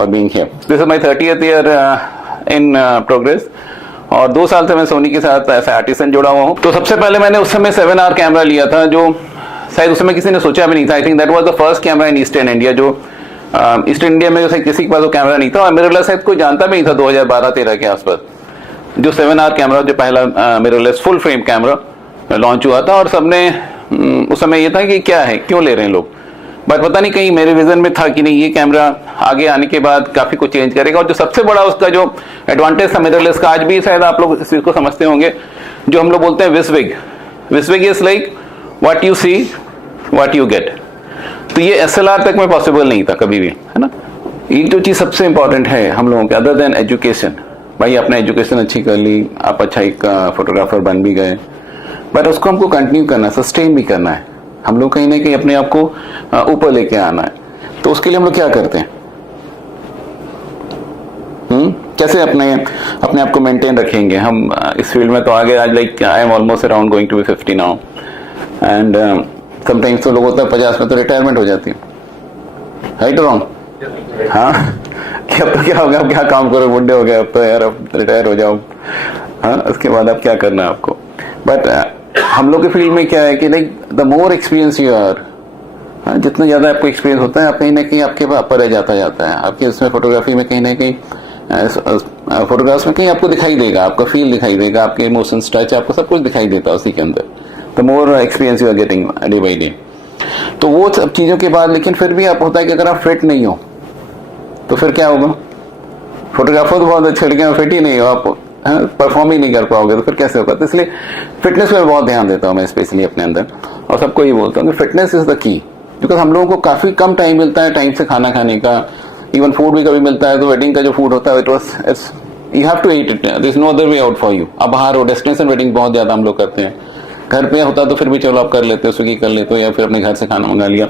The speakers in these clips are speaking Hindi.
For being here. This is my 30th year in progress और 2 साल से मैं सोनी के साथ ऐसा आर्टिसन जुड़ा हुआ हूँ। तो सबसे पहले मैंने उस समय 7R कैमरा लिया था, जो शायद उस समय किसी ने सोचा भी नहीं था। I think that was the first camera in eastern India, जो ईस्टर्न इंडिया में जो किसी के पास वो कैमरा नहीं था और मिररलेस शायद कोई जानता भी नहीं था 2012-13 के आसपास। जो 7R कैमरा, जो पहला mirrorless full frame camera launch हुआ था और सबने उस समय ये था कि क्या है, क्यों ले रहे हैं लोग, बट पता नहीं कहीं मेरे विजन में था कि नहीं, ये कैमरा आगे आने के बाद काफी कुछ चेंज करेगा। और जो सबसे बड़ा उसका जो एडवांटेज था मिररलेस का, आज भी शायद आप लोग इस चीज को समझते होंगे, जो हम लोग बोलते हैं wysiwyg. Wysiwyg is like what you see what you get. तो ये SLR तक में पॉसिबल नहीं था कभी भी, है ना। एक जो चीज सबसे इंपॉर्टेंट है हम लोगों के, अदर देन एजुकेशन, भाई आपने एजुकेशन अच्छी कर ली, आप अच्छा एक फोटोग्राफर बन भी गए, बट उसको हमको कंटिन्यू करना है, सस्टेन भी करना है। हम लोग कहीं ना कहीं अपने आप को ऊपर लेके आना है। तो उसके लिए हम लोग क्या करते हैं, कैसे अपने आप को मेंटेन रखेंगे। हम इस फील्ड में तो आगे आज like I am almost around going to be 50 now and sometimes तो लोग होता है 50 में तो रिटायरमेंट हो जाती है, राइट और रॉन्ग? हाँ, कि अब तो क्या हो गया, अब क्या काम करो, बुढ़े हो गए, अब तो यार अब रिटायर हो जाओ। हाँ, उसके बाद अब क्या करना है आपको। बट हम लोग के फील्ड में क्या है कि like the more experience you are, जितना ज्यादा आपको एक्सपीरियंस होता है, आप कहीं ना कहीं आपके ऊपर जाता जाता है। आपके इसमें फोटोग्राफी में कहीं ना कहीं फोटोग्राफ्स में कहीं आपको दिखाई देगा, आपका फील दिखाई देगा, आपके इमोशंस, टच, आपको सब कुछ दिखाई देता है उसी के अंदर। The more experience you are getting day by day. तो वो सब चीजों के बाद लेकिन फिर भी आप होता है कि अगर आप फिट नहीं हो तो फिर क्या होगा। फोटोग्राफर तो बहुत अच्छे, लेकिन फिट ही नहीं हो, आप परफॉर्म ही नहीं कर पाओगे तो फिर कैसे होगा। तो इसलिए फिटनेस पे बहुत ध्यान देता हूँ मैं स्पेशली अपने अंदर, और सबको ये बोलता हूँ कि फिटनेस इज द की। बिकॉज हम लोगों को काफी कम टाइम मिलता है टाइम से खाना खाने का, इवन फूड भी कभी मिलता है। तो वेडिंग का जो फूड होता है it's you have to eat it, there is no other way out for you. अब बाहर हो, डेस्टिनेशन वेडिंग बहुत ज्यादा हम लोग करते हैं। घर पे होता तो फिर भी चलो आप कर लेते हो, स्विगी कर लेते हो या फिर अपने घर से खाना मंगा लिया,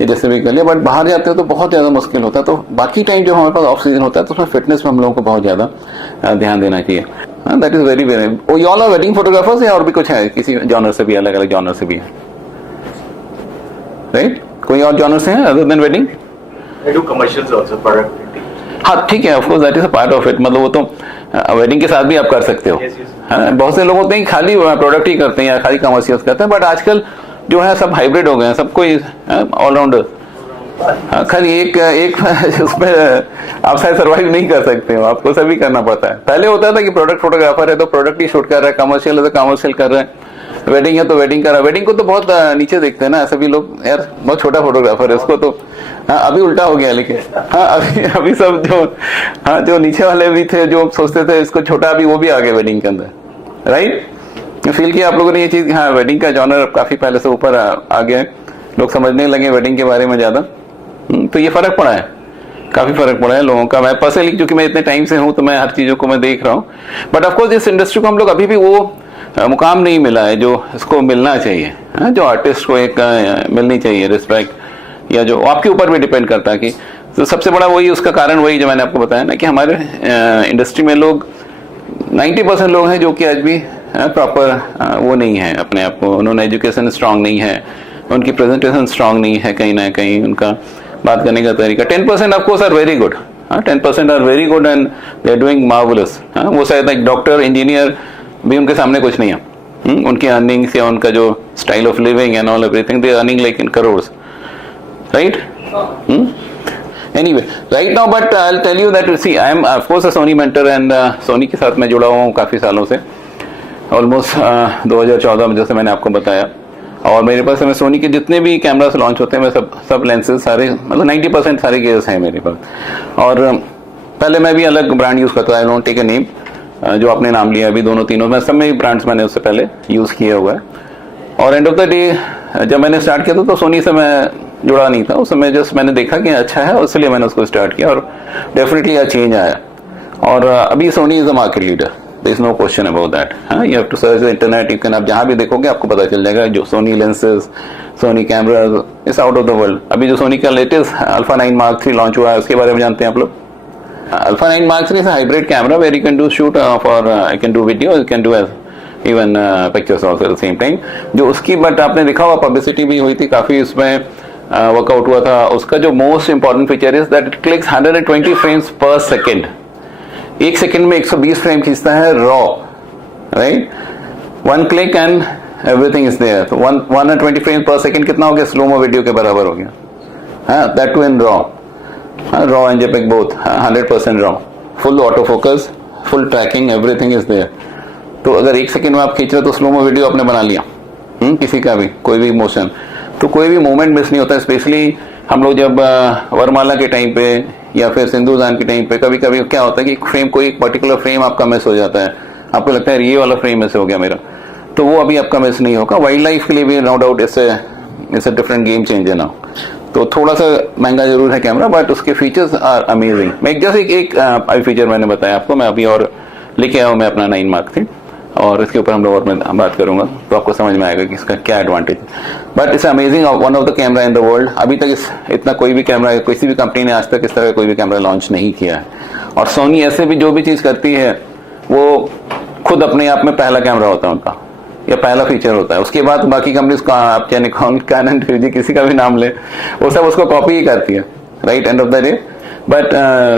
ये जैसे भी कर लिया। बट बाहर जाते हो तो बहुत ज्यादा मुश्किल होता है। तो बाकी टाइम जो हमारे पास ऑफ सीजन होता है तो उसमें फिटनेस में हम लोगों को बहुत ज्यादा ध्यान देना चाहिए। That is very very. You all are wedding photographers या और भी कुछ है, किसी जॉनर से भी, अलग अलग जॉनर से भी है, राइट? कोई और जॉनर से है other than wedding? I do commercials also, product printing. हाँ ठीक है, of course that is a part of it. मतलब वो तो वेडिंग के साथ भी आप कर सकते हो। Yes, yes. हाँ, बहुत से लोग होते हैं खाली प्रोडक्ट ही करते हैं या खाली कमर्शियल्स करते हैं, बट आजकल जो है सब हाइब्रिड हो गए हैं, सब कोई ऑलराउंडर। खाली एक उसमें आप शायद सर्वाइव नहीं कर सकते हो, आपको सभी करना पड़ता है। पहले होता था कि प्रोडक्ट फोटोग्राफर है तो प्रोडक्ट ही शूट कर रहा है, कमर्शियल है तो कमर्शियल कर रहा है, वेडिंग है तो वेडिंग कर रहा है। वेडिंग को तो बहुत नीचे देखते हैं ना सभी लोग, यार बहुत छोटा फोटोग्राफर है उसको तो। हाँ, अभी उल्टा हो गया लेकिन। हाँ, अभी सब जो नीचे वाले भी थे जो सोचते थे इसको छोटा, अभी वो भी आ गए वेडिंग के अंदर, राइट? फील किया आप लोगों ने ये चीज? हाँ, वेडिंग का जॉनर काफी पहले से ऊपर आ गया है, लोग समझने लगे वेडिंग के बारे में ज्यादा। तो ये फर्क पड़ा है, काफी फर्क पड़ा है लोगों का। मैं पर्सनली क्योंकि मैं इतने टाइम से हूँ तो मैं हर चीजों को मैं देख रहा हूँ। बट ऑफकोर्स इस इंडस्ट्री को हम लोग अभी भी वो मुकाम नहीं मिला है जो इसको मिलना चाहिए, जो आर्टिस्ट को एक मिलनी चाहिए रिस्पेक्ट, या जो आपके ऊपर भी डिपेंड करता है कि। तो सबसे बड़ा वही, उसका कारण वही जो मैंने आपको बताया ना कि हमारे इंडस्ट्री में लोग 90% लोग हैं जो कि आज भी प्रॉपर वो नहीं है अपने आप को, उन्होंने एजुकेशन स्ट्रांग नहीं है, उनकी प्रेजेंटेशन स्ट्रांग नहीं है, कहीं ना कहीं उनका बात करने का तरीका। 10% of course are very good, 10% are very good and they are doing marvellous. वो शायद एक डॉक्टर, इंजीनियर भी उनके सामने कुछ नहीं है। उनकी अर्निंग्स या उनका जो style of living and all everything, they are earning like in crores, right? Anyway, right now, but I'll tell you that, see, I am of course a Sony mentor and Sony के साथ मैं जुड़ा हुआ हूँ काफी सालों से, ऑलमोस्ट 2014 में जैसे मैंने आपको बताया। और मेरे पास में सोनी के जितने भी कैमरास लॉन्च होते हैं मैं सब लेंसेज सारे, मतलब 90% सारे गेयर्स हैं मेरे पास। और पहले मैं भी अलग ब्रांड यूज करता, I don't take a name, जो आपने नाम लिया अभी दोनों तीनों, मैं सब में ब्रांड्स मैंने उससे पहले यूज किया हुआ है। और एंड ऑफ द डे जब मैंने स्टार्ट किया था तो सोनी से मैं जुड़ा नहीं था उस समय, जस्ट मैंने देखा कि अच्छा है इसलिए मैंने उसको स्टार्ट किया और डेफिनेटली a चेंज आया। और अभी Sony is a market leader, there is no question about that. You have to search the internet, you can, आप जहां भी देखोगे आपको पता चल जाएगा जो Sony lenses, Sony cameras is out of the world. अभी जो सोनी का latest Alpha 9 Mark III launch हुआ है उसके बारे में जानते हैं आप लोग? Alpha 9 Mark III is a hybrid camera where you can do shoot for, you can do video, you can do even pictures also at the same time. जो उसकी, बट आपने देखा होगा पब्लिसिटी भी हुई थी काफी, उसमें वर्कआउट हुआ था, उसका जो most important feature is that it clicks 120 frames per second. एक सेकेंड में 120 फ्रेम खींचता है raw, right, one click and everything is there. तो 120 फ्रेम पर सेकेंड कितना हो गया, स्लोमो वीडियो के बराबर हो गया, हाँ, that too in raw, raw and JPEG both 100% raw, full auto focus, full tracking, everything is there. तो अगर एक सेकेंड में आप खींच रहे हो तो स्लोमो वीडियो आपने बना लिया, किसी का भी कोई भी मोशन, तो कोई भी मोमेंट मिस नहीं होता। स्पेशली हम लोग जब वरमाला के टाइम पे या फिर सिंदूरदान के टाइम पे कभी कभी क्या होता है कि फ्रेम, कोई एक पर्टिकुलर फ्रेम आपका मिस हो जाता है, आपको लगता है ये वाला फ्रेम मिस हो गया मेरा, तो वो अभी आपका मिस नहीं होगा। वाइल्ड लाइफ के लिए भी no doubt it's a different game changer now. तो थोड़ा सा महंगा जरूर है कैमरा, बट उसके फीचर्स आर अमेजिंग। मैं एक फीचर मैंने बताया आपको, मैं अभी और लेके आया हूँ मैं अपना 9 मार्क थी, और इसके ऊपर हम लोग और मैं बात करूंगा तो आपको समझ में आएगा कि इसका क्या एडवांटेज है। But it's amazing, one of the camera in the world. अभी तक इतना कोई भी कैमरा, किसी भी कंपनी ने आज तक इस तरह का कोई भी कैमरा लॉन्च नहीं किया है। और सोनी ऐसे भी जो भी चीज करती है वो खुद अपने आप में पहला कैमरा होता है उनका, या पहला फीचर होता है। उसके बाद बाकी कंपनीज का, आप चाहे निकॉन, कैनन, फ्यूजी, किसी का भी नाम ले, वो सब उसको कॉपी ही करती है, right, and of the day. But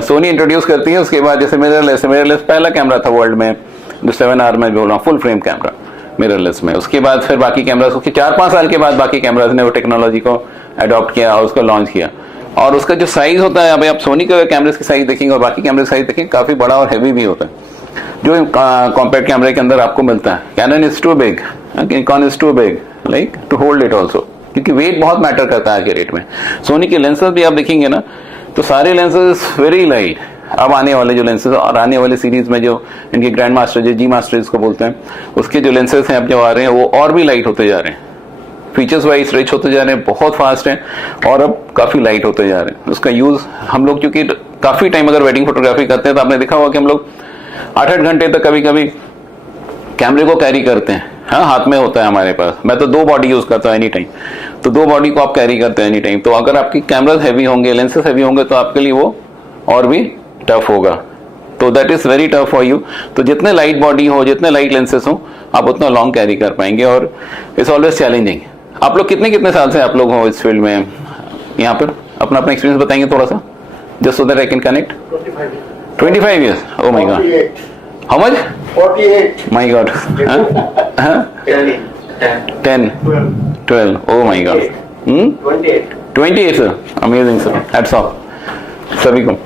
Soni introduce करती है, उसके बाद जैसे मिररलेस पहला कैमरा था वर्ल्ड में, जो 7R में बोल रहा हूँ, फुल फ्रेम कैमरा मिररलेस में। उसके बाद फिर बाकी कैमरास, उसके 4-5 साल के बाद बाकी कैमरास ने वो टेक्नोलॉजी को अडॉप्ट किया और उसको लॉन्च किया। और उसका जो साइज होता है, अभी आप सोनी के कैमरेज की साइज देखेंगे और बाकी कैमरे की साइज देखेंगे, काफी बड़ा और हैवी भी होता है, जो कॉम्पैक्ट कैमरे के अंदर आपको मिलता है। Canon is too big, Nikon is too big like to hold it also, क्योंकि वेट बहुत मैटर करता है आज के रेट में। सोनी के लेंसेज भी आप देखेंगे ना, तो सारे लेंसेज वेरी लाइट। अब आने वाले जो लेंसेज और आने वाले सीरीज में जो इनके ग्रैंड मास्टर, जो जी मास्टर इसको बोलते हैं, उसके जो लेंसेज हैं अब जो आ रहे हैं वो और भी लाइट होते जा रहे हैं, फीचर्स वाइज रिच होते जा रहे हैं, बहुत फास्ट हैं और अब काफी लाइट होते जा रहे हैं। उसका यूज हम लोग क्योंकि काफी टाइम अगर वेडिंग फोटोग्राफी करते हैं तो आपने देखा होगा कि हम लोग 8-8 घंटे तक कभी कभी कैमरे को कैरी करते हैं, हाँ, हाथ में होता है हमारे पास। मैं तो 2 बॉडी यूज करता हूँ एनी टाइम, तो 2 बॉडी को आप कैरी करते हैं एनी टाइम। तो अगर आपकी कैमराज हैवी होंगे, लेंसेज हैवी होंगे, तो आपके लिए वो और भी टफ होगा। तो that is very tough for you. तो जितने लाइट बॉडी हो, जितने लाइट लेंसेज हो, आप उतना लॉन्ग कैरी कर पाएंगे, और इट्स ऑलवेज चैलेंजिंग। आप लोग कितने साल से आप लोग हो इस फील्ड में, यहाँ पर अपना एक्सपीरियंस बताएंगे थोड़ा सा, just so that I can connect. 25 years. Oh my God. 48. How much? 48. My God. Huh? 10. 12. Oh my God. 28. 28 sir. Amazing sir. Hats off. सभी को।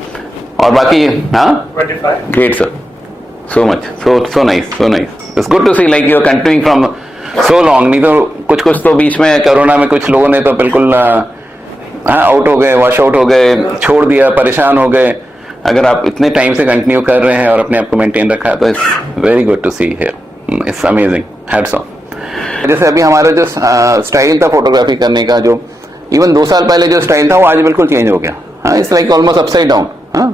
और बाकी, हाँ? 25. Great sir. So much. So nice. So nice. It's good to see like you're continuing from so long. नहीं तो कुछ तो बीच में कोरोना में कुछ लोगों ने तो बिल्कुल आउट हो गए, वॉश आउट हो गए, छोड़ दिया, परेशान हो गए। अगर आप इतने टाइम से कंटिन्यू कर रहे हैं और अपने आप को मेंटेन रखा है, तो it's very good to see here, it's amazing, hats off. जैसे अभी हमारा जो स्टाइल था फोटोग्राफी करने का, जो इवन 2 साल पहले जो स्टाइल था वो आज बिल्कुल चेंज हो गया, हाँ, it's like almost upside down,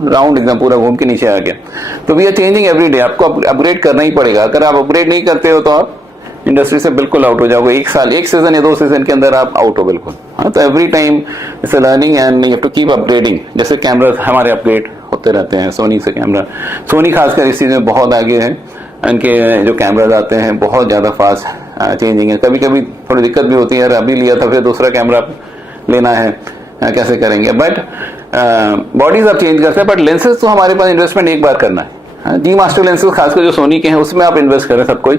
round एकदम पूरा घूम के नीचे आ गया। तो we are changing every day, आपको अपग्रेड करना ही पड़ेगा। अगर आप अपग्रेड नहीं करते हो तो आप इंडस्ट्री से बिल्कुल आउट हो जाओगे। एक सीजन या 2 सीजन के अंदर आप आउट हो बिल्कुल, हाँ। तो every time it's a learning and you have to keep upgrading. जैसे कैमरा हमारे अपग्रेड होते रहते हैं, सोनी से कैमरा, सोनी खासकर इस चीज में बहुत आगे है। इनके जो कैमराज आते हैं बहुत ज्यादा फास्ट चेंजिंग है। कभी कभी थोड़ी दिक्कत भी होती है, यार अभी लिया था फिर दूसरा कैमरा लेना है, कैसे करेंगे। बट बॉडीज आप चेंज करते हैं, बट लेंसेज तो हमारे पास इन्वेस्टमेंट एक बार करना है। जी मास्टर लेंसेज खासकर जो सोनी के हैं उसमें आप इन्वेस्ट करें सब कोई,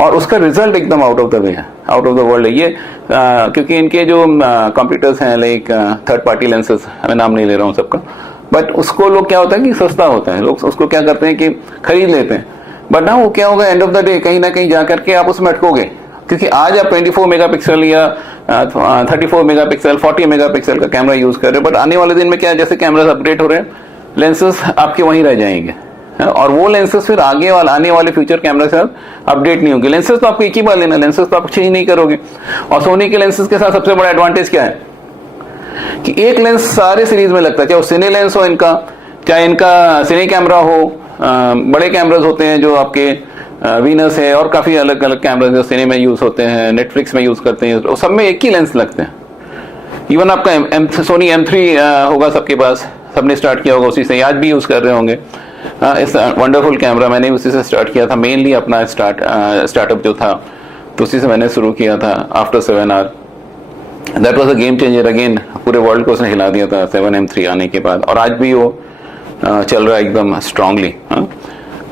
और उसका रिजल्ट एकदम आउट ऑफ द वे है, आउट ऑफ द वर्ल्ड है ये। क्योंकि इनके जो कंप्यूटर्स हैं, लाइक थर्ड पार्टी लेंसेज, मैं नाम नहीं ले रहा हूँ सबका, बट उसको लोग क्या होता है कि सस्ता होता है, लोग उसको क्या करते हैं कि खरीद लेते हैं। बट ना वो क्या होगा, एंड ऑफ द डे कहीं ना कहीं जाकर के आप उसमें अटकोगे। क्योंकि आज आप 24 मेगापिक्सल या 34 मेगापिक्सल, 40 मेगापिक्सल का कैमरा यूज कर रहे हैं, बट आने वाले दिन में क्या है, जैसे कैमरास अपडेट हो रहे हैं, लेंसेज आपके वहीं रह जाएंगे, और वो लेंसेज फिर आने वाले फ्यूचर कैमरा के साथ अपडेट नहीं होंगे। लेंसेज तो आपको एक ही बार लेना, लेंसेज तो आप चेंज नहीं करोगे। और सोनी के लेंसेज के साथ सबसे बड़ा एडवांटेज क्या है कि एक लेंस सारे सीरीज में लगता है, चाहे वो सिने लेंस हो इनका, चाहे इनका सिने कैमरा हो, बड़े कैमराज होते हैं जो आपके वीनस है, और काफी अलग अलग कैमराज जो सिने में यूज होते हैं, नेटफ्लिक्स में यूज करते हैं, और सब में एक ही लेंस लगते हैं। इवन आपका सोनी M3 होगा सबके पास, सबने स्टार्ट किया होगा उसी से, आज भी यूज कर रहे होंगे। इस वंडरफुल कैमरा मैंने उसी से स्टार्ट किया था, मेनली अपना स्टार्टअप जो था, तो उसी से मैंने शुरू किया था after 7R। That was a game changer again, पूरे वर्ल्ड को उसने हिला दिया था 7M3 आने के बाद, और आज भी वो चल रहा है एकदम स्ट्रांगली।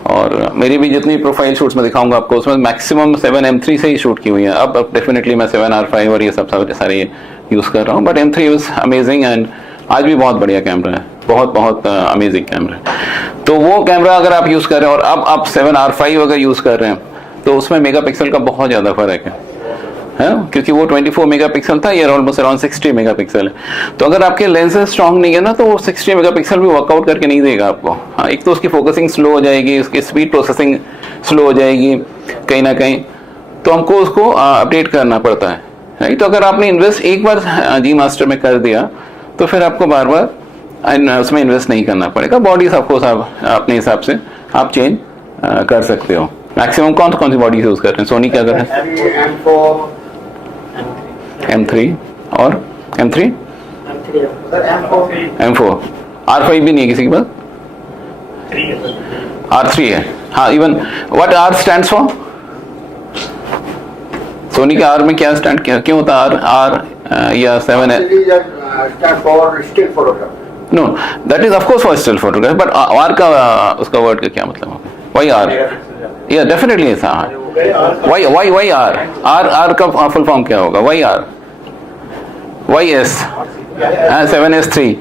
और मेरी भी जितनी प्रोफाइल शूट्स में दिखाऊंगा आपको, उसमें मैक्सिमम 7M3 से ही शूट की हुई है। अब डेफिनेटली मैं 7R5 और ये सब सारे यूज कर रहा हूँ, but M3 was amazing and आज भी बहुत बढ़िया कैमरा है, बहुत अमेजिंग कैमरा है। तो वो कैमरा अगर आप यूज कर रहे हैं और अब आप 7R5 अगर यूज कर रहे हैं, तो उसमें मेगापिक्सल का बहुत ज्यादा फर्क है, क्योंकि वो 24 मेगापिक्सल था, ये ऑलमोस्ट अराउंड 60 मेगापिक्सल है। तो अगर आपके लेंसेज स्ट्रांग नहीं है ना, तो वो 60 मेगापिक्सल भी वर्कआउट करके नहीं देगा आपको। हाँ, एक तो उसकी फोकसिंग स्लो हो जाएगी, उसकी स्पीड प्रोसेसिंग स्लो हो जाएगी कहीं ना कहीं, तो हमको उसको अपडेट करना पड़ता है, राइट। तो अगर आपने इन्वेस्ट एक बार जी मास्टर में कर दिया, तो फिर आपको बार बार उसमें इन्वेस्ट नहीं करना पड़ेगा। बॉडीज ऑफकोर्स आप अपने हिसाब से आप चेंज कर सकते हो। मैक्सिमम कौन सी बॉडीज यूज कर रहे हैं? सोनी क्या कर रहे हैं? M3 और M3 M4 R5 भी नहीं है किसी के पास? R3 है। हाँ, even what R stands for? Sony के R में क्या स्टैंड, क्यों होता है R या 7 है? No, that is of course for still photograph, but R का उसका वर्ड का क्या मतलब होगा? Y R? या डेफिनेटली ऐसा। वाई R का फुल फॉर्म क्या होगा? Y R, Y S, 7S3,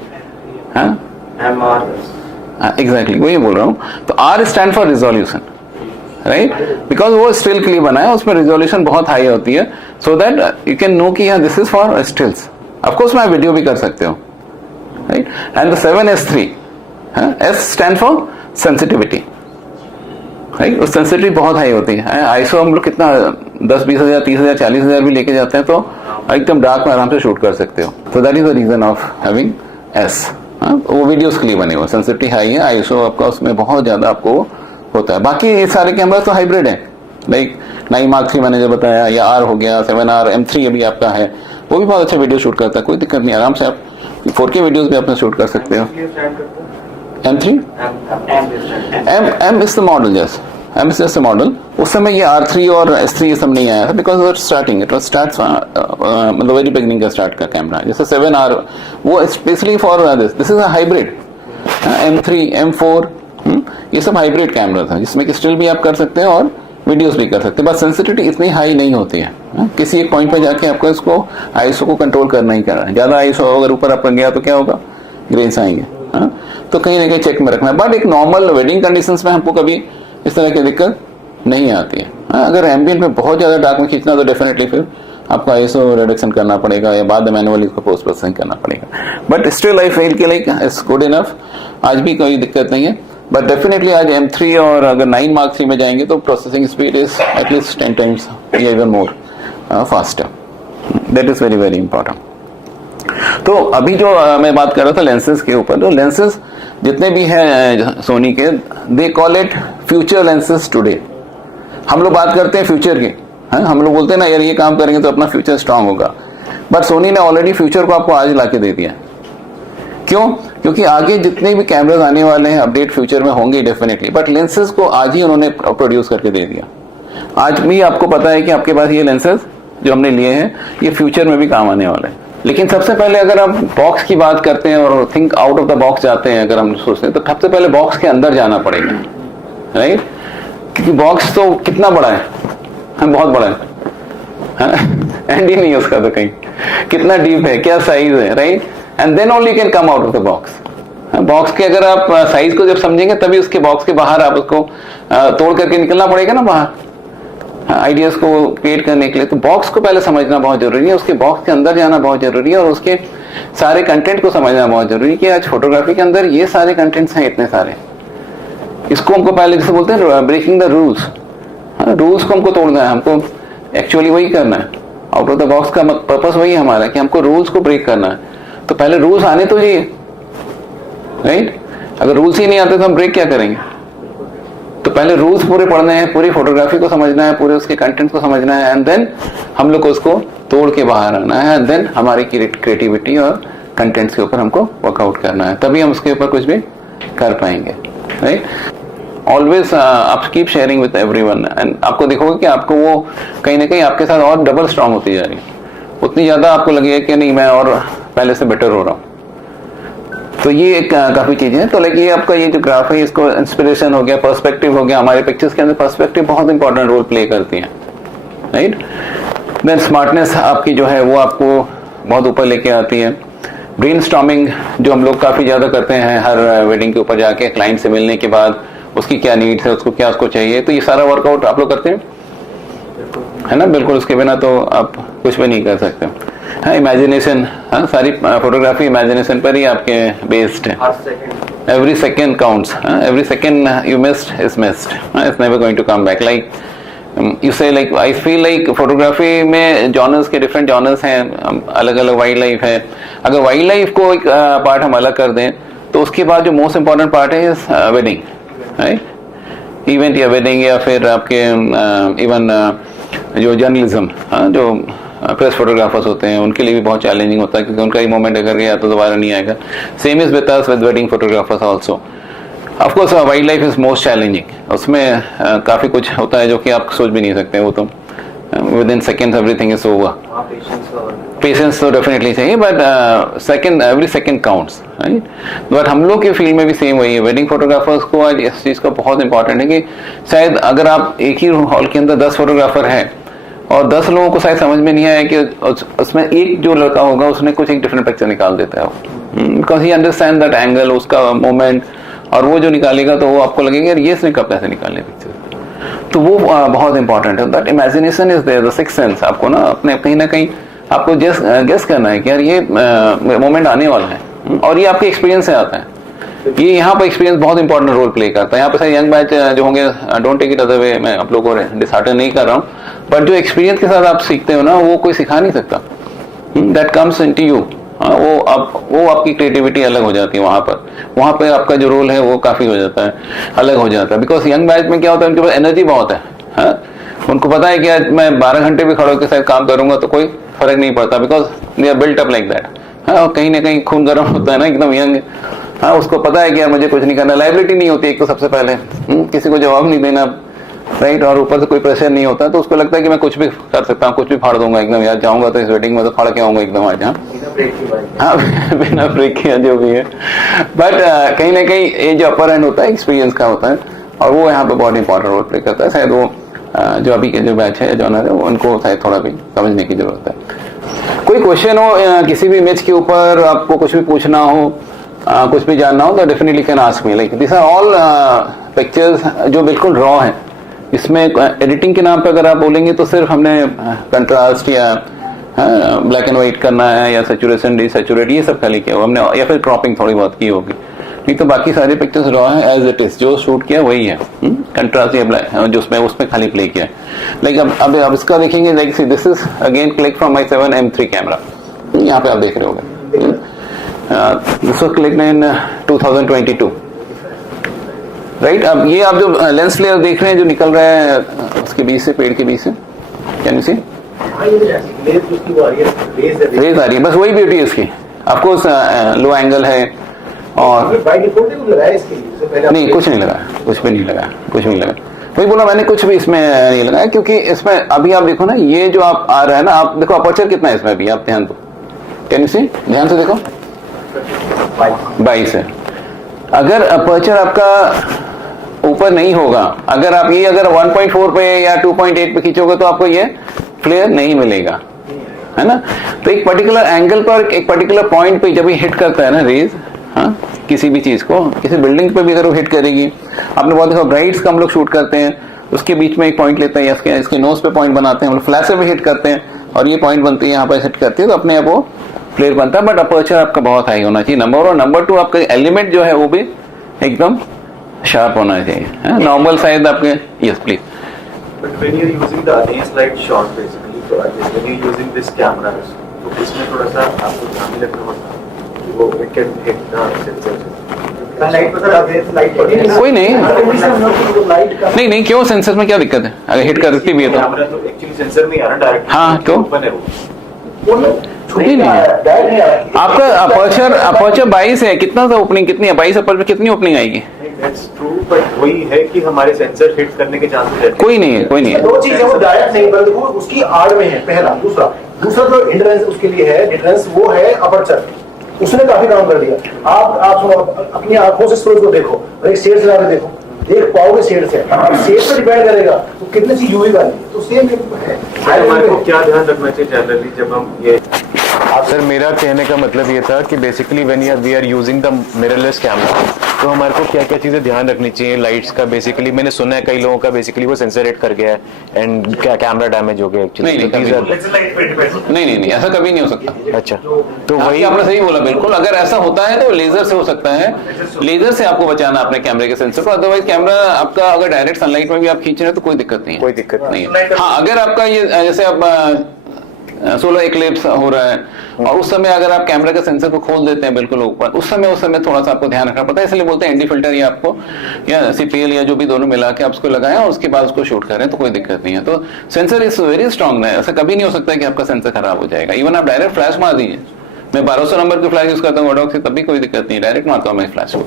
exactly वही बोल रहा हूँ। तो R stand for resolution, right, because वो स्टिल के लिए बना है, उसमें रिजोल्यूशन बहुत हाई होती है, so that you can know कि हाँ this is for stills. Of course मैं वीडियो भी कर सकते हो, right. And 7S3, S stand for sensitivity, right. उस सेंसिटिविटी बहुत हाई होती है। आईएसओ हम लोग कितना 10, 20 हजार, 30 हजार, 40 हजार भी लेके जाते हैं, तो एकदम डार्क में आराम से शूट कर सकते हो। तो that is the reason of having S। वो वीडियोस के लिए बने हुए, सेंसिटिविटी हाई है, आईएसओ आपका उसमें बहुत ज्यादा आपको होता है। बाकी ये सारे कैमरा तो हाइब्रिड है, लाइक 9 Mark 3 मैंने जो बताया, या R हो गया, 7R, M3 अभी आपका है, वो भी बहुत अच्छा वीडियो शूट करता है, कोई दिक्कत नहीं, आराम से आप 4K वीडियोस भी अपने शूट कर सकते हो। M3 M is the model, yes, M is just a model। उस समय ये R3 और S3 ये सब नहीं आया था, बिकॉज वो स्टार्टिंग, इट वाज स्टार्ट, मतलब वेरी बिगनिंग का स्टार्ट का कैमरा। जैसे 7R वो specially for this is a hybrid. M3 M4 ये सब हाइब्रिड कैमरा था, जिसमें कि स्टिल भी आप कर सकते हैं और वीडियोस भी कर सकते हैं, बस सेंसिटिविटी इतनी हाई नहीं होती है। किसी एक पॉइंट पे जाके आपको इसको आईएसओ को कंट्रोल करना ही करना है। ज्यादा आईएसओ अगर ऊपर आपका गया तो क्या होगा? ग्रेन्स आएंगे। तो कहीं ना कहीं चेक में रखना है, बट एक नॉर्मल वेडिंग कंडीशंस में हमको कभी इस तरह की दिक्कत नहीं आती है। अगर एम्बिएंट में बहुत ज्यादा डार्क में खींचना, तो डेफिनेटली फिर आपको आईएसओ रिडक्शन करना पड़ेगा, या बाद में मैनुअली इसको पोस्ट प्रोसेसिंग करना पड़ेगा। बट स्टिल आई फील कि लाइक इट्स गुड इनफ, आज भी कोई दिक्कत नहीं है। बट डेफिनेटली आज M3 और अगर 9 Mark 3 में जाएंगे, तो processing speed is at least 10 times या even more faster. That is very very important. तो अभी जो मैं बात कर रहा था लेंसेज के ऊपर, तो लेंसेज जितने भी हैं सोनी के, they call it future lenses today. हम लोग बात करते हैं फ्यूचर की, हम लोग बोलते हैं ना यार ये काम करेंगे तो अपना फ्यूचर स्ट्रांग होगा, बट सोनी ने ऑलरेडी फ्यूचर को आपको आज लाके दे दिया। क्यों? क्योंकि आगे जितने भी कैमरास आने वाले हैं अपडेट फ्यूचर में होंगे डेफिनेटली, बट लेंसेज को आज ही उन्होंने प्रोड्यूस करके दे दिया। आज भी आपको पता है कि आपके पास ये लेंसेज जो हमने लिए हैं, ये फ्यूचर में भी काम आने वाले हैं। लेकिन सबसे पहले अगर आप बॉक्स की बात करते हैं और think out of the box जाते हैं, अगर हम सोचते हैं, तो सबसे पहले बॉक्स के अंदर जाना पड़ेगा, राइट। क्योंकि बॉक्स तो कितना बड़ा है, बहुत बड़ा है, एंड ही नहीं उसका, तो कहीं कितना डीप है, क्या साइज है, right. And then only can come out of the box. Box के अगर आप साइज को जब समझेंगे, तभी उसके बॉक्स के बाहर आप उसको तोड़ करके निकलना पड़ेगा ना बाहर, आइडियाज को क्रिएट करने के लिए। तो बॉक्स को पहले समझना बहुत जरूरी है, उसके बॉक्स के अंदर जाना बहुत जरूरी है, और उसके सारे कंटेंट को समझना बहुत जरूरी है कि आज फोटोग्राफी के अंदर ये सारे कंटेंट्स हैं, इतने सारे। इसको हमको पहले जैसे बोलते हैं ब्रेकिंग द रूल्स, रूल्स को हमको तोड़ना है, हमको एक्चुअली वही करना है। आउट ऑफ द बॉक्स का पर्पस वही है हमारा, कि हमको रूल्स को ब्रेक करना है। तो पहले रूल्स आने तो चाहिए, राइट। अगर रूल्स ही नहीं आते तो हम ब्रेक क्या करेंगे? तो पहले रूल्स पूरे पढ़ने हैं, पूरी फोटोग्राफी को समझना है, पूरे उसके कंटेंट को समझना है, एंड देन हम लोग को उसको तोड़ के बाहर आना है, एंड देन हमारी क्रिएटिविटी और कंटेंट्स के ऊपर हमको वर्कआउट करना है, तभी हम उसके ऊपर कुछ भी कर पाएंगे, राइट। ऑलवेज आप keep sharing with everyone, and आपको देखोगे कि आपको वो कहीं ना कहीं आपके साथ और डबल स्ट्रांग होती जा रही है। वो उतनी ज़्यादा आपको लगेगा कि नहीं मैं और पहले से बेटर हो रहा हूँ। तो ये एक काफ़ी चीज़ें हैं। तो लाइक ये आपका ये जो ग्राफ है इसको इंस्पिरेशन हो गया, पर्सपेक्टिव हो गया। हमारे पिक्चर्स के अंदर पर्सपेक्टिव बहुत इंपॉर्टेंट रोल प्ले करती है, राइट। देन स्मार्टनेस आपकी जो है वो आपको बहुत ऊपर लेके आती है। ब्रेनस्टॉर्मिंग जो हम लोग काफ़ी ज़्यादा करते हैं हर वेडिंग के ऊपर जाके क्लाइंट से मिलने के बाद, उसकी क्या नीड्स है, उसको क्या उसको चाहिए, तो ये सारा वर्कआउट आप लोग करते हैं, है ना। बिल्कुल, उसके बिना तो आप कुछ भी नहीं कर सकते। हाँ, इमेजिनेशन, हाँ, सारी फोटोग्राफी इमेजिनेशन पर ही आपके बेस्ड है। Every second counts, every second you missed is missed, it's never going to come back. Like you say like I feel like photography में जॉनर्स के डिफरेंट जॉनर्स हैं, अलग अलग वाइल्ड लाइफ है। अगर वाइल्ड लाइफ को एक पार्ट हम अलग कर दें तो उसके बाद जो मोस्ट इंपॉर्टेंट पार्ट है वेडिंग, राइट। इवेंट या वेडिंग या फिर आपके इवन जो जर्नलिज्म, जो प्रेस फोटोग्राफर्स होते हैं उनके लिए भी बहुत चैलेंजिंग होता है, क्योंकि उनका ही मोमेंट अगर गया तो दोबारा नहीं आएगा। Same is with us with wedding photographers also. Of course wild life is most challenging, उसमें काफ़ी कुछ होता है जो कि आप सोच भी नहीं सकते। वो तो with in seconds everything is over. Patience तो डेफिनेटली चाहिए, but second every second counts, right. But हम लोग के फील्ड में भी सेम वही है। वेडिंग फोटोग्राफर्स को आज इस चीज़ का बहुत इंपॉर्टेंट है कि शायद अगर आप एक ही हॉल के अंदर 10 फोटोग्राफर हैं और 10 लोगों को शायद समझ में नहीं आया कि उसमें एक जो लड़का होगा उसने कुछ एक डिफरेंट पिक्चर निकाल देता है, because he understand that angle, उसका मोमेंट, और वो जो निकालेगा तो वो आपको लगेगा ये इसने कब पैसे निकाले पिक्चर। तो वो बहुत इंपॉर्टेंट है। That imagination is there, the sixth sense. आपको ना अपने कहीं ना कहीं आपको गेस करना है कि यार ये मोमेंट आने वाला है, और ये आपके एक्सपीरियंस से आता है। ये यहाँ पर एक्सपीरियंस बहुत इंपॉर्टेंट रोल प्ले करता है। यहाँ पर यंग बैच जो होंगे, don't take it other way, मैं आप लोगों को डिसहार्टन नहीं कर रहा हूँ, बट जो एक्सपीरियंस के साथ आप सीखते हो ना वो कोई सिखा नहीं सकता। That comes into you. वो आपकी क्रिएटिविटी अलग हो जाती है वहाँ पे आपका जो रोल है वो काफ़ी हो जाता है, अलग हो जाता है। बिकॉज यंग बैच में क्या होता है, उनके पास एनर्जी बहुत है, हाँ? उनको पता है कि आज मैं 12 घंटे भी खड़े होकर साथ काम करूंगा तो कोई फर्क नहीं पड़ता, because they are built up like that. हाँ, कहीं ना कहीं खून गर्म होता है ना, एकदम यंग। हाँ, उसको पता है कि यार मुझे कुछ नहीं करना, लाइबिलिटी नहीं होती एक तो सबसे पहले, किसी को जवाब नहीं देना, राइट, और ऊपर से कोई प्रेशर नहीं होता, तो उसको लगता है कि मैं कुछ भी कर सकता हूँ, कुछ भी फाड़ दूंगा एकदम, यार जाऊंगा तो इस वेडिंग में तो फाड़ के आऊंगा एकदम आज। हाँ, बिना ब्रेक किया जो भी है। बट कहीं ना कहीं ये जो अपर एंड होता है एक्सपीरियंस का होता है, और वो यहाँ पे बहुत इंपॉर्टेंट रोल प्ले करता है। शायद वो जो अभी के जो बैच है, जॉनर है, उनको शायद थोड़ा भी समझने की जरूरत है। कोई क्वेश्चन हो किसी भी इमेज के ऊपर, आपको कुछ भी पूछना हो, कुछ भी जानना हो, तो definitely can ask me. Like this are all pictures जो बिल्कुल रॉ है। इसमें एडिटिंग के नाम पे अगर आप बोलेंगे तो सिर्फ हमने कंट्रास्ट या ब्लैक एंड व्हाइट करना है या सैचुरेशन डिसैचुरेट ये सब खाली किया हुआ हमने, या फिर क्रॉपिंग थोड़ी बहुत की होगी, नहीं तो बाकी सारे पिक्चर्स रॉ है एज इट इज, जो शूट किया वही है। कंट्रास्ट या ब्लैक जो उसमें खाली प्ले किया है। लाइक अब इसका देखेंगे, like this is again click from my 7M3 camera, यहाँ पे आप देख रहे होंगे। This was clicked in 2022, right. अब ये आप जो लेंस फ्लेयर देख रहे हैं जो निकल रहा है उसके बीच से, पेड़ के बीच से, कैन यू सी रेज आ रही है, बस वही ब्यूटी है इसकी। ऑफकोर्स लो एंगल है और नहीं, कुछ नहीं लगा, कुछ भी नहीं लगा, कुछ भी नहीं लगा। वही बोला मैंने, कुछ भी इसमें नहीं लगाया, क्योंकि इसमें अभी आप देखो ना, ये जो आप आ रहा है ना, आप देखो अपर्चर कितना है इसमें, अभी आप ध्यान दो, कैन यू सी, ध्यान से देखो, 22 है। अगर अपर्चर आपका ऊपर नहीं होगा, अगर आप ये अगर 1.4 पे या 2.8 पे खींचोगे तो आपको ये फ्लेयर नहीं मिलेगा, है ना। तो एक पर्टिकुलर एंगल पर, एक पर्टिकुलर पॉइंट पे जब ये हिट करता है ना रेज, हाँ, किसी भी चीज को, किसी बिल्डिंग पे भी अगर वो हिट करेगी, आपने बहुत देखा ब्राइड्स का हम लोग शूट करते हैं, उसके बीच में एक पॉइंट लेते हैं, इसके नोज पे पॉइंट बनाते हैं, हम लोग फ्लैश से भी हिट करते हैं और ये पॉइंट बनती है यहाँ पर हिट करती है, तो अपने आप वो फ्लेयर बनता है। बट अपर्चर आपका बहुत हाई होना चाहिए, नंबर 1, और नंबर 2 आपका एलिमेंट जो है वो भी एकदम शार्प होना चाहिए। नॉर्मल साइज आपके, yes please. But when you're using the Slide shot basically, तो when you're using this camera, तो इसमें थोड़ा सा आपको ध्यान रखना पड़ता है कि वो it can hit the sensor। कोई नहीं, नहीं नहीं, क्यों सेंसर में क्या दिक्कत है, अगर हिट करती भी है तो कैमरा तो एक्चुअली सेंसर में आ रहा डायरेक्ट, हाँ, तो ओपन है वो नहीं आपका अपर्चर 22 है, कितना सा ओपनिंग, कितनी है 22 अपर्चर में कितनी ओपनिंग आएगी? That's true, but वही है कि हमारे सेंसर हिट करने के चांसेस रहते कोई नहीं है, कोई नहीं है। दो चीजें, वो डायरेक्ट नहीं बल्कि वो उसकी आड़ में है, पहला। दूसरा जो हिंड्रेंस उसके लिए है, डिफरेंस वो है अपर्चर। उसने काफी काम कर दिया। आप अपनी आंखों से सूरज को देखो और एक शेड चला के देखो, देख पाओगे शेड से। अब शेड पे डिपेंड करेगा तो कितनी सी यूवी वाली है, तो सेम है। हमारे को क्या ध्यान रखना चाहिए जनरली जब हम ये सर मेरा कहने का मतलब ये था कि basically when we are using the mirrorless camera, तो हमारे को क्या क्या चीज़ें ध्यान रखनी चाहिए लाइट्स का। बेसिकली मैंने सुना है कई लोगों का बेसिकली वो सेंसर हिट कर गया है एंड क्या कैमरा डैमेज हो गया एक्चुअली। नहीं, ऐसा कभी नहीं हो सकता। अच्छा, तो वही वही आपने सही बोला, बिल्कुल। अगर ऐसा होता है तो लेजर से हो सकता है, लेजर से आपको बचाना अपने कैमरे के सेंसर को। अदरवाइज कैमरा आपका अगर डायरेक्ट सनलाइट में भी आप खींच रहे हैं तो कोई दिक्कत नहीं है, कोई दिक्कत नहीं है। हाँ, अगर आपका ये जैसे आप सोलर एक्लिप्स हो रहा है और उस समय अगर आप कैमरा के सेंसर को खोल देते हैं बिल्कुल ऊपर, उस समय थोड़ा सा आपको ध्यान रखना पड़ता है। इसलिए बोलते हैं एनडी फिल्टर या आपको या सीपीएल या जो भी दोनों मिला के आप उसको लगाएं और उसके बाद उसको शूट करें तो कोई दिक्कत नहीं है। तो सेंसर इज वेरी स्ट्रॉन्ग है, ऐसा कभी नहीं हो सकता कि आपका सेंसर खराब हो जाएगा। इवन आप डायरेक्ट फ्लैश मार दीजिए, मैं 1200 नंबर की फ्लैश यूज करता हूँ वोडॉक से, तब भी कोई दिक्कत नहीं, डायरेक्ट मारता हूँ मैं फ्लैश को।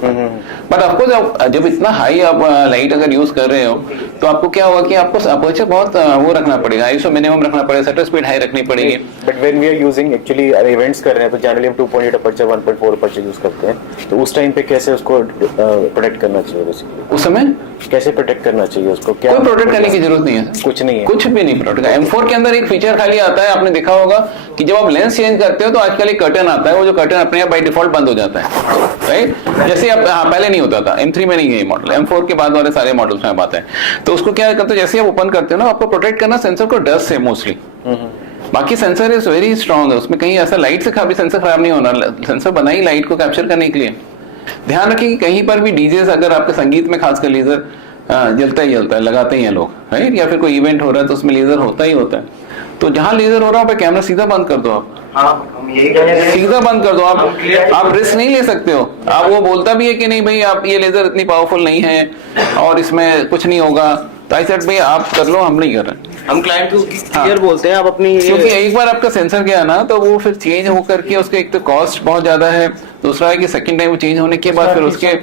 बट आपको जब इतना हाई आप लाइट अगर यूज कर रहे हो तो आपको क्या होगा कि आपको अपर्चर बहुत वो रखना पड़ेगा, आईएसओ मिनिमम रखना पड़ेगा, शटर स्पीड हाई रखनी पड़ेगी। But when we are using actually events कर रहे हैं तो जनरली हम 2.8 अपर्चर 1.4 अपर्चर यूज करते हैं, तो उस टाइम पे कैसे उसको प्रोटेक्ट करना चाहिए बेसिकली? उस समय कैसे प्रोटेक्ट करना चाहिए उसको? क्या कोई प्रोटेक्ट करने की जरूरत नहीं है, कुछ नहीं है, कुछ भी नहीं प्रोटेक्ट। M4 के अंदर एक फीचर खाली आता है, आपने देखा होगा कि जब आप लेंस चेंज करते हो तो आजकल एक कर्टन आता है, वो जो कर्टन अपने आप बाय डिफॉल्ट बंद हो जाता है, राइट? जैसे आप पहले नहीं होता था, M3 में नहीं है ये मॉडल, M4 के बाद वाले सारे मॉडल्स में बात है। तो उसको क्या करते हो, जैसे आप ओपन करते हो ना, आपको प्रोटेक्ट करना सेंसर को डस्ट से मोस्टली। बाकी सेंसर इज वेरी स्ट्रॉन्ग है, उसमें कहीं ऐसा लाइट से कभी सेंसर खराब नहीं होना। सेंसर बनाई लाइट को कैप्चर करने के लिए। ध्यान रखिए कि कहीं पर भी डीजेस, अगर आपके संगीत में खासकर लेजर जलता ही लगाते ही हैं लोग, राइट? या फिर कोई इवेंट हो रहा है तो उसमें लेजर होता ही होता है, तो जहां लेजर हो रहा है कैमरा सीधा बंद कर दो आप। हम यही कहने सीधा बंद कर दो आप रिस्क नहीं ले सकते हो। आप वो बोलता भी है कि नहीं भाई आप ये लेजर इतनी पावरफुल नहीं है और इसमें कुछ नहीं होगा, तो आई सेड भाई आप कर लो, हम नहीं कर रहे। हम क्लाइंट को क्लियर बोलते हैं, आप अपनी क्योंकि एक बार आपका सेंसर गया ना तो वो फिर चेंज होकर के उसका एक तो कॉस्ट बहुत ज्यादा है, दूसरा है कि सेकंड टाइम वो चेंज होने के बाद फिर उसके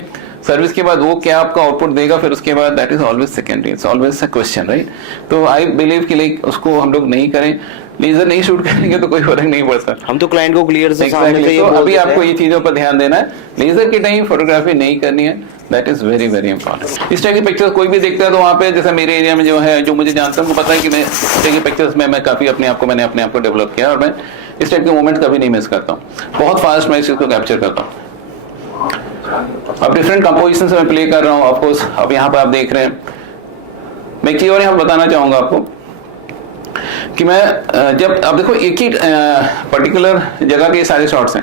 सर्विस के बाद वो क्या आपका आउटपुट देगा फिर उसके बाद, that is always secondary, it's always a question, right? तो आई बिलीव कि लाइक उसको हम लोग नहीं करें, लेजर नहीं शूट करेंगे तो कोई फर्क नहीं पड़ता। हम तो क्लाइंट को क्लियर से सामने से ये तो बोल अभी देते आपको हैं। ये चीजों पर ध्यान देना है, लेजर के टाइम फोटोग्राफी नहीं करनी है, that is very very important. इस टाइप की पिक्चर्स कोई भी देखता है तो वहाँ पे, जैसे मेरे एरिया में जो है, जो मुझे जानता है उनको पता है कि मैं इस टाइप की पिक्चर्स में मैं काफी मैंने अपने आप को डेवलप किया और मैं इस टाइप के मोमेंट कभी नहीं मिस करता हूँ, बहुत फास्ट मैं इस चीज को कैप्चर करता हूँ। अब डिफरेंट कंपोजिशन से मैं प्ले कर रहा हूँ, ऑफकोर्स अब यहाँ पे आप देख रहे हैं। मैं एक चीज और यहाँ बताना चाहूंगा आपको कि मैं जब अब देखो एक ही पर्टिकुलर जगह के सारे शॉट्स हैं,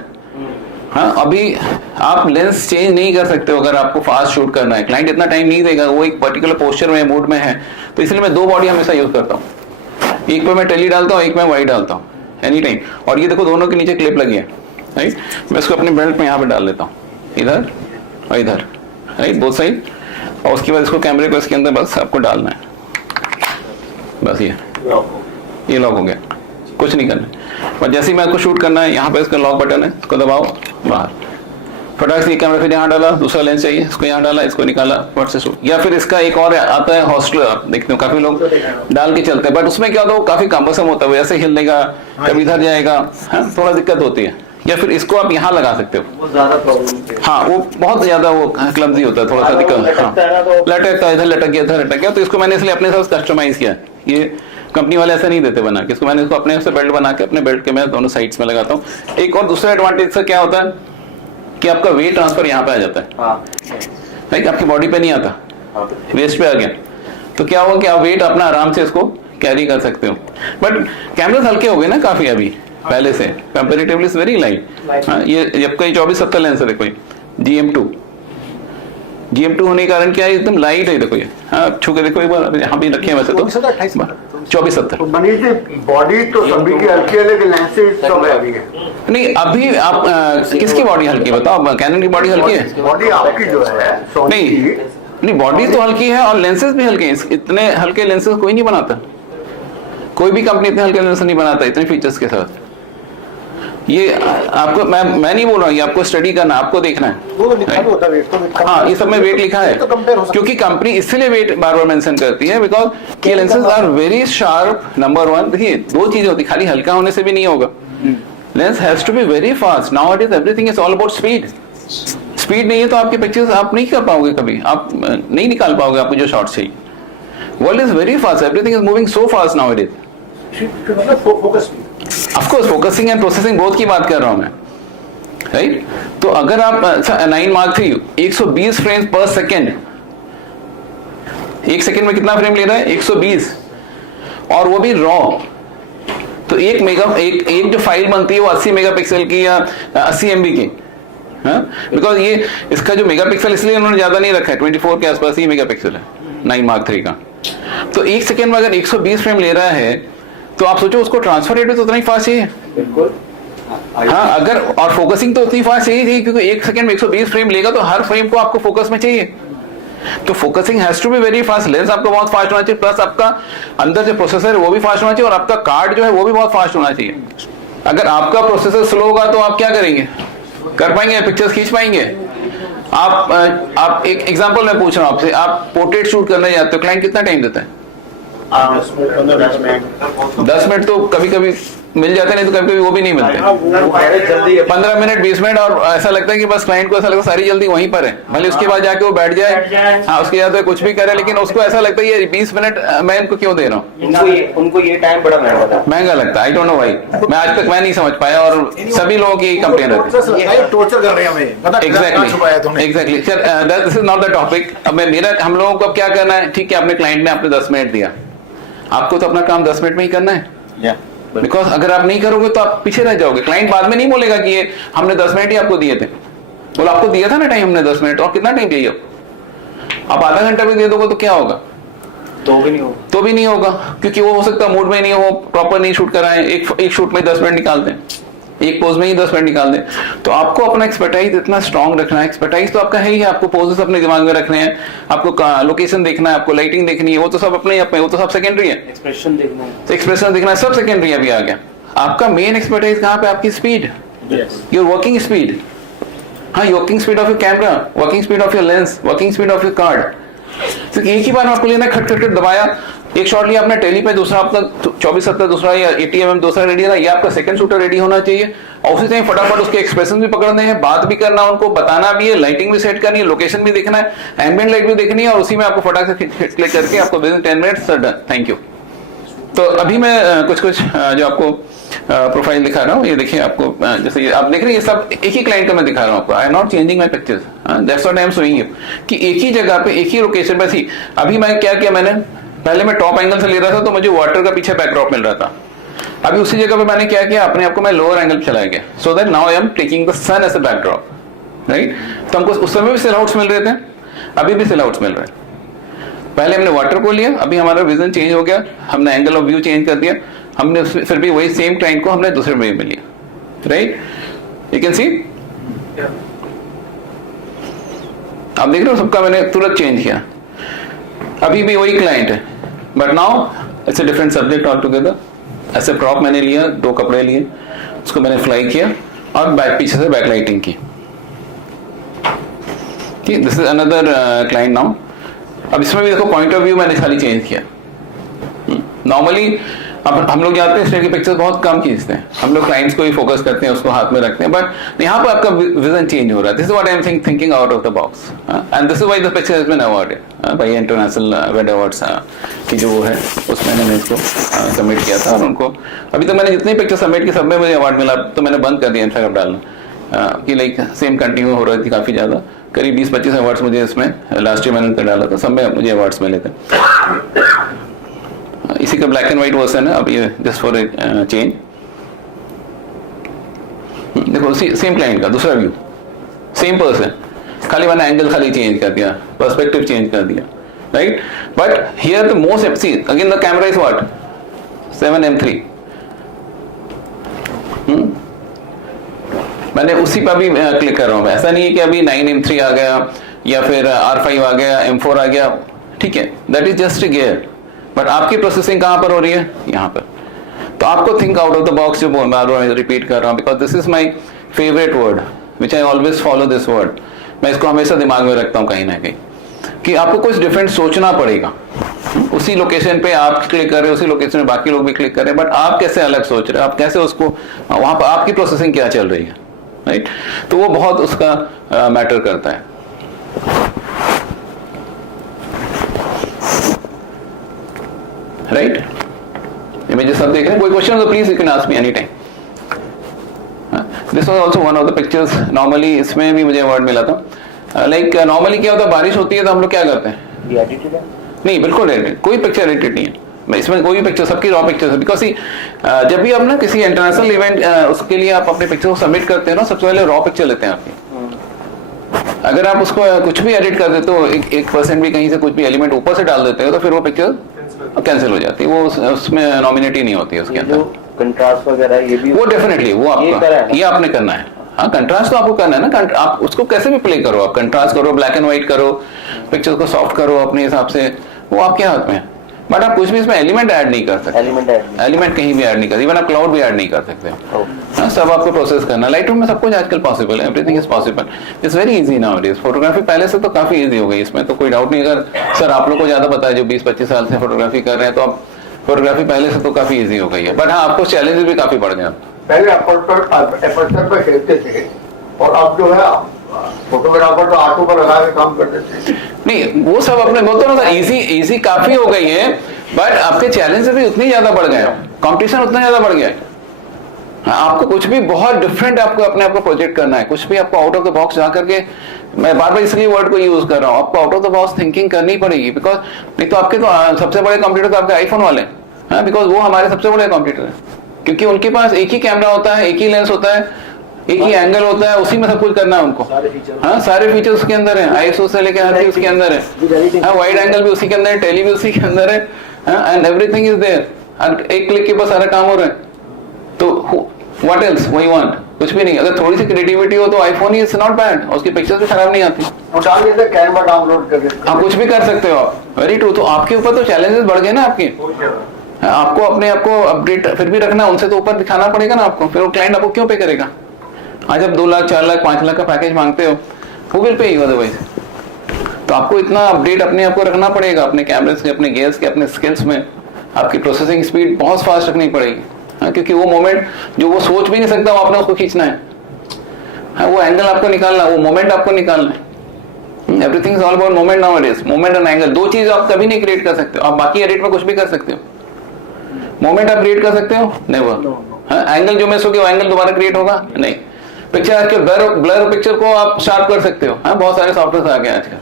हाँ, अभी आप लेंस चेंज नहीं कर सकते हो अगर आपको फास्ट शूट करना है, क्लाइंट इतना टाइम नहीं देगा, वो एक पर्टिकुलर पोस्चर में मूड में है, तो इसलिए मैं 2 बॉडी हमेशा यूज करता हूँ, एक पे मैं टेली डालता हूँ, एक मैं वाइड डालता हूँ एनी टाइम। और ये देखो दोनों के नीचे क्लिप लगी है, राइट? मैं इसको अपने बेल्ट में यहाँ पे डाल लेता हूँ, इधर और इधर, राइट, बोथ साइड, और उसके बाद इसको कैमरे को इसके अंदर बस आपको डालना है, बस ये लॉक हो गया, कुछ नहीं करना। और जैसे ही मैं आपको शूट करना है, यहाँ पे इसका लॉक बटन है, इसको दबाओ, बाहर फटाक से कैमरा फिर यहाँ डाला, दूसरा लेंस चाहिए, इसको यहाँ डाला, इसको निकाला, फट से शूट। या फिर इसका एक और आता है हॉस्टलर, देखते हो काफी लोग डाल के चलते हैं, बट उसमें क्या होता है, वो काफी कम्बसम होता है, वो ऐसे हिलनेगा, कभी इधर जाएगा, हाँ, थोड़ा दिक्कत होती है। या फिर इसको आप यहाँ लगा सकते हो, वो ज्यादा प्रॉब्लम, हाँ, वो बहुत ज्यादा वो क्लमजी होता है, थोड़ा सा दिक्कत, हाँ, लटकता है, इधर लटक गया, इधर लटक गया, तो इसको मैंने इसलिए अपने साथ कस्टमाइज किया। ये कंपनी वाले ऐसा नहीं देते बना के, इसको मैंने इसको अपने से बेल्ट बना के अपने बेल्ट के मैं दोनों साइड्स में लगाता हूँ। एक और दूसरा एडवांटेज से क्या होता है कि आपका वेट ट्रांसफर यहाँ पे आ जाता है, राइट? आपकी बॉडी पे नहीं आता, वेस्ट पे आ गया, तो क्या होगा कि आप वेट अपना आराम से इसको कैरी कर सकते हो। बट कैमरास हल्के हो गए ना काफी अभी पहले से, कंपेरेटिवली वेरी लाइट। ये जब कोई 24-70 लेंस है, देखो GM2 होने के कारण क्या है, एकदम लाइट है, देखो ये, हाँ, छू के देखो एक बार, यहाँ भी रखे हैं वैसे तो 24-70। मनीष जी, बॉडी तो सभी की हल्की है लेकिन लेंसेज सब हैवी है। नहीं, अभी आप किसकी बॉडी हल्की बताओ? कैनन की बॉडी हल्की है? बॉडी आपकी जो है नहीं, बॉडी तो हल्की है और लेंसेज भी हल्के हैं। इतने हल्के लेंसेज कोई नहीं बनाता, कोई भी कंपनी इतने हल्के लेंस नहीं बनाता इतने फीचर्स के साथ। ये आपको मैं नहीं बोल रहा हूँ, ये आपको स्टडी करना, आपको देखना है। वो लिखा भी होता है वेट, तो वेट हाँ, ये सब में वेट लिखा है, तो कंपेयर हो सकता क्योंकि कंपनी इसलिए वेट बार बार मेंशन करती है बिकॉज ये lenses are very sharp. Number one, देखिए दो चीजें होती, खाली हल्का होने से भी नहीं होगा, lens has to be very fast. Now it is everything is all about speed. Speed नहीं है तो आपके पिक्चर्स आप नहीं कर पाओगे, कभी आप नहीं निकाल पाओगे आपको जो शॉट चाहिए। World is very fast, everything is moving so fast now it is. Focus of course focusing and processing both की बात कर रहा हूं मैं, राइट? तो अगर आप 9 Mark III 120 frames per second, एक सेकेंड में कितना फ्रेम ले रहा है? 120, और वो भी रॉ। तो एक जो फाइल बनती है वो 80 मेगापिक्सल की या 80 MB की, बिकॉज ये इसका जो मेगापिक्सल इसलिए उन्होंने ज्यादा नहीं रखा है, 24 के आसपास ही मेगापिक्सल है 9 Mark III का। तो एक सेकेंड में अगर 120 फ्रेम ले रहा है तो आप सोचो उसको ट्रांसफर रेट तो उतना ही फास्ट चाहिए। बिल्कुल। हाँ, अगर और फोकसिंग तो उतनी फास्ट चाहिए, क्योंकि एक सेकंड में 120 फ्रेम लेगा तो हर फ्रेम को आपको फोकस में चाहिए। तो focusing has to be very fast, lens आपका बहुत फास्ट होना चाहिए, प्लस आपका अंदर जो प्रोसेसर है वो भी फास्ट होना चाहिए, और आपका कार्ड जो है वो भी बहुत फास्ट होना चाहिए। अगर आपका प्रोसेसर स्लो होगा तो आप क्या करेंगे? कर पाएंगे? पिक्चर्स खींच पाएंगे? आप एक एग्जांपल मैं पूछ रहा हूं आपसे, आप पोर्ट्रेट शूट करने जाते हो, क्लाइंट कितना टाइम देता है? 10 मिनट तो कभी कभी मिल जाते, नहीं तो कभी कभी वो भी नहीं मिलते। 15 मिनट 20 मिनट, और ऐसा लगता है कि बस क्लाइंट को ऐसा लगता है सारी जल्दी वहीं पर है, भले उसके बाद जाके वो बैठ जाए, हाँ उसके बाद कुछ भी करे, लेकिन उसको ऐसा लगता है ये 20 मिनट मैं इनको क्यों दे रहा हूँ? उनको ये टाइम बड़ा महंगा लगता है। आई डोंट नो भाई, मैं आज तक मैं नहीं समझ पाया, और सभी लोगों की कंप्लेन रहती है। टॉर्चर कर रहे हैं हमें, exactly this is not the topic. अब हम लोगों को अब क्या करना है? ठीक है, अपने क्लाइंट ने आपने 10 मिनट दिया, आपको तो अपना काम 10 मिनट में ही करना है, बिकॉज अगर आप नहीं करोगे तो आप पीछे रह जाओगे। क्लाइंट बाद में नहीं बोलेगा कि ये हमने 10 मिनट ही आपको दिए थे, बोला आपको दिया था ना टाइम हमने 10 मिनट, और कितना टाइम चाहिए? आप आधा घंटा भी दे दोगे तो क्या होगा? तो भी नहीं होगा, क्योंकि वो हो सकता मूड में नहीं हो, प्रॉपर नहीं शूट कराए, एक शूट में 10 मिनट निकालते हैं, एक पोज में ही 10 मिनट निकाल दें। तो आपको अपना एक्सपर्टाइज इतना स्ट्रांग रखना है। एक्सपर्टाइज तो आपका है ही है, आपको पोजेस अपने दिमाग में रखने हैं, आपको लोकेशन देखना है, आपको लाइटिंग देखनी है, वो तो सब अपने वो तो सब सेकेंडरी है। एक्सप्रेशन देखना है, सब सेकेंडरी अभी आ गया। आपका मेन एक्सपर्टाइज कहाँ पे? आपकी स्पीड, योर वर्किंग स्पीड। हाँ, working speed of your camera, working speed of your lens, working speed of your card. तो एक ही बार में आपको लेना है, खट खट खट दबाया, एक शॉट लिया आपने टेली पे, दूसरा आपका 24-70 दूसरा या 80 mm दूसरा रेडी है, ये आपका सेकंड शूटर रेडी होना चाहिए। और उसी टाइम फटाफट उसके एक्सप्रेशन भी पकड़ने हैं, बात भी करना, उनको बताना भी है, लाइटिंग भी सेट करनी है, लोकेशन भी देखना है, एम्बिएंट लाइट भी देखनी है, और उसी में आपको फटाक से क्लिक करके आपको with in 10 minutes done. Thank you. तो अभी मैं कुछ जो आपको प्रोफाइल दिखा रहा हूँ, ये देखिए आपको जैसे ये आप देख रहे हैं, ये सब एक ही क्लाइंट का मैं दिखा रहा हूँ आपको। I am not changing my pictures, that's what I am showing you, कि एक ही जगह पे एक ही लोकेशन पे थी। अभी मैं क्या किया, मैंने पहले मैं टॉप एंगल से ले रहा था तो मुझे वाटर का पीछे बैकड्रॉप मिल रहा था। अभी उसी जगह पे मैंने क्या किया, अपने आप को मैं लोअर एंगल पे चलाया गया, so that now I am taking the sun as a backdrop, right? तो हमको उस समय भी सेल आउट्स मिल रहे थे, अभी भी सेल आउट्स मिल रहे हैं। पहले हमने वाटर को लिया, अभी हमारा विजन चेंज हो गया, हमने एंगल ऑफ व्यू चेंज कर दिया, हमने फिर भी वही सेम क्लाइंट को हमने दूसरे वे में लिया, राइट? यू कैन सी, आप देख रहे हो सबका मैंने तुरंत चेंज किया। अभी भी वही क्लाइंट है, but now it's a different subject all together. ऐसे प्रॉप मैंने लिया, 2 कपड़े लिए, उसको मैंने फ्लाई किया और पीछे से बैकलाइटिंग की। This is another client now. अब इसमें भी देखो पॉइंट ऑफ व्यू मैंने खाली चेंज किया। नॉर्मली अब हम लोग जानते हैं इस तरह की पिक्चर्स बहुत कम खींचते हैं, हम लोग क्लाइंट्स को ही फोकस करते हैं, उसको हाथ में रखते हैं, बट यहाँ पर आपका विजन चेंज हो रहा है। This is what I am thinking out of the box, and this is why the picture has been awarded by international wed awards की जो वो है, उसमें मैंने इसको सबमिट किया था। और उनको अभी तक मैंने जितनी पिक्चर सबमिट की सब में मुझे अवार्ड मिला, तो मैंने बंद कर दिया इनफैक्ट डालना, कि लाइक सेम कंटिन्यू हो रही थी काफी ज्यादा, करीब 20-25 अवार्ड्स मुझे इसमें लास्ट ईयर मैंने डाला था, सब में मुझे अवार्ड्स मिले थे। इसी का ब्लैक एंड व्हाइट वर्जन है, अब ये जस्ट फॉर चेंज। देखो सेम क्लाइंट का दूसरा व्यू, सेम पर्सन, खाली मैंने एंगल खाली चेंज कर दिया, पर्सपेक्टिव चेंज कर दिया, right? But here the most see again the camera is what 7M3। मैंने उसी पर भी क्लिक कर रहा हूँ, ऐसा नहीं है कि अभी 9M3 आ गया या फिर R5 आ गया, M4 आ गया, ठीक है, that is just a gear, but आपकी प्रोसेसिंग कहां पर हो रही है? यहाँ पर। तो आपको think out of the box, जो बार बार रिपीट कर रहा हूँ, because this is my favourite word which I always follow this word. मैं इसको हमेशा दिमाग में रखता हूँ कहीं ना कहीं, कि आपको कुछ डिफरेंट सोचना पड़ेगा। उसी लोकेशन पे आप क्लिक कर रहे हो, उसी लोकेशन में बाकी लोग भी क्लिक कर रहे हैं, बट आप कैसे अलग सोच रहे हो, आप कैसे उसको, वहां पर आपकी प्रोसेसिंग क्या चल रही है, राइट? तो वो बहुत उसका मैटर करता है। राइट, इमेजेस सब देख रहे हैं? कोई क्वेश्चन तो please you can ask me any time. This was also one of the pictures. Normally इसमें भी मुझे अवार्ड मिला था। लाइक नॉर्मली क्या होता है, बारिश होती है तो हम लोग क्या करते हैं? नहीं, बिल्कुल एडिटेड, कोई पिक्चर एडिटेड नहीं है इसमें, कोई भी पिक्चर, सबकी रॉ पिक्चर है। बिकॉज जब भी आप ना किसी इंटरनेशनल इवेंट उसके लिए आप अपने पिक्चर को सबमिट करते हैं ना, सबसे पहले रॉ पिक्चर लेते हैं आपकी। अगर आप उसको कुछ भी एडिट कर देते हो, 1% भी कहीं से कुछ भी एलिमेंट ऊपर से डाल देते हो, तो फिर वो पिक्चर कैंसिल हो जाती है, वो उसमें नॉमिनेट ही नहीं होती है उसके अंदर। कंट्रास्ट वगैरह ये भी, वो डेफिनेटली वो आपका, ये आपने करना है। हाँ, कंट्रास्ट तो आपको करना है ना। आप उसको कैसे भी प्ले करो, आप कंट्रास्ट करो, ब्लैक एंड व्हाइट करो, पिक्चर को सॉफ्ट करो अपने हिसाब से, वो आपके हाथ में है। बट आप कुछ भी इसमें एलिमेंट ऐड नहीं कर सकते, एलिमेंट कहीं भी ऐड नहीं कर, इवन आप क्लाउड भी ऐड नहीं कर सकते। हाँ, सब आपको प्रोसेस करना। लाइटरूम में सब कुछ आजकल पॉसिबल है, everything is possible, it's very easy nowadays. Photography पहले से तो काफी इजी हो गई, इसमें तो कोई डाउट नहीं। अगर सर आप लोग को ज्यादा पता है जो 20-25 साल से फोटोग्राफी कर रहे हैं, तो आप फोटोग्राफी पहले से तो काफी इजी हो गई है। बट हाँ, आपको चैलेंजेस भी काफी बढ़ जाते। पहले एपर्चर पे खेलते थे, और अब जो है फोटोग्राफर तो ऑटो पर लगा के काम करते थे। नहीं, वो सब अपने बोलते ना, इजी काफी हो गई है, बट आपके चैलेंजेस भी उतनी ज्यादा बढ़ गए, कंपटीशन उतना ज्यादा बढ़ गया है। आपको कुछ भी बहुत डिफरेंट आपको अपने आप को प्रोजेक्ट करना है, कुछ भी आपको आउट ऑफ द बॉक्स जा करके, मैं बार बार इसलिए वर्ड को यूज कर रहा हूँ, आपको out of the box thinking करनी पड़ेगी। बिकॉज नहीं तो आपके तो सबसे बड़े कंप्यूटर तो आपके आईफोन वाले हैं, बिकॉज वो हमारे सबसे बड़े कंप्यूटर है, क्योंकि उनके पास एक ही कैमरा होता है, एक ही लेंस होता है, एक ही एंगल होता है, उसी में सब कुछ करना है उनको। हाँ, सारे फीचर्स उसके अंदर है, आईएसओ से लेकर हर चीज उसके अंदर है। हाँ, वाइड एंगल भी उसी के अंदर है, टेली भी उसी के अंदर है, एंड एवरीथिंग इज देयर। एक क्लिक के पास सारा काम हो रहा है। तो व्हाट एल्स वी वांट? कुछ भी नहीं। अगर थोड़ी सी क्रिएटिविटी हो तो iPhone he is not bad, उसकी पिक्चर्स भी खराब नहीं आती। कैमरा डाउनलोड करके आप कुछ भी कर सकते हो आप। Very true. तो आपके ऊपर तो चैलेंजेस बढ़ गए ना आपके। आपको अपने आप को अपडेट फिर भी रखना, उनसे तो ऊपर दिखाना पड़ेगा ना आपको। फिर वो क्लाइंट आपको क्यों पे करेगा? आज आप 2 लाख 4 लाख 5 लाख का पैकेज मांगते हो, who will pay you otherwise? तो आपको इतना अपडेट अपने आप को रखना पड़ेगा, अपने कैमरेस के, अपने गियर्स के, अपने स्किल्स में। आपकी प्रोसेसिंग स्पीड बहुत फास्ट रखनी पड़ेगी। हाँ, क्योंकि वो मोमेंट जो वो सोच भी नहीं सकता, वो आपने उसको खींचना है। हाँ, वो एंगल आपको निकालना, वो मोमेंट आपको निकालना है। Everything is all about moment nowadays. Moment and angle, दो चीज आप कभी नहीं क्रिएट कर सकते हो। आप बाकी एडिट में कुछ भी कर सकते हो, मोमेंट आप क्रिएट कर सकते हो? नेवर। हाँ, एंगल जो मिस हो गया वो एंगल दोबारा क्रिएट होगा? नहीं। पिक्चर आजकल ब्लर पिक्चर को आप शार्प कर सकते हो। हाँ, बहुत सारे सॉफ्टवेयर आ गए आजकल।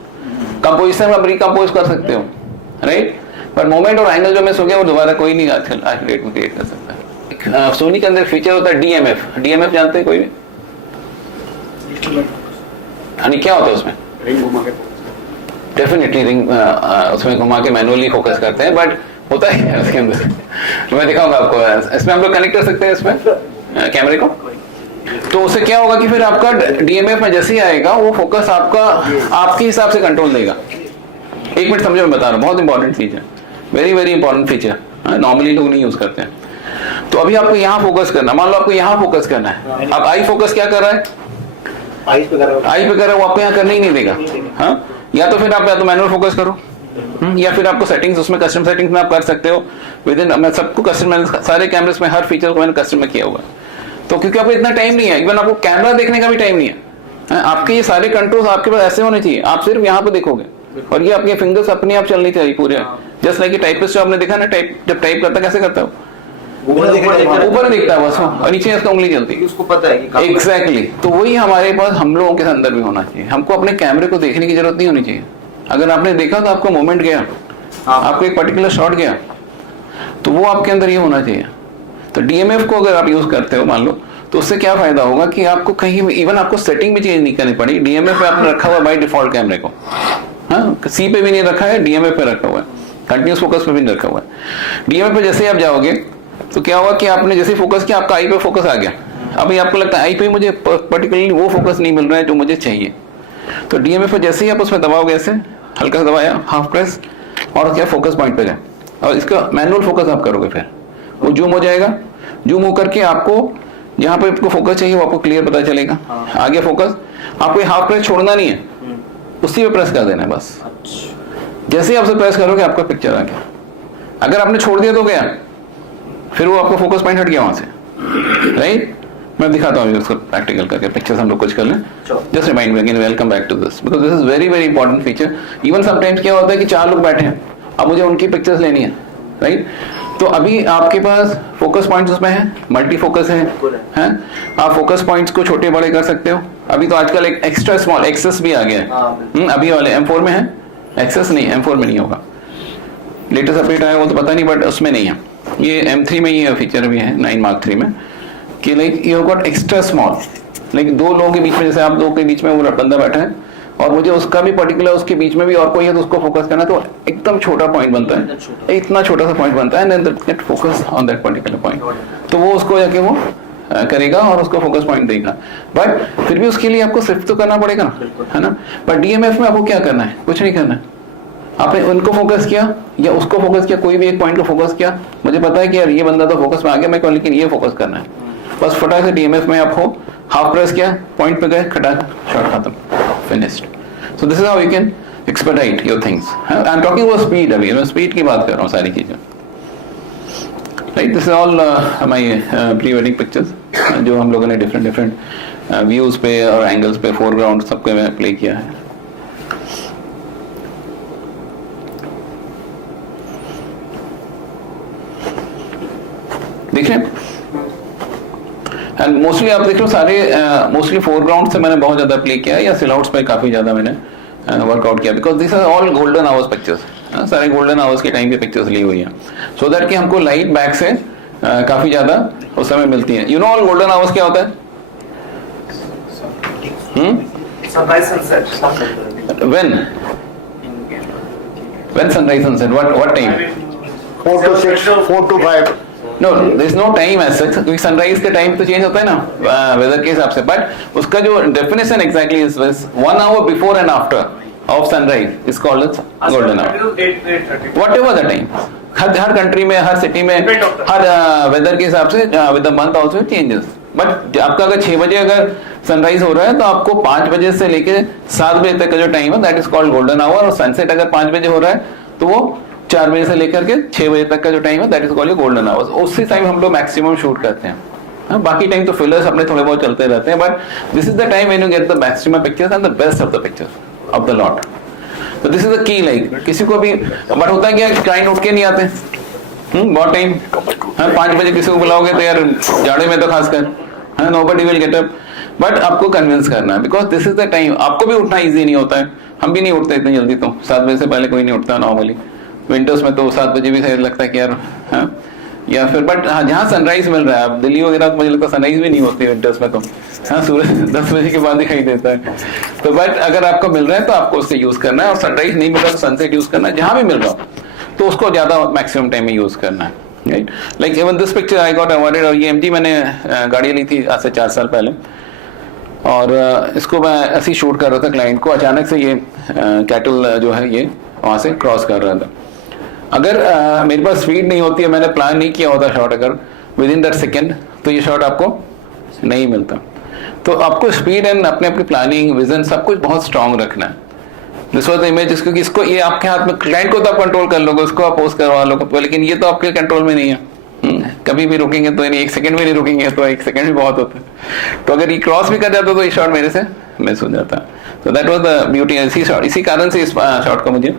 कंपोजिशन में आप रिकम्पोज कर सकते हो, राइट? पर मोमेंट और एंगल जो मिस हो गया वो दोबारा कोई नहीं आजकल आज की डेट में क्रिएट कर सकता है। सोनी के अंदर फीचर होता है डीएमएफ। डीएमएफ जानते हैं कोई भी? यानी क्या होता है उसमें? डेफिनेटली रिंग उसमें घुमा के मैनुअली फोकस करते हैं, बट होता है उसके अंदर। मैं दिखाऊंगा आपको। इसमें हम लोग कनेक्ट कर सकते हैं इसमें कैमरे को। तो उससे क्या होगा कि फिर आपका डीएमएफ में जैसे ही आएगा वो फोकस आपका आपके हिसाब से कंट्रोल देगा। 1 मिनट समझो, मैं बता रहा हूँ, बहुत important feature, very very important feature. Normally लोग नहीं यूज करते हैं। तो अभी आपको यहाँ फोकस करना, मान लो आपको यहाँ फोकस करना है। अब आई फोकस क्या कर रहा है? आई पे कर रहा है, वो आपको यहाँ करने ही नहीं देगा। हाँ, या तो फिर आप या तो मैनुअल फोकस करो, या फिर आपको सेटिंग्स, उसमें कस्टम सेटिंग्स में आप कर सकते हो विद इन। मैं सबको कस्टम, मैंने सारे कैमरेस में हर फीचर को मैंने कस्टम में किया हुआ। तो क्योंकि आपको इतना टाइम नहीं है, इवन आपको कैमरा देखने का भी टाइम नहीं है। आपके ये सारे कंट्रोल्स आपके पास ऐसे होने चाहिए, आप सिर्फ यहाँ पे देखोगे और ये आपके फिंगर्स अपने आप चलनी चाहिए पूरे। जस्ट लाइक टाइपिस्ट जो आपने देखा ना, जब टाइप करता कैसे करता है, ऊपर दिखता है बस, और नीचे इसका उंगली चलती है, उसको पता है कि एग्जैक्टली। तो वही हमारे पास हम लोगों के अंदर भी होना चाहिए। हमको अपने कैमरे को देखने की जरूरत नहीं होनी चाहिए। अगर आपने देखा तो आपको मोमेंट गया, आपको एक पर्टिकुलर शॉट गया, तो वो आपके अंदर ये होना चाहिए। तो डीएमएफ को अगर आप यूज करते हो मान लो, तो उससे क्या फायदा होगा कि आपको कहीं भी, इवन आपको सेटिंग भी चेंज नहीं करनी पड़ी। डीएमएफ पे आपने रखा हुआ बाय डिफॉल्ट कैमरे को। हाँ, सी पे भी नहीं रखा है, डीएमएफ पे रखा हुआ है, कंटिन्यूस फोकस पे भी नहीं रखा हुआ है। डीएमएफ पे जैसे ही आप जाओगे तो क्या होगा कि आपने जैसे फोकस किया, आपका आई पे फोकस आ गया। अभी आपको लगता है आई पे मुझे पर्टिकुलरली वो फोकस नहीं मिल रहा है जो मुझे चाहिए। तो डीएमएफ पे जैसे ही आप उसमें दबाओगे, ऐसे हल्का सा दबाया, हाफ प्रेस, और क्या फोकस पॉइंट पे गए, और इसका मैनुअल फोकस आप करोगे, फिर वो जूम हो जाएगा। जूम होकर के आपको जहाँ पे आपको फोकस चाहिए वो आपको क्लियर पता चलेगा। आगे फोकस, आपको हाफ प्रेस छोड़ना नहीं है, उसी पे प्रेस कर देना है बस। जैसे ही आपसे प्रेस करोगे आपका पिक्चर आ गया। अगर आपने छोड़ दिया तो गया, फिर वो आपका फोकस पॉइंट हट गया वहां से, राइट। मैं दिखाता हूँ उसको प्रैक्टिकल करके, पिक्चर्स हम लोग कुछ कर लें। Just remind me again, welcome back to this, because this is very very important feature. Even sometimes क्या होता है कि 4 लोग बैठे हैं, अब मुझे उनकी पिक्चर्स लेनी है, राइट। तो अभी आपके पास फोकस पॉइंट्स उसमें है, मल्टी फोकस है, आप फोकस पॉइंट्स को छोटे बड़े कर सकते हो। अभी तो आजकल एक एक्स्ट्रा स्मॉल एक्सेस भी आ गया है, अभी वाले M4 में है, एक्सेस नहीं, M4 में नहीं होगा। लेटेस्ट अपडेट आया वो तो पता नहीं, बट उसमें नहीं है। ये M3 में ये फीचर भी है 9 Mark 3 में, कि like you got extra small, like 2 लोगों के बीच में, जैसे आप 2 के बीच में वो बंदा बैठा है और मुझे उसका भी पर्टिकुलर, उसके बीच में भी और कोई है तो उसको फोकस करना, तो एकदम छोटा पॉइंट बनता है, इतना छोटा सा पॉइंट बनता है, and get focus on that particular point. तो वो उसको जाके वो करेगा और उसको फोकस पॉइंट देगा। बट फिर भी उसके लिए आपको शिफ्ट तो करना पड़ेगा ना, है ना। बट DMF में आपको क्या करना है, कुछ नहीं करना है। आपने उनको फोकस किया या उसको फोकस किया, कोई भी एक पॉइंट को फोकस किया, मुझे पता है कि यार ये बंदा तो फोकस में आ गया मेरे को, लेकिन ये फोकस करना है बस। फटाक से DMF में आपको हाफ प्रेस किया, पॉइंट पे गए, खटाक, शॉट खत्म, finished. So this is how you can expertise your things. I am talking about speed, अभी मैं स्पीड की बात कर रहा हूँ सारी चीजें, right. This is all my pre wedding pictures, जो हम लोगों ने डिफरेंट व्यूज पे और एंगल्स पे, फोरग्राउंड सबको मैं प्ले किया है। देख रहे हैं, एंड मोस्टली आप देख लो सारे मोस्टली फोरग्राउंड से मैंने बहुत ज्यादा प्ले किया है, या सिलआउट्स पे काफी ज्यादा मैंने वर्कआउट किया, because this are all golden hours pictures, सारे गोल्डन आवर्स के टाइम की पिक्चर्स ली हुई हैं, सो दैट कि हमको लाइट बैक से काफी ज्यादा उस समय मिलती है। You know all golden hours क्या होता है? Sunrise, sunset. When sunrise, sunset, what time? 4 to 6, 4 to 5. No, there is no time as such, क्योंकि सनराइज के टाइम तो चेंज होता है ना वेदर के हिसाब से, बट उसका जो definition exactly is 1 hour before and after of sunrise is called golden hour, what ever the time. Her country में, हर सिटी में, हर वेदर के हिसाब से with the month also changes. But आपका अगर 6 बजे अगर सनराइज हो रहा है तो आपको 5 बजे से लेके 7 बजे तक का जो टाइम है that is called golden hour, और सनसेट अगर 5 बजे हो रहा है तो वो 4 बजे से लेकर के 6 बजे तक का जो टाइम है that is called golden hours. उसी टाइम हम लोग मैक्सिमम शूट करते हैं। बाकी टाइम तो फिलर्स अपने थोड़े बहुत चलते रहते हैं, but this is the time when you get the maximum pictures and the best of the pictures of the lot. तो this is the key, like किसी को भी, बट होता है क्या, क्लाइंट उठ के नहीं आते बहुत टाइम, 5 बजे किसी को बुलाओगे तो यार जाड़े में तो खासकर, nobody will get up, but आपको कन्विंस करना है, because this is the time. आपको भी उठना इजी नहीं होता है, हम भी नहीं उठते इतनी जल्दी, तो 7 बजे से पहले कोई नहीं उठता नॉर्मली। विंटर्स में तो 7 बजे भी शायद लगता है कि यार, या फिर बट हाँ, जहाँ सनराइज मिल रहा है, अब दिल्ली वगैरह तो मुझे लगता है सनराइज भी नहीं होती विंटर्स में, तो सूरज 10 बजे के बाद दिखाई देता है। तो बट अगर आपको मिल रहा है तो आपको उससे यूज करना है, और सनराइज नहीं मिल रहा तो सनसेट यूज करना है, जहां भी मिल रहा हो तो उसको ज्यादा मैक्सिमम टाइम में यूज करना है, right. Like even this picture I got awarded, और ये MG मैंने गाड़ी ली थी आज से 4 साल पहले, और इसको मैं ऐसे ही शूट कर रहा था क्लाइंट को, अचानक से ये कैटल जो है ये वहां से क्रॉस कर रहा था। अगर मेरे पास स्पीड नहीं होती है, मैंने प्लान नहीं किया होता शॉट अगर विद इन दैट सेकेंड, तो ये शॉट आपको नहीं मिलता। तो आपको स्पीड एंड अपने अपनी प्लानिंग, विजन, सब कुछ बहुत स्ट्रांग रखना है। दिस वाज द इमेज, क्योंकि इसको ये आपके हाथ में, क्लाइंट को तो आप कंट्रोल कर लोगे, उसको आप पोस्ट करवा लोगे, लेकिन ये तो आपके कंट्रोल में नहीं है। कभी भी रुकेंगे तो नहीं, 1 सेकंड भी नहीं रुकेंगे तो 1 सेकंड भी बहुत होता है। तो अगर ये क्रॉस भी कर जाता तो ये शॉट मेरे से मिस हो जाता। तो दैट वाज द ब्यूटी। इसी कारण से इस शॉट को मुझे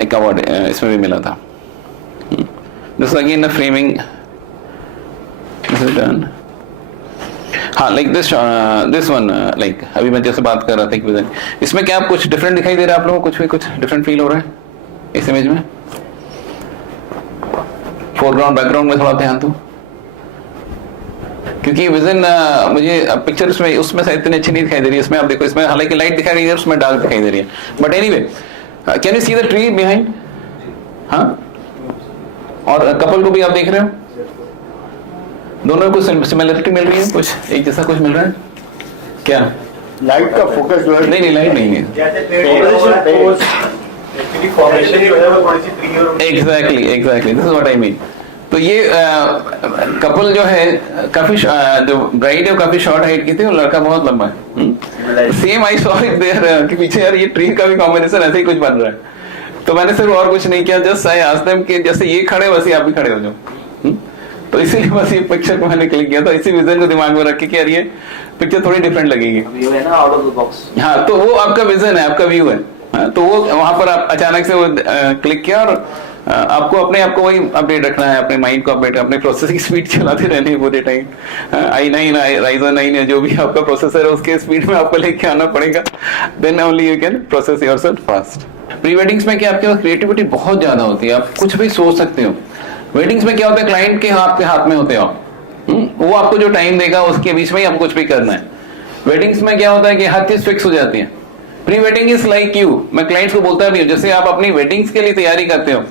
एक अवार्ड इसमें भी मिला था। This again the framing, this is done. हाँ, लाइक दिस वन, लाइक अभी मैं जैसे बात कर रहा था कि विजन, इसमें क्या कुछ डिफरेंट दिखाई दे रहा है आप लोगों को? कुछ डिफरेंट फील हो रहा है इस इमेज में? फोरग्राउंड बैकग्राउंड में थोड़ा ध्यान दो, क्योंकि विजन मुझे पिक्चर उसमें शायद इतनी अच्छी नहीं दिखाई दे रही है। इसमें आप देखो, इसमें हालांकि लाइट दिखाई रही है, उसमें डार्क दिखाई दे रही है, but anyway can you see the tree behind? हाँ, और कपल को भी आप देख रहे हो, दोनों में कुछ सिमिलरिटी मिल रही है, कुछ एक जैसा कुछ मिल रहा है क्या? लाइट का फोकस जो है, नहीं लाइट नहीं है, exactly this is what I mean. तो तो ये कपल जो है काफी जो ब्राइड है वो काफी शॉर्ट हाइट की थी और लड़का बहुत लंबा है। Same I saw it there कि पीछे यार ये ट्री का भी कॉम्बिनेशन ऐसे ही कुछ बन रहा है। तो मैंने सिर्फ और कुछ नहीं किया, जस्ट आई आस्क्ड देम कि जैसे ये खड़े वैसे आप भी खड़े हो जाओ। तो इसीलिए बस ये पिक्चर को मैंने क्लिक किया था, इसी विजन को दिमाग में रख के कि यार ये पिक्चर थोड़ी डिफरेंट लगेगी। व्यू है ना आउट ऑफ द बॉक्स। हाँ, तो वो आपका विजन है, आपका व्यू है। हाँ, तो वो वहां पर आप अचानक से वो क्लिक किया और आपको अपने आप को वही अपडेट रखना है, अपने माइंड को अपडेट, अपने प्रोसेसिंग स्पीड चलाते रहने पूरे टाइम। i9 Ryzen 9 है जो भी आपका प्रोसेसर है उसके स्पीड में आपको लेके आना पड़ेगा, then only you can process yourself fast. Pre weddings में क्या आपके पास क्रिएटिविटी बहुत ज्यादा होती है, आप कुछ भी सोच सकते हो। वेडिंग्स में क्या होता है, क्लाइंट के हाथ में होते हो, वो आपको जो टाइम देगा उसके बीच में ही आपको कुछ भी करना है। वेडिंग्स में क्या होता है कि हर चीज फिक्स हो जाती है। Pre wedding is like you, मैं क्लाइंट्स को बोलता भी हूँ, जैसे आप अपनी वेडिंग्स के लिए तैयारी करते हो,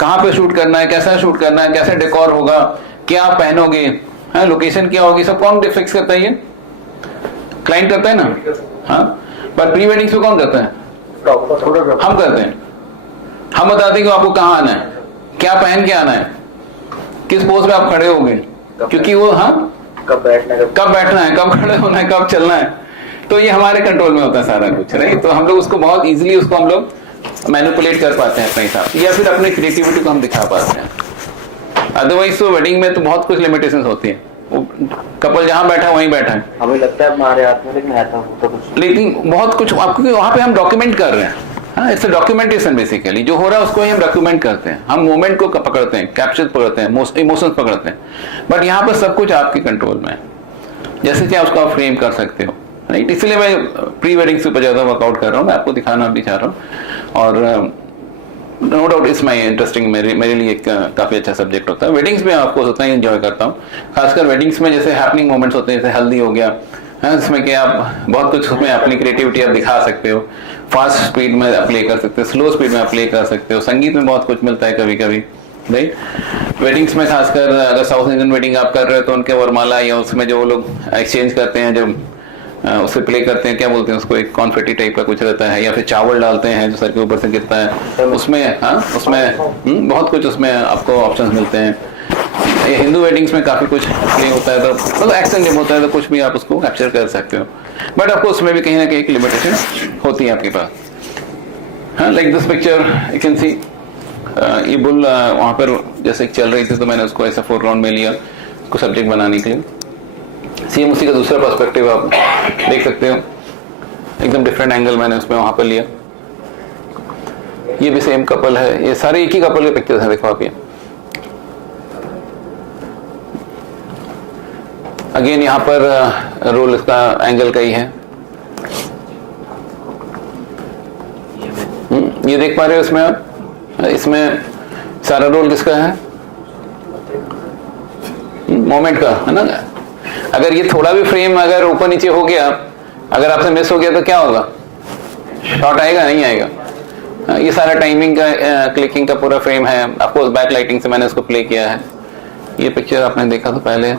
कहाँ पे शूट करना है, कैसा शूट करना है, कैसा डेकोर होगा, क्या आप पहनोगे, लोकेशन क्या होगी, सब कौन फिक्स करता है? ये क्लाइंट करता है ना। हाँ, पर प्री वेडिंग्स में कौन करता है? हम करते हैं। हम बताते हैं कि आपको कहाँ आना है, क्या पहन के आना है, किस पोज पे आप खड़े होंगे, क्योंकि वो कब बैठना है, कब खड़े होना है, कब चलना है, तो ये हमारे कंट्रोल में होता है सारा कुछ, राइट। तो हम लोग उसको बहुत इजीली उसको हम लोग मैनिपुलेट कर पाते हैं अपने हिसाब से, या फिर अपनी क्रिएटिविटी को हम दिखा पाते हैं। अदरवाइज तो वेडिंग में तो बहुत कुछ लिमिटेशंस होती है, वो कपल जहाँ बैठा है वहीं बैठा है। हमें लगता है हमारे हाथ में, लेकिन ऐसा होता कुछ, लेकिन बहुत कुछ आपको वहां पे हम डॉक्यूमेंट कर रहे हैं। हाँ, इट्स डॉक्यूमेंटेशन बेसिकली, जो हो रहा है उसको ही हम डॉक्यूमेंट करते हैं, हम मोमेंट को पकड़ते हैं, कैप्चर पकड़ते हैं, इमोशंस पकड़ते हैं। बट यहाँ पर सब कुछ आपके कंट्रोल में है, जैसे चाहे उसको आप फ्रेम कर सकते हो, राइट। इसलिए मैं प्री वेडिंग से ऊपर ज्यादा वर्कआउट कर रहा हूँ, मैं आपको दिखाना भी चाह रहा हूँ। और no doubt it's my interesting, मेरे लिए एक काफी अच्छा सब्जेक्ट होता है। वेडिंग्स में आपको उतना ही एंजॉय करता हूँ, खासकर वेडिंग्स में जैसे हैपनिंग मोमेंट्स होते हैं, जैसे हल्दी हो गया है, जिसमें कि आप बहुत कुछ उसमें अपनी क्रिएटिविटी आप दिखा सकते हो, फास्ट स्पीड में आप प्ले कर सकते हो, स्लो स्पीड में आप प्ले कर सकते हो, संगीत में बहुत कुछ मिलता है कभी कभी, राइट। वेडिंग्स में खासकर अगर साउथ इंडियन वेडिंग आप कर रहे हो तो उनके वरमाला या उसमें जो वो लोग एक्सचेंज करते हैं, जो उसे प्ले करते हैं, क्या बोलते हैं उसको, एक कॉन्फेटी टाइप का कुछ रहता है, या फिर चावल डालते हैं जो सर के ऊपर से गिरता है, उसमें उसमें बहुत कुछ उसमें आपको ऑप्शंस मिलते हैं। ये हिंदू वेडिंग्स में काफी कुछ प्ले होता है, तो मतलब एक्शन गेम होता है, तो कुछ भी आप उसको कैप्चर कर सकते हो। बट आपको उसमें भी कहीं ना कहीं एक लिमिटेशन होती है आपके पास। हाँ, like this picture you can सी, ये बुल वहां पर जैसे चल रही थी तो मैंने उसको ऐसा फोरग्राउंड में लिया उसको सब्जेक्ट बनाने के लिए। सेम उसी का दूसरा पर्सपेक्टिव आप देख सकते हो, एकदम डिफरेंट एंगल मैंने उसमें वहां पर लिया। ये भी सेम कपल है, ये सारे एक ही कपल के पिक्चर्स हैं, देखो आप ये। अगेन यहाँ पर रोल इसका एंगल का ही है, ये देख पा रहे हो इसमें आप, इसमें सारा रोल किसका है, मोमेंट का है ना। अगर ये थोड़ा भी फ्रेम अगर ऊपर नीचे हो गया, अगर आपसे मिस हो गया तो क्या होगा, शॉट आएगा नहीं आएगा। ये सारा टाइमिंग का क्लिकिंग का पूरा फ्रेम है, आपको बैक लाइटिंग से मैंने इसको प्ले किया है। ये पिक्चर आपने देखा था पहले,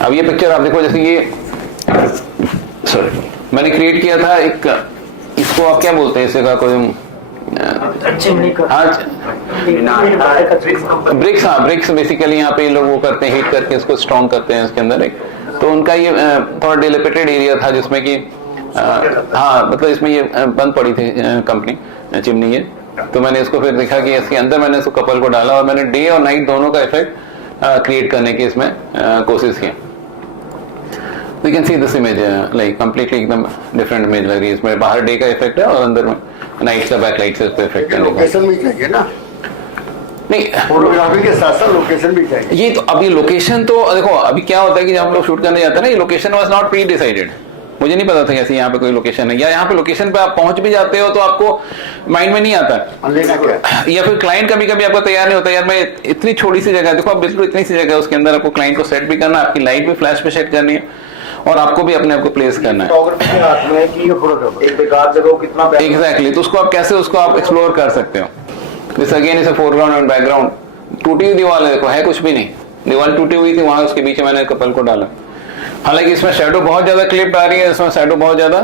अब ये पिक्चर आप देखो, जैसे ये सॉरी मैंने क्रिएट किया था एक, इसको आप क्या बोलते हैं, इसे का कोई ब्रिक्स, हाँ ब्रिक्स बेसिकली यहाँ पे लोग वो करते हैं, हीट करके इसको स्ट्रॉन्ग करते हैं इसके अंदर एक। तो उनका ये थोड़ा डिलिमिटेड एरिया था जिसमें कि हाँ मतलब इसमें ये बंद पड़ी थी कंपनी चिमनी ये, तो मैंने इसको फिर देखा कि इसके अंदर मैंने इसको कपल को डाला और मैंने डे और नाइट दोनों का इफेक्ट क्रिएट करने की इसमें कोशिश की। You can see this image, like completely एकदम डिफरेंट इमेज लग रही है, इसमें बाहर डे का इफेक्ट है और अंदर में नाइट का बैकलाइट से इसको इफेक्ट है। लोकेशन भी चाहिए ना, नहीं फोटोग्राफी के साथ साथ लोकेशन भी चाहिए। ये तो अभी लोकेशन तो देखो, अभी क्या होता है कि जब हम लोग शूट करने जाते हैं ना, ये location was not pre decided, मुझे नहीं पता था कैसे यहाँ पे कोई लोकेशन है, या यहाँ पे लोकेशन पे आप पहुंच भी जाते हो तो आपको माइंड में नहीं आता, या फिर क्लाइंट कभी कभी आपको तैयार नहीं होता, यार मैं इतनी छोटी सी जगह, देखो आप बिल्कुल इतनी सी जगह, उसके अंदर आपको क्लाइंट को सेट भी करना है, आपकी लाइट भी फ्लैश पे सेट करनी है और आपको भी अपने आप को प्लेस करना है। एक बेकार जगह कितना एग्जैक्टली, तो उसको आप कैसे उसको आप एक्सप्लोर कर सकते हो। This again is a foreground and background, टूटी हुई दीवार है, देखो है कुछ भी नहीं, दीवार टूटी हुई थी, वहां उसके बीच मैंने कपल को डाला। हालांकि इसमें शैडो बहुत ज्यादा क्लिप आ रही है, इसमें शैडो बहुत ज्यादा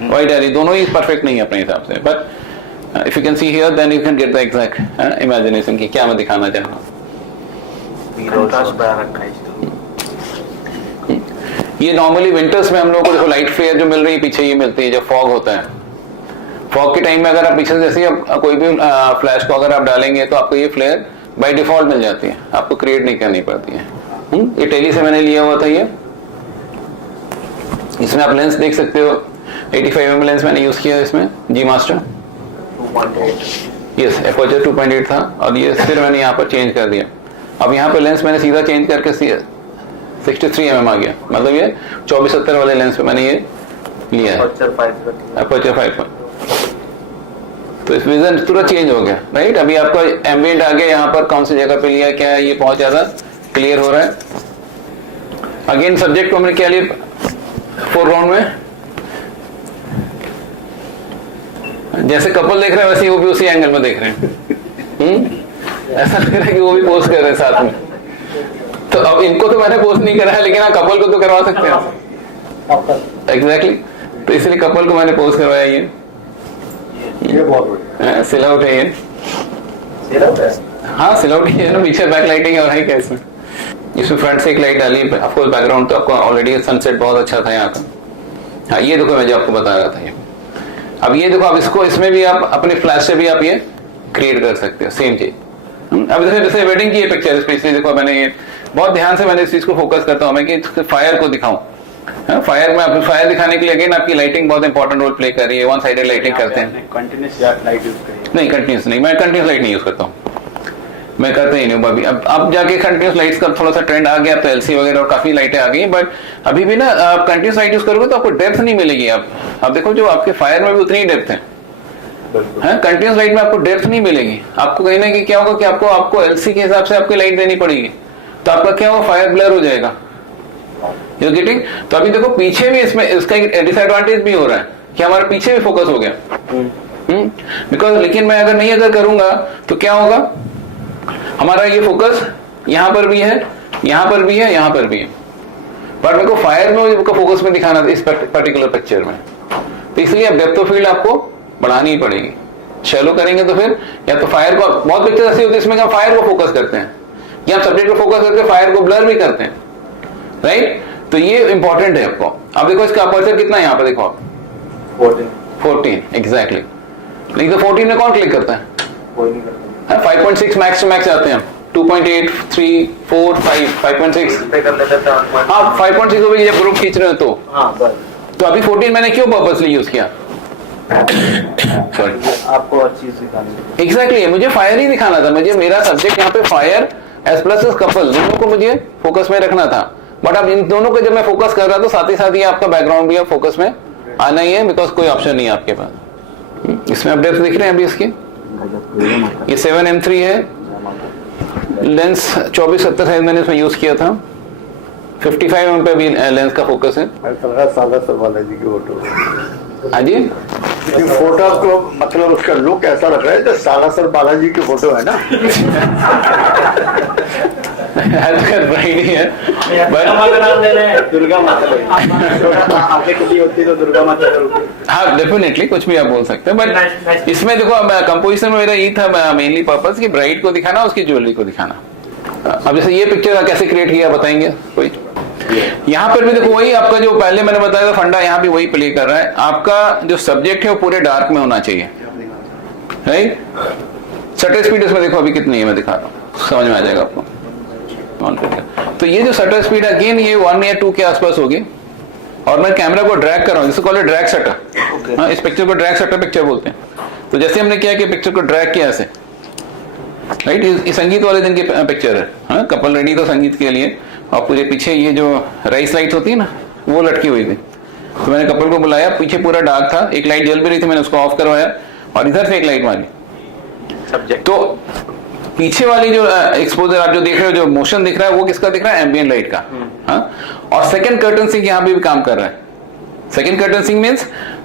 वाइड आ रही, दोनों ही परफेक्ट नहीं है अपने हिसाब से, but if you can see here then you can get the exact imagination की क्या मैं दिखाना चाह रहा हूँ। कंट्रास्ट बढ़ा रखा है इसका। ये नॉर्मली विंटर्स में हम लोगों को देखो लाइट फ्लेयर जो मिल रही है पीछे ये मिलती है जब फॉग होता है। फॉग के टाइम में अगर आप पीछे से जैसे ही कोई भी फ्लैश को अगर आप डालेंगे तो आपको ये फ्लेयर बाय डिफॉल्ट मिल जाती है, आपको क्रिएट नहीं करनी पड़ती है। ये टेली से मैंने लिया हुआ था ये। इसमें आप लेंस देख सकते हो, 85 mm लेंस मैंने यूज किया इसमें, जी मास्टर 2.8 यस, एपर्चर 2.8 था और ये फिर मैंने यहाँ पर चेंज कर दिया। अब यहाँ पर लेंस मैंने सीधा चेंज करके 63 mm आ गया, मतलब ये 24-70 वाले लेंस पे मैंने ये लिया है, अपर्चर 5 तो इस विजन तुरंत चेंज हो गया, राइट। अभी आपका एम्बिएंट आ गया, यहाँ पर कौन सी जगह पे लिया क्या है ये बहुत ज्यादा क्लियर हो रहा है। अगेन सब्जेक्ट को हमने क्या लिया फोरग्राउंड में, जैसे कपल देख रहे हैं वैसे वो भी उसी एंगल में देख रहे हैं। ऐसा लग रहा है कि वो भी पोस्ट कर रहे हैं साथ में। तो अब इनको तो मैंने पोस्ट नहीं करा है, लेकिन कपल को तो करवा सकते हैं एग्जैक्टली तो इसलिए कपल को मैंने पोस्ट करवाया। ये बहुत बढ़िया सिलआउट है ये, हाँ सिलआउट ही है ना, पीछे बैक लाइटिंग और है क्या इसमें। इसमें फ्रंट से एक लाइट डाली, ऑफ कोर्स बैकग्राउंड तो आपको ऑलरेडी सनसेट बहुत अच्छा था यहाँ का। हाँ ये देखो मैं जो आपको बता रहा था ये। अब ये देखो आप इसको इसमें भी आप अपने फ्लैश से भी आप ये क्रिएट कर सकते हो सेम चीज। अब जैसे वेडिंग की ये पिक्चर स्पेशली देखो, मैंने ये बहुत ध्यान से मैंने इस चीज को फोकस करता हूँ मैं कि फायर को दिखाऊं। फायर में आपको फायर दिखाने के लिए अगेन आपकी लाइटिंग बहुत इंपॉर्टेंट रोल प्ले कर रही है। वन साइडेड लाइटिंग करते हैं, कंटिन्यूस लाइट यूज करिए। नहीं कंटिन्यूस नहीं, मैं कंटिन्यूस लाइट नहीं यूज करता हूँ, मैं करता ही नहीं हूँ अभी। अब जाके कंटिन्यूस लाइट्स का थोड़ा सा ट्रेंड आ गया, अब तो एलसी वगैरह और काफी लाइटें आ गई, बट अभी भी ना आप कंटिन्यूस लाइट यूज करोगे तो आपको डेप्थ नहीं मिलेगी। आप देखो जो आपके फायर में भी उतनी ही डेप्थ है, कंटिन्यूस लाइट में आपको डेप्थ नहीं मिलेगी। आपको कहीं ना कहीं क्या होगा कि आपको एलसी के हिसाब से आपको लाइट देनी पड़ेगी, तो आपका क्या होगा फायर ब्लर हो जाएगा। You getting? तो अभी देखो पीछे भी इसमें इसका डिसएडवांटेज भी हो रहा है कि हमारे पीछे भी फोकस हो गया बिकॉज, लेकिन मैं अगर करूंगा तो क्या होगा, हमारा ये फोकस यहाँ पर भी है, यहाँ पर भी है, यहाँ पर भी है, बट मेरे को फायर में फोकस में दिखाना था इस पर्टिकुलर पिक्चर में। तो इसलिए डेप्थ ऑफ फील्ड आपको बढ़ानी ही पड़ेगी। शैलो करेंगे तो फिर या तो फायर को, बहुत पिक्चर ऐसी होती है इसमें हम फायर को फोकस करते हैं या सब्जेक्ट को फोकस करके फायर को ब्लर भी करते हैं, राइट। तो ये इंपॉर्टेंट है आपको। अब देखो इसका अपर्चर कितना है यहाँ पर देखो आप 14 एग्जैक्टली। लेकिन तो 14 में कौन क्लिक करता है? 5.6 मैक्स टू मैक्स आते हैं हम, 2.8 3 4 5 5.6 हाँ 5.6 को भी जब ग्रुप खींच रहे हो तो अभी 14 मैंने क्यों पर्पसली यूज किया? सॉरी आपको अच्छी चीज दिखानी एग्जैक्टली मुझे फायर ही दिखाना था, मुझे मेरा सब्जेक्ट यहाँ पे fire as plus as couple दोनों को मुझे फोकस में रखना था। बट अब इन दोनों को जब मैं फोकस कर रहा था साथ ही साथ ये आपका बैकग्राउंड भी फोकस में आना ही है, बिकॉज कोई ऑप्शन नहीं है आपके पास। इसमें आप डेप्थ दिख रहे हैं अभी इसकी, ये 7M3 है, लेंस 24-70 साइज मैंने इसमें यूज किया था, 55 mm पे भी लेंस का फोकस है। सालासर बालाजी की फोटो, हाँ जी फोटो को मतलब उसका लुक ऐसा लग रहा है जैसे सालासर बालाजी की फोटो है ना। ब्राइड ही है दुर्गा माता आगे खुली होती तो दुर्गा माता हाँ डेफिनेटली कुछ भी आप बोल सकते हैं, बट इसमें देखो कंपोजिशन में मेरा यही था मेनली पर्पस कि ब्राइड को दिखाना, उसकी ज्वेलरी को दिखाना। अब जैसे ये पिक्चर कैसे क्रिएट किया बताएंगे कोई? यहाँ पर भी देखो वही आपका जो पहले मैंने बताया था फंडा, यहाँ भी वही प्ले कर रहा है। आपका जो सब्जेक्ट है वो पूरे डार्क में होना चाहिए, राइट। शटर स्पीड इसमें देखो अभी कितनी है, मैं दिखा रहा हूँ, समझ में आ जाएगा आपको। तो ये जो शटर स्पीड अगेन ये 1 या 2 के आसपास होगी, और मैं कैमरा को ड्रैग कर रहा हूँ, जिसको कॉल ड्रैग शटर। हाँ इस पिक्चर को ड्रैग शटर पिक्चर बोलते हैं। तो जैसे हमने किया कि पिक्चर को ड्रैग किया ऐसे, राइट। ये संगीत वाले दिन की पिक्चर है, हाँ कपल रेडी था संगीत के लिए, और पूरे पीछे ये जो राइस लाइट होती है ना वो लटकी हुई थी। तो मैंने कपल को बुलाया, पीछे पूरा डार्क था, एक लाइट जल भी रही थी, मैंने उसको ऑफ करवाया और इधर से एक लाइट मारी सब्जेक्ट। तो पीछे वाली जो एक्सपोजर आप जो देख रहे हो, जो मोशन दिख रहा है वो किसका दिख रहा है? एम्बिएंट लाइट का। हाँ और सेकंड कर्टन सिंक यहाँ पे भी काम कर रहा है। Second curtain sync means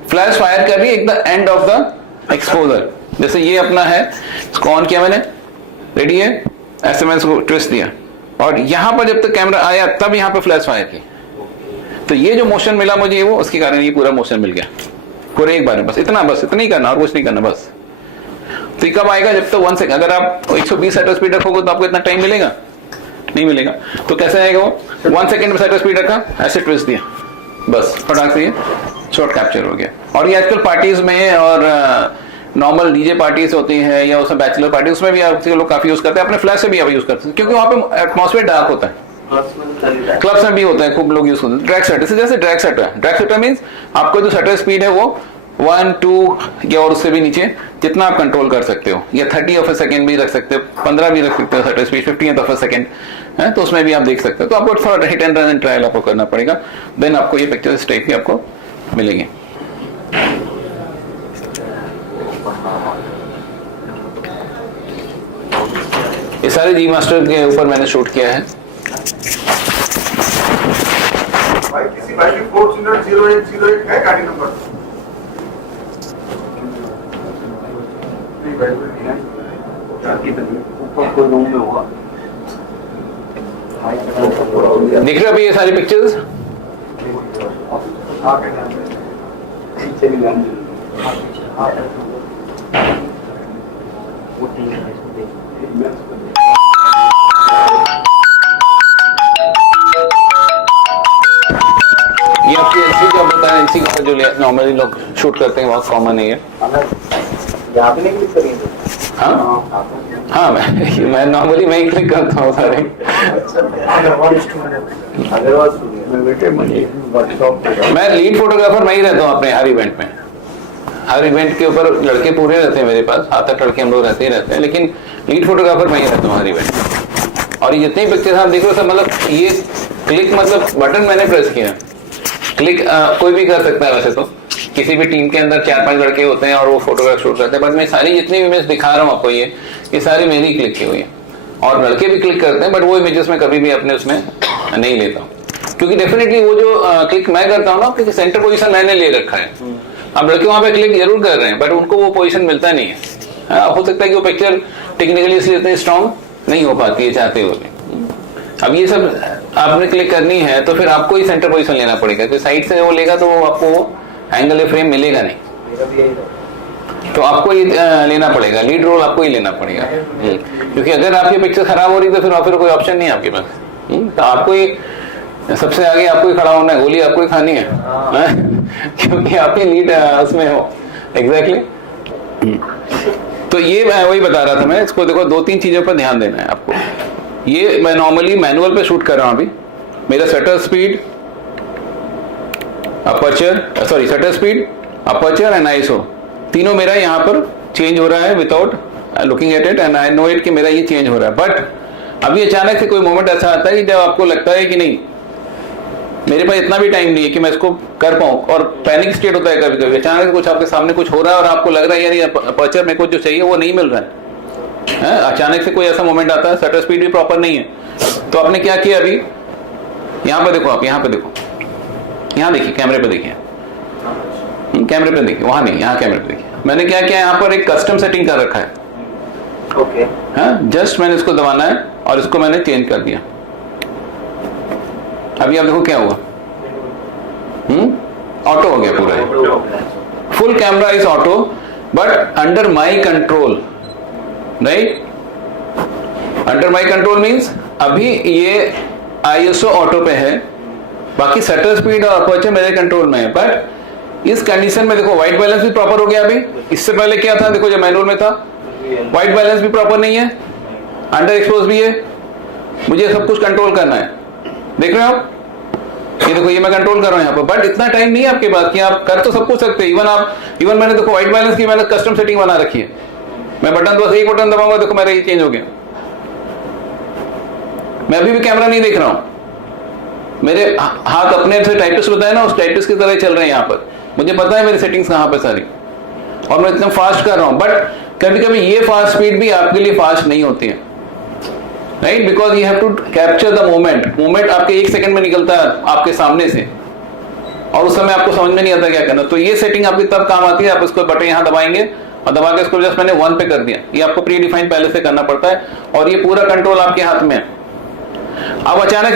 flash fire कर रही है at the end of the exposure. जैसे ये अपना है, इसको ऑन किया मैंने, रेडी है, ऐसे मैंने इसको ट्विस्ट दिया और यहां पर जब तक कैमरा आया तब यहाँ पे फ्लैश फायर की। तो ये जो मोशन मिला मुझे वो उसके कारण ये पूरा मोशन मिल गया। पूरे एक बार में, बस इतना, बस इतना ही करना और कुछ नहीं करना बस। तो ये कब आएगा? जब तक 1 सेकंड, अगर आप 120 शटर स्पीड रखोगे तो आपको इतना टाइम मिलेगा? नहीं मिलेगा। तो कैसे आएगा वो? 1 सेकंड में शटर स्पीड रखा, ऐसे ट्विस्ट दिया, बस फटाक से शॉट कैप्चर हो गया। और ये आजकल पार्टीज में और नॉर्मल डीजे पार्टीज होती है या उसमें बैचलर पार्टी, उसमें भी आप लोग काफी यूज करते हैं, अपने फ्लैश से भी आप यूज करते हैं, क्योंकि वहां पे एटमॉस्फेयर डार्क होता है। क्लब्स में भी होता है, खूब लोग यूज करते हैं। ड्रैग शटर, जैसे drag shutter, drag shutter means आपको जो शटर स्पीड है वो 1, 2 या और उससे भी नीचे जितना आप कंट्रोल कर सकते हो, या 30 ऑफ अ सेकंड भी रख सकते हो, 15 भी रख सकते हो shutter speed, 50th of a second है, तो उसमें भी आप देख सकते हो। तो आपको थोड़ा hit and run and trial आपको करना पड़ेगा, देन आपको ये पिक्चर इस टाइप की आपको मिलेंगे। ये सारे जी मास्टर के ऊपर मैंने शूट किया है। भाई किसी भाई की 40808 है गाड़ी नंबर? नहीं भाई नहीं है, ऊपर कोई रूम में हुआ। देख रहे हो अभी ये सारी पिक्चर्स? ये आपकी एनसी का बताया, एनसी का जो नॉर्मली लोग शूट करते हैं बहुत कॉमन है ये। यहाँ पे नहीं क्लिक करेंगे? हाँ हाँ, मैं नॉर्मली मैं ही क्लिक करता हूँ सारे। मैं लीड फोटोग्राफर मैं ही रहता हूँ अपने हर इवेंट में। हर इवेंट के ऊपर लड़के पूरे रहते हैं मेरे पास, 7-8 लड़के हम लोग रहते ही रहते हैं, लेकिन लीड फोटोग्राफर मैं ही रहता हूँ हर इवेंट में। और ये जितनी पिक्चर्स आप देख रहे हो सब, मतलब ये क्लिक मतलब बटन मैंने प्रेस किया, क्लिक कोई भी कर सकता है। वैसे तो किसी भी टीम के अंदर 4-5 लड़के होते हैं और वो फोटोग्राफ शूट करते हैं, बट मैं सारी जितनी इमेज दिखा रहा हूँ आपको ये सारी मेरी क्लिक की हुई है। और लड़के भी क्लिक करते हैं, बट वो इमेजेस में कभी भी अपने उसमें नहीं लेता हूँ, क्योंकि डेफिनेटली वो जो क्लिक मैं करता हूँ ना, क्योंकि सेंटर पोजीशन मैंने ले रखा है। अब लड़के वहां पे क्लिक जरूर कर रहे हैं, बट उनको वो पोजीशन मिलता नहीं है। हो सकता है कि वो पिक्चर टेक्निकली इसलिए इतनी स्ट्रांग नहीं हो पाती है चाहते हुए। अब ये सब आपने क्लिक करनी है तो फिर आपको ही सेंटर पोजीशन लेना पड़ेगा, क्योंकि साइड से वो लेगा तो आपको एंगल या फ्रेम मिलेगा नहीं, तो आपको ही लेना पड़ेगा, लीड रोल आपको ही लेना पड़ेगा। क्योंकि अगर आपकी पिक्चर खराब हो रही तो फिर कोई ऑप्शन नहीं है आपके पास। तो आपको ही सबसे आगे आपको ही खड़ा होना है, गोली आपको ही खानी है, क्योंकि आपकी लीड उसमें हो। एग्जैक्टली। तो ये मैं वही बता रहा था, मैं इसको देखो 2-3 चीजों पर ध्यान देना है आपको। ये मैं नॉर्मली मैनुअल पे शूट कर रहा हूं अभी। मेरा shutter speed, aperture, sorry shutter speed, aperture and ISO तीनों मेरा यहाँ पर चेंज हो रहा है without looking at it, and I know it कि मेरा ये चेंज हो रहा है। बट अभी अचानक से कोई मोमेंट ऐसा आता है कि जब आपको लगता है कि नहीं मेरे पास इतना भी टाइम नहीं है कि मैं इसको कर पाऊं, और पैनिक स्टेट होता है कभी कभी। अचानक से कुछ आपके सामने कुछ हो रहा है और आपको लग रहा है यार ये अपर्चर मेरे को जो चाहिए वो नहीं मिल रहा है। अचानक से कोई ऐसा मोमेंट आता है, शटर स्पीड भी प्रॉपर नहीं है, तो आपने क्या किया अभी? यहाँ पे देखो, आप यहाँ पे देखो, यहाँ देखिए, कैमरे पे देखिए, कैमरे पे देखिए, वहां नहीं, यहाँ कैमरे पे देखिए। मैंने क्या किया, यहाँ पर एक कस्टम सेटिंग कर रखा है। ओके। हाँ, जस्ट मैंने इसको दबाना है और इसको मैंने चेंज कर दिया। अभी आप देखो क्या हुआ, ऑटो हो गया पूरा, full camera is auto, but under my control, right? Under my control means अभी ये आईएसओ ऑटो पे है, बाकी शटर स्पीड और अपर्चर मेरे कंट्रोल में है। बट इस कंडीशन में देखो व्हाइट बैलेंस भी प्रॉपर हो गया। अभी इससे पहले क्या था, देखो जब मैनुअल में था व्हाइट बैलेंस भी प्रॉपर नहीं है, अंडर एक्सपोज भी है, मुझे सब कुछ कंट्रोल करना है। देख रहे हो आप, ये देखो ये मैं कंट्रोल कर रहा हूँ यहाँ पर, बट इतना टाइम नहीं है आपके पास कि आप कर तो सब कुछ सकते। इवन मैंने देखो व्हाइट बैलेंस की मैंने कस्टम सेटिंग बना रखी है। मैं बटन बस एक बटन दबाऊंगा, देखो मेरा ये चेंज हो गया। मैं अभी भी कैमरा नहीं देख रहा हूं, मेरे हाथ अपने से टाइपिस्ट बताया ना, उस टाइपिस्ट की तरह चल रहे हैं यहाँ पर। मुझे पता है मेरी सेटिंग्स कहाँ पे सारी, और मैं इतना फास्ट कर रहा हूं। बट कभी कभी ये फास्ट स्पीड भी आपके लिए फास्ट नहीं होती है, right? Because you have to capture the moment आपके 1 सेकंड में निकलता है आपके सामने से, और उस समय आपको समझ में नहीं आता क्या करना। तो ये सेटिंग आपकी तब काम आती है, आप इसको बटन यहाँ दबाएंगे और दबा के इसको जस्ट मैंने 1 पे कर दिया। ये आपको प्री डिफाइन पहले से करना पड़ता है, और ये पूरा कंट्रोल आपके हाथ में है। अब अचानक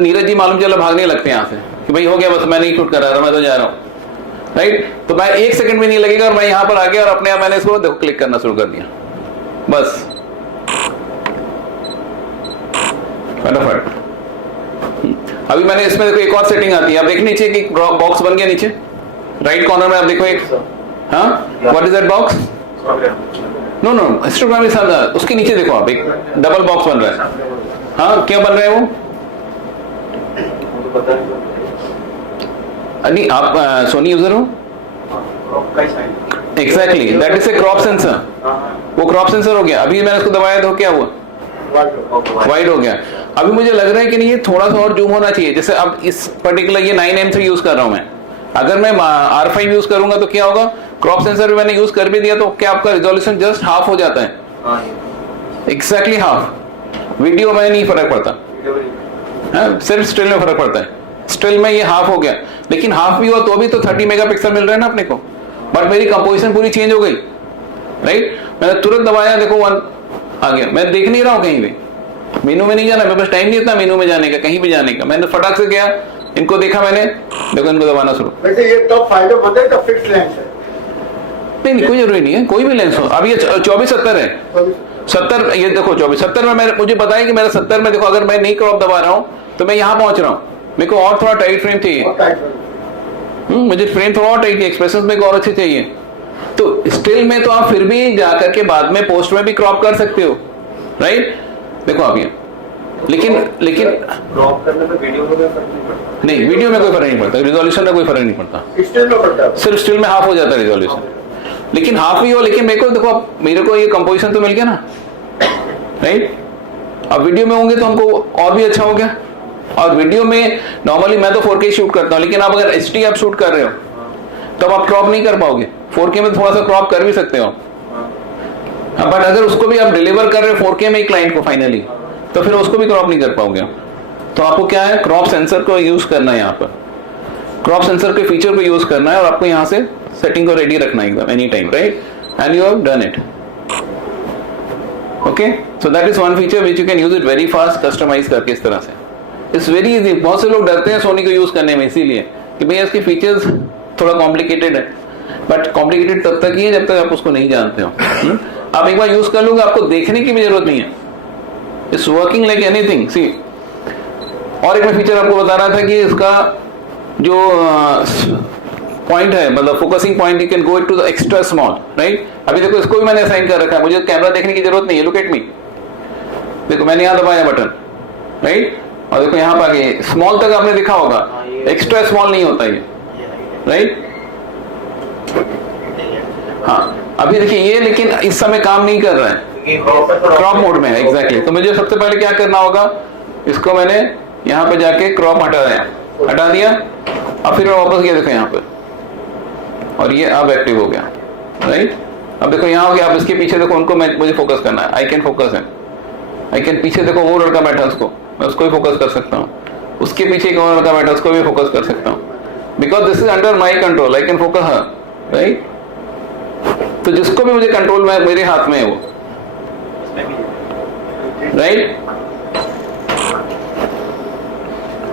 नीरज जी मालूम चला भागने लगते हैं यहाँ से कि भाई हो गया, बस मैं नहीं शूट कर रहा था, मैं तो जा रहा हूँ। राइट। तो मैं 1 सेकंड भी नहीं लगेगा और मैं यहां पर आ गया और अपने आप मैंने इसको देखो क्लिक करना शुरू कर दिया, बस फटाफट। अभी मैंने इसमें देखो एक और सेटिंग आती है, आप देख नीचे कि बॉक्स बन गया नीचे राइट कॉर्नर में, आप देखो एक, हाँ what is that box, no no histogram के साथ उसके नीचे देखो आप एक डबल बॉक्स बन रहा है, हाँ क्या बन रहा है वो, नहीं आप सोनी यूजर हो, exactly that is a crop sensor, वो क्रॉप सेंसर हो गया। अभी मैंने उसको दबाया तो क्या हुआ, वाइड हो गया। अभी मुझे लग रहा है कि नहीं ये थोड़ा सा और जूम होना चाहिए, जैसे अब इस पर्टिकुलर ये 9M3 यूज कर रहा हूं मैं, अगर मैं R5 यूज करूंगा तो क्या होगा, क्रॉप सेंसर भी मैंने यूज कर भी दिया तो क्या आपका रिजोल्यूशन जस्ट हाफ हो जाता है, एग्जैक्टली हाफ। वीडियो में नहीं फर्क पड़ता, सिर्फ स्टिल में फर्क पड़ता है, स्टिल में ये हाफ हो गया, लेकिन हाफ भी हुआ तो भी तो 30 मेगापिक्सल मिल रहा है ना अपने को, बट मेरी कंपोजिशन पूरी चेंज हो गई, राइट। मैंने तुरंत दबाया देखो 1 आ गया, मैं देख नहीं रहा हूं कहीं भी, मेनू में नहीं जाना, मेरे पास टाइम नहीं था मेनू में जाने का, कहीं भी जाने का, मैंने फटाक से गया, इनको देखा मैंने, देखो इनको दबाना शुरू। वैसे ये टॉप फाइटर पता है, फिक्स लेंस है, नहीं कोई जरूरी नहीं है, कोई भी लेंस हो। अब ये 24-70 है, 70 ये देखो 24-70 में मुझे पता है कि मेरा 70 में देखो, अगर मैं नहीं क्रॉप दबा रहा हूँ तो मैं यहाँ पहुंच रहा हूँ, मेरे को और थोड़ा टाइट फ्रेम चाहिए, मुझे फ्रेम थोड़ा और टाइट, एक्सप्रेशन में और अच्छे चाहिए, तो स्टिल में तो आप फिर भी जाकर के बाद में पोस्ट में भी क्रॉप कर सकते हो, राइट। देखो आप ये, लेकिन क्रॉप करने में वीडियो में फर्क नहीं पड़ता, नहीं वीडियो में कोई फर्क नहीं पड़ता, रिजोल्यूशन में कोई फर्क नहीं पड़ता, स्टिल में पड़ता है, सिर्फ स्टिल में हाफ हो जाता है रिजोल्यूशन, लेकिन हाफ ही हो, लेकिन मेरे को देखो मेरे को ये कंपोजिशन तो मिल गया ना, राइट। अब वीडियो में होंगे तो हमको और भी अच्छा हो गया, और वीडियो में नॉर्मली मैं तो 4K शूट करता हूँ, लेकिन आप अगर HD आप शूट कर रहे हो तो आप क्रॉप नहीं कर पाओगे, 4K में थोड़ा सा क्रॉप कर भी सकते हो, बट अगर उसको भी आप डिलीवर कर रहे हो 4K में क्लाइंट को फाइनली, तो फिर उसको भी क्रॉप नहीं कर पाओगे। तो आपको क्या है, क्रॉप सेंसर को यूज करना है, यहाँ पर क्रॉप सेंसर के फीचर को यूज करना है, और आपको यहाँ से सेटिंग को रेडी रखना है एकदम any time, right, and you have done it. Okay, so that is one feature which you can use it very fast, customise करके इस तरह से, इट्स वेरी इजी। बहुत से लोग डरते हैं सोनी को यूज करने में, इसीलिए कि भैया इसके फीचर्स थोड़ा कॉम्प्लिकेटेड है, बट कॉम्प्लिकेटेड तब तक ही है जब तक आप उसको नहीं जानते हो। आप एक बार यूज कर लोगे, आपको देखने की भी जरूरत नहीं है, इट्स वर्किंग लाइक एनीथिंग। सी, और एक मैं फीचर आपको बता रहा था कि इसका जो पॉइंट है, मतलब focusing point, you can go it to the extra small, right. अभी देखो इसको भी मैंने असाइन कर रखा है, मुझे कैमरा देखने की जरूरत नहीं है, लुक एट मी, देखो मैंने यहाँ दबाया बटन, राइट, और देखो यहाँ पर आगे स्मॉल तक आपने देखा होगा, एक्स्ट्रा स्मॉल नहीं होता ये, राइट। हाँ अभी देखिए ये, लेकिन इस समय काम नहीं कर रहा है, क्रॉप मोड में है, एग्जैक्टली। तो मुझे सबसे पहले क्या करना होगा, इसको मैंने यहाँ पे जाके क्रॉप हटा दिया, अब फिर मैं वापस गया, देखो यहाँ पे, और ये अब एक्टिव हो गया, राइट। अब देखो यहाँ हो गया, अब इसके पीछे देखो उनको मुझे फोकस करना है, आई कैन फोकस है, आई कैन, पीछे देखो वो लड़का बैठा, उसको मैं उसको भी फोकस कर सकता हूँ, उसके पीछे एक और लड़का बैठा, उसको भी फोकस कर सकता हूँ, because this is under my control, I can focus her, right. तो जिसको भी मुझे कंट्रोल में मेरे हाथ में है वो, राइट।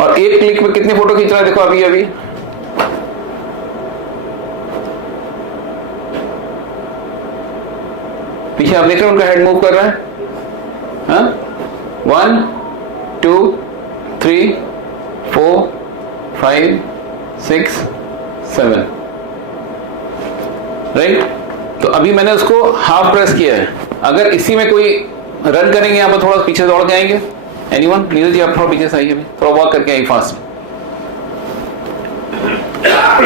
और एक क्लिक में कितनी फोटो खींच रहा है देखो अभी अभी, पीछे आप देख रहे हो उनका हेड मूव कर रहा है, हाँ 1 2 3 4 5 6 7, राइट। तो अभी मैंने उसको हाफ प्रेस किया है, अगर इसी में कोई रन करेंगे, यहाँ पर थोड़ा पीछे दौड़ के आएंगे, एनीवन, नीरज जी आप थोड़ा पीछे से आइए, अभी थोड़ा वॉक करके आइए फास्ट।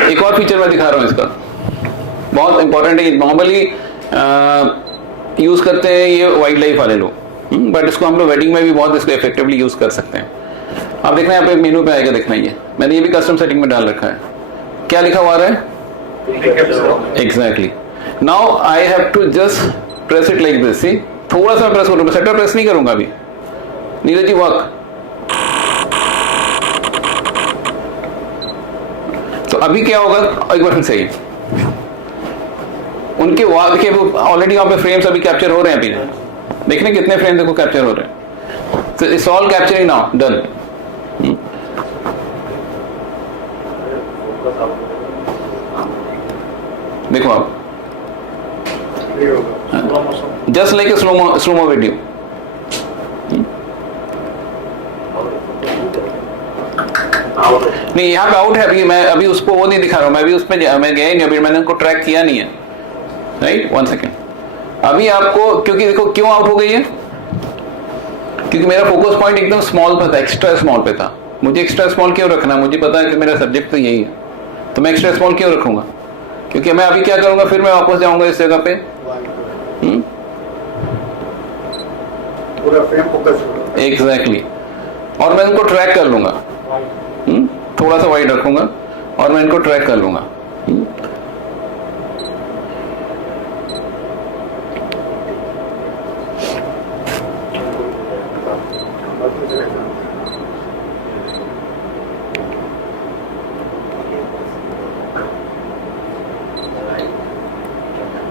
एक और फीचर मैं दिखा रहा हूँ, इसका बहुत इंपॉर्टेंट है, नॉर्मली यूज करते हैं ये वाइल्ड लाइफ वाले लोग, बट इसको हम लोग वेडिंग में भी बहुत इसको इफेक्टिवली यूज कर सकते हैं। आप देखना यहाँ पे मेनू पे आएगा, देखना ये मैंने ये भी कस्टम सेटिंग में डाल रखा है, क्या लिखा हुआ है, exactly. Now I have to just press it like this, see, थोड़ा सा प्रेस करूंगा, सेटर प्रेस नहीं करूंगा अभी, नीरज जी वर्क। तो अभी क्या होगा, एक बार फिर से ही उनके वहां देखिए, ऑलरेडी वहां पे फ्रेम्स अभी कैप्चर हो रहे हैं, अभी देखने कितने फ्रेम देखो कैप्चर हो रहे हैं, तो it's all capturing now, done. देखो आप, just like a slomo video. नहीं यहाँ पे आउट है अभी, मैं अभी उसको वो नहीं दिखा रहा हूँ, मैं अभी उसमें मैं गया ही नहीं, अभी मैंने उनको ट्रैक किया नहीं है, राइट। 1 सेकेंड, अभी आपको, क्योंकि देखो क्यों आउट हो गई है, क्योंकि मेरा फोकस पॉइंट एकदम स्मॉल पे था, एक्स्ट्रा स्मॉल पे था। मुझे एक्स्ट्रा स्मॉल क्यों रखना, मुझे पता है कि मेरा सब्जेक्ट तो यही है, तो मैं एक्स्ट्रा स्मॉल क्यों रखूंगा, क्योंकि मैं अभी क्या करूंगा, फिर मैं वापस जाऊंगा इस जगह पे, पूरा फ्रेम फोकस एग्जैक्टली, और मैं उनको ट्रैक कर लूंगा, थोड़ा सा वाइड रखूंगा और मैं इनको ट्रैक कर लूंगा।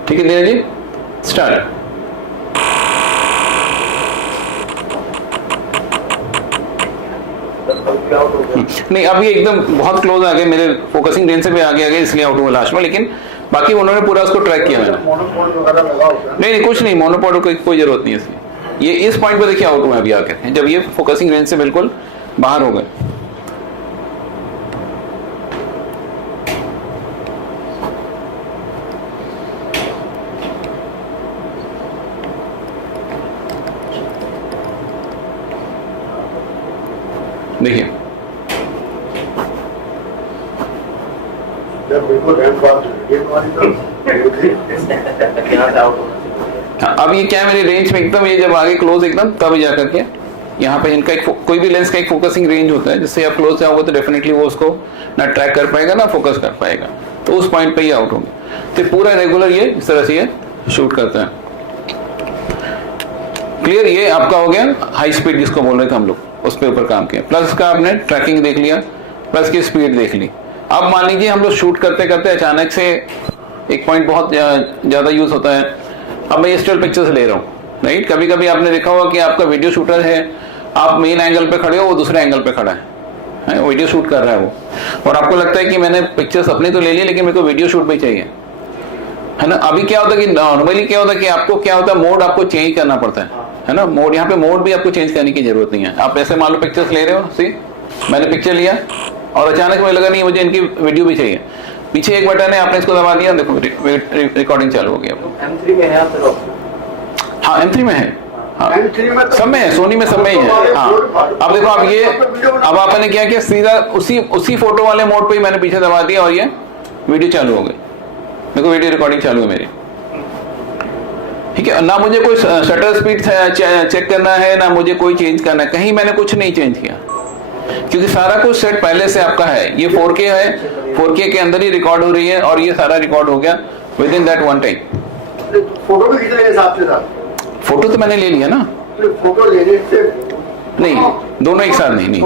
ठीक है धीरज जी, स्टार्ट। नहीं अभी एकदम बहुत क्लोज आ गए, मेरे फोकसिंग रेंज से भी आगे आ गए, इसलिए आउट हुआ लास्ट में, लेकिन बाकी उन्होंने पूरा उसको ट्रैक किया मैंने। मोनोपोड वगैरह लगा होता है। नहीं कुछ नहीं, मोनोपोड की कोई जरूरत नहीं है इसलिए। ये इस पॉइंट पे देखिए आउट हुआ अभी आके, जब ये फोकसिंग रेंज से बिल्कुल बाहर हो गए। देखिए जब बिल्कुल रैंप बात ये हमारी तरफ यहाँ से आउट होना चाहिए। हाँ, अब ये क्या है मेरी रेंज में एकदम, ये जब आगे क्लोज एकदम तब जा करके यहाँ पे इनका एक कोई भी लेंस का एक फोकसिंग रेंज होता है, जिससे आप क्लोज जाओगे तो डेफिनेटली वो उसको ना ट्रैक कर पाएगा ना फोकस कर पाएगा, तो उस पॉइंट पे ही आउट होंगे। तो पूरा रेगुलर ये इस तरह से ये शूट करता है। क्लियर, ये आपका हो गया हाई स्पीड जिसको बोल रहे थे हम लोग, उस पे ऊपर काम किया। प्लस का आपने ट्रैकिंग देख लिया, प्लस की स्पीड देख ली। अब मान लीजिए हम लोग शूट करते करते अचानक से एक पॉइंट बहुत ज्यादा यूज होता है, अब मैं ये स्टिल पिक्चर्स ले रहा हूँ, राइट। कभी कभी आपने देखा होगा कि आपका वीडियो शूटर है, आप मेन एंगल पे खड़े हो, वो दूसरे एंगल पे खड़ा है, वीडियो शूट कर रहा है वो, और आपको लगता है कि मैंने पिक्चर्स अपनी तो ले ली लेकिन मेरे को वीडियो शूट भी चाहिए, है ना। अभी क्या होता है कि नॉर्मली क्या होता है कि आपको क्या होता है, मोड आपको चेंज करना पड़ता है ना। मोड, यहाँ पे मोड भी आपको चेंज करने की जरूरत नहीं है। आप ऐसे मान लो पिक्चर्स ले रहे हो, सी मैंने पिक्चर लिया और अचानक मुझे लगा नहीं मुझे इनकी वीडियो भी चाहिए, पीछे एक बटन है, आपने इसको दबा दिया, देखो रिकॉर्डिंग चालू हो गया। M3 में है आप सर ऑप्शन? हाँ M3 में है, हाँ M3 में तो सब में है, सोनी में सब में ही है। हाँ अब देखो आप ये, अब आपने क्या किया, सीधा उसी फोटो वाले मोड पे ही मैंने पीछे दबा दिया और ये वीडियो चालू हो गई। देखो वीडियो रिकॉर्डिंग चालू है मेरी, ठीक है। ना मुझे कोई शटर स्पीड चेक करना है, ना मुझे कोई चेंज करना है, कहीं मैंने कुछ नहीं चेंज किया, क्योंकि सारा कुछ सेट पहले से आपका है। ये 4K है, 4K के अंदर ही रिकॉर्ड हो रही है और ये सारा रिकॉर्ड हो गया with in that one time. Photo भी खींचने के हिसाब से था, फोटो तो मैंने ले लिया ना, फोटो लेने से नहीं दोनों एक साथ नहीं,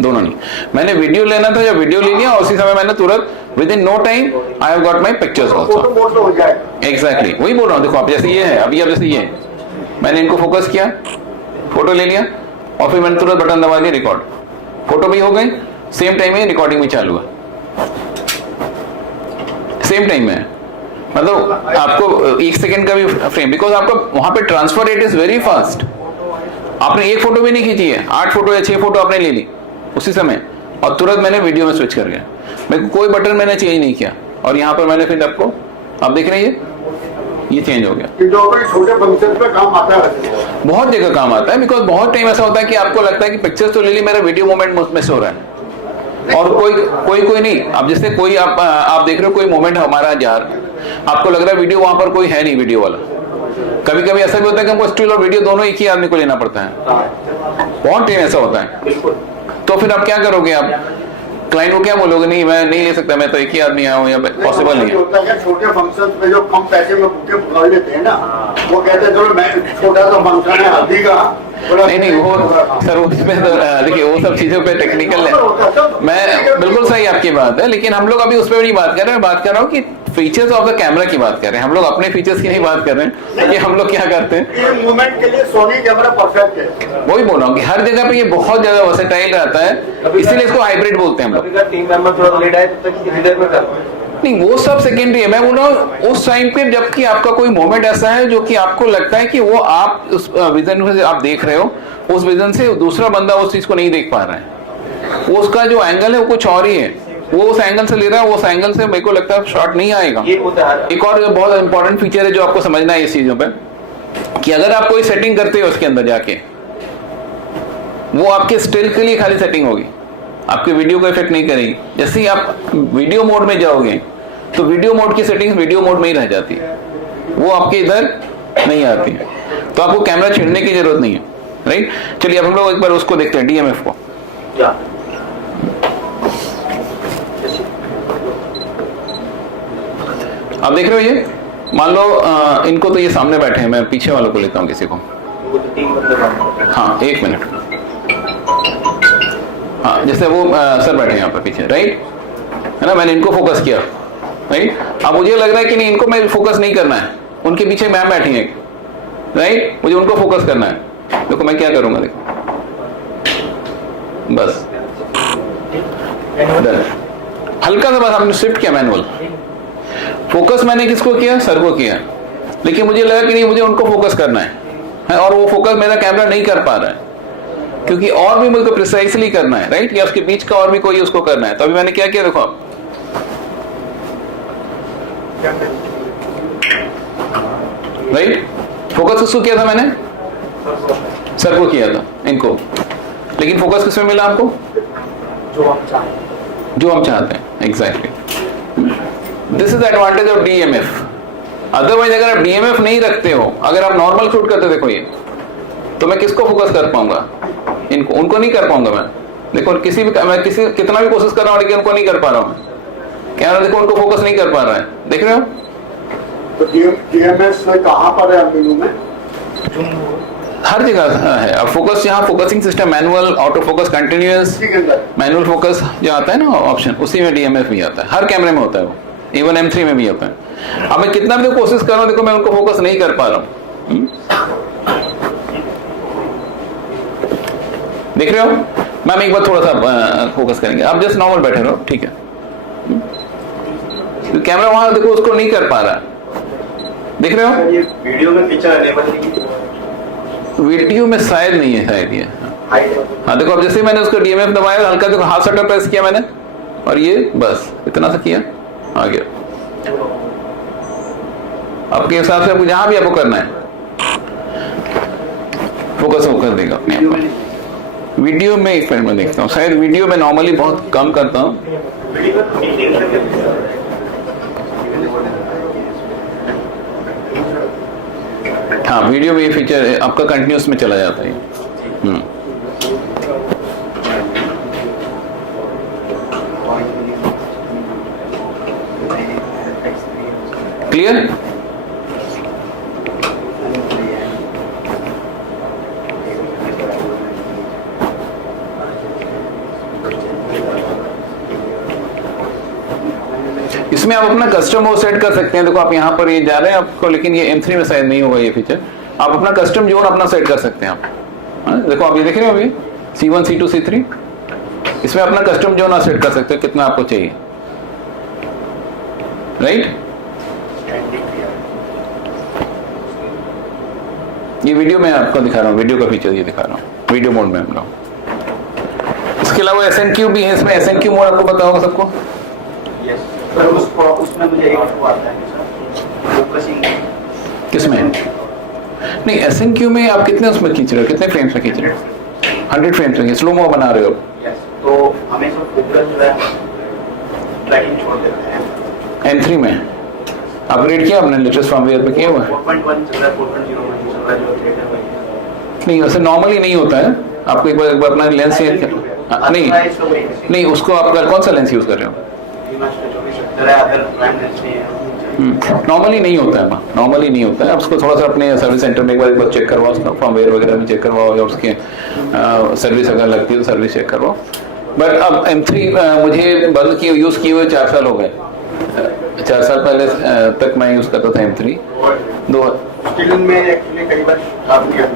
दोनों नहीं। मैंने वीडियो लेना था, जब वीडियो ले लिया और उसी समय मैंने तुरंत within no time I have got my pictures photo also. Mode तो हो जाएगा। एग्जैक्टली वही बोल रहा हूँ। देखो आप जैसे ये है, अभी अब जैसे ये है, मैंने इनको फोकस किया, फोटो ले लिया और फिर मैंने तुरंत बटन दबा दिया, रिकॉर्ड, फोटो भी हो गई, सेम टाइम में रिकॉर्डिंग भी चालू है, सेम टाइम में। मतलब आपको 1 सेकंड का भी फ्रेम, बिकॉज आपका वहां पे transfer rate is very fast. आपने एक फोटो भी नहीं खींची है, 8 फोटो या 6 फोटो आपने ले ली उसी समय और तुरंत मैंने वीडियो में स्विच कर गया, मेरे को कोई बटन मैंने चेंज नहीं किया। और यहाँ पर मैंने फिर आपको, आप देख रहे हैं ये चेंज हो गया। छोटे फंक्शन पे काम आता है, बहुत जगह काम आता है, बिकॉज बहुत टाइम ऐसा होता है कि आपको लगता है कि पिक्चर्स तो ले ली, मेरा वीडियो मोमेंट मिस हो रहा है, और कोई नहीं। अब जैसे कोई आप देख रहे हो कोई मोमेंट हमारा जा रहा है, आपको लग रहा है वीडियो वहां पर कोई है नहीं वीडियो वाला। कभी कभी ऐसा भी होता है कि हमको स्टिल और वीडियो दोनों एक ही आदमी को लेना पड़ता है, बहुत टाइम ऐसा होता है। तो फिर आप क्या करोगे, आप क्लाइंट को क्या बोलोगे, नहीं मैं नहीं ले सकता, मैं तो एक ही आदमी आया हूँ, या पॉसिबल नहीं है। होता है छोटे फंक्शन में जो कम पैसे में बुके बुला लेते हैं ना, वो कहते हैं चलो मैं छोटा सा फंक्शन है हल्दी का, नहीं वो सर उसमें तो देखिए वो सब चीजों पे टेक्निकल है, मैं बिल्कुल सही आपकी बात है, लेकिन हम लोग अभी उस पर नहीं बात कर रहे हैं। मैं बात कर रहा हूँ कि फीचर्स ऑफ द कैमरा की बात कर रहे हैं, हम लोग अपने फीचर्स की नहीं बात कर रहे हैं कि हम लोग क्या करते हैं। ये मूवमेंट के लिए सोनी कैमरा परफेक्ट है। वही बोल रहा हूँ कि हर जगह पे ये बहुत ज्यादा वर्सेटाइल रहता है, इसीलिए इसको हाइब्रिड बोलते हैं हम लोग। टीम मेंबर थोड़ा लेट आए तब तक कितनी देर में कर नहीं वो सब सेकेंडरी है, मैं बोल रहा हूँ उस टाइम पे जबकि आपका कोई मोमेंट ऐसा है जो कि आपको लगता है कि वो आप उस विजन से आप देख रहे हो, उस विजन से दूसरा बंदा उस चीज को नहीं देख पा रहा है, वो उसका जो एंगल है वो कुछ और ही है, वो उस एंगल से ले रहा है, वो उस एंगल से मेरे को लगता है शॉट नहीं आएगा। ये होता है। एक और बहुत इंपॉर्टेंट फीचर है जो आपको समझना है इस चीजों पे, कि अगर आप कोई सेटिंग करते हो उसके अंदर जाके, वो आपके स्टिल के लिए खाली सेटिंग होगी, आपके वीडियो को इफेक्ट नहीं करेगी। जैसे ही आप वीडियो मोड में जाओगे तो वीडियो मोड की सेटिंग्स वीडियो मोड में ही रह जाती है, वो आपके इधर नहीं आती है, तो आपको कैमरा छेड़ने की जरूरत नहीं है, राइट। चलिए अब हम लोग एक बार उसको देखते हैं, डीएमएफ को। या आप देख रहे हो ये, मान लो इनको तो ये सामने बैठे हैं, मैं पीछे वालों को लेता हूँ किसी को। वो तो 3 बंदे काम करते हैं। हाँ एक मिनट, हाँ जैसे वो सर बैठे हैं यहाँ पे पीछे, राइट है ना, मैंने इनको फोकस किया, राइट। अब मुझे लग रहा है कि नहीं इनको मैं फोकस नहीं करना है, उनके पीछे मैम बैठी है, राइट, मुझे उनको फोकस करना है। देखो मैं क्या करूंगा, देखो बस डन, हल्का सा बस आपने शिफ्ट किया मैनुअल, फोकस मैंने किसको किया, सर को किया, लेकिन मुझे लगा कि नहीं मुझे उनको फोकस करना है, और वो फोकस मेरा कैमरा नहीं कर पा रहा है, क्योंकि और भी मुझे प्रिसाइसली करना है, राइट, या उसके बीच का और भी कोई उसको करना है। तो अभी मैंने क्या किया, देखो आप राइट, फोकस किसको किया था मैंने, सर को किया था, इनको, लेकिन फोकस किसमें मिला आपको, जो हम चाहते हैं, exactly. This is advantage of DMF. Otherwise अगर आप डीएमएफ नहीं रखते हो, अगर आप नॉर्मल शूट करते, देखो ये, तो मैं किसको फोकस कर पाऊंगा, इनको, उनको नहीं कर पाऊंगा मैं। देखो किसी भी, मैं किसी कितना भी कोशिश कर रहा हूँ लेकिन उनको नहीं कर पा रहा हूँ, कैमरा देखो उनको फोकस नहीं कर पा रहा है, देख रहे हो। तो डीएमएस कहाँ पर है मेनू में? हर जगह है। अब फोकस यहाँ focusing system, manual, auto focus, continuous, manual focus जो आता है ना ऑप्शन, उसी में डीएमएफ भी आता है, हर कैमरे में होता है वो, इवन M3 में भी होता है। अब मैं कितना भी कोशिश कर रहा हूँ, देखो मैं उनको फोकस नहीं कर पा रहा हूँ, देख रहे हो। मैम एक बार थोड़ा सा फोकस करेंगे, आप जस्ट नॉर्मल बैठे रहो, ठीक है। तो कैमरा वहां देखो उसको नहीं कर पा रहा है, देख रहे हो। ये वीडियो में फीचर अनेबल नहीं, वीडियो में शायद नहीं है, शायद ये, हाइट हाँ देखो अब जैसे मैंने उसको डीएमएफ दबाया, हल्का देखो हाफ शटर प्रेस किया मैंने, और ये बस इतना सा किया, आ गया। आपके हिसाब से आपको जहां भी आपको करना है फोकस वो कर देगा अपने आप। वीडियो में एक मिनट में देखता हूँ, शायद वीडियो में नॉर्मली बहुत कम करता हूँ। हाँ वीडियो में ये फीचर है आपका, कंटिन्यूस में चला जाता है। क्लियर। इसमें आप अपना कस्टम वो सेट कर सकते हैं। देखो आप यहाँ पर ये जा रहे हैं आपको, लेकिन ये M3 में शायद नहीं होगा ये फीचर। आप अपना कस्टम जोन अपना सेट कर सकते हैं आप। देखो आप ये देख रहे हो अभी C1, C2, C3, इसमें अपना कस्टम जोन आप सेट कर सकते हो कितना आपको चाहिए, राइट। ये वीडियो में आपको दिखा रहा हूँ, वीडियो का फीचर ये दिखा रहा हूँ, वीडियो मोड में हम लोग। इसके अलावा SNQ भी है, इसमें SNQ मोड आपको पता होगा सबको। सर उसमें मुझे एक आता है फोकसिंग किसमें? नहीं SNQ में आप कितने उसमें खींच रहे हो, कितने फ्रेम्स में खींच रहे हो? 100 फ्रेम्स में, स्लो मो बना रहे हो। तो हमेशा फोकस जो है ट्रैकिंग छोड़ देते हैं। M3 में अपग्रेड किया आपने, लेटेस्ट फॉर्मवेयर पे किया हुआ है? 4.1 चल रहा है, 4.0 में चल रहा है, जो अपडेट है वही। नहीं वैसे नॉर्मली नहीं होता है, आपको एक बार अपना लेंस चेंज कर, नहीं उसको आप कौन सा लेंस यूज कर रहे हो? नॉर्मली नहीं होता है, नॉर्मली नहीं होता है। आप उसको थोड़ा सा अपने सर्विस सेंटर में एक बार चेक करवाओ, उसका फॉर्मवेयर वगैरह भी चेक करवाओ, या उसके सर्विस अगर लगती है तो सर्विस चेक करवाओ। बट अब M3 मुझे बंद किए यूज़ किए हुए 4 साल हो गए। 4 साल पहले तक मैं यूज़ करता था M3। स्टिल में एक्चुअली कई बार काम किया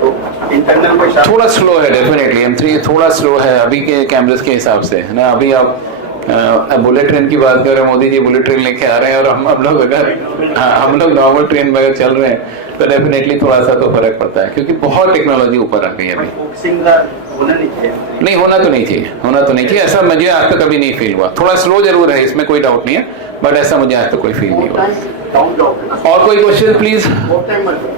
तो इंटरनल कोई थोड़ा स्लो है डेफिनेटली, M3 थोड़ा स्लो है अभी के कैमरेज के हिसाब से, है ना। अभी आप बुलेट ट्रेन की बात कर रहे हैं, मोदी जी बुलेट ट्रेन लेके आ रहे हैं और हम लोग अगर हम लोग नॉर्मल ट्रेन में अगर चल रहे हैं तो डेफिनेटली थोड़ा सा तो फर्क पड़ता है, क्योंकि बहुत टेक्नोलॉजी ऊपर आ गई है अभी। फोकसिंग होना नहीं चाहिए। नहीं, होना तो नहीं चाहिए, होना तो नहीं चाहिए, ऐसा मुझे आज तक कभी नहीं फील हुआ। थोड़ा स्लो जरूर है, इसमें कोई डाउट नहीं है, बट ऐसा मुझे आज तक कोई फील नहीं हुआ। और कोई क्वेश्चन प्लीज?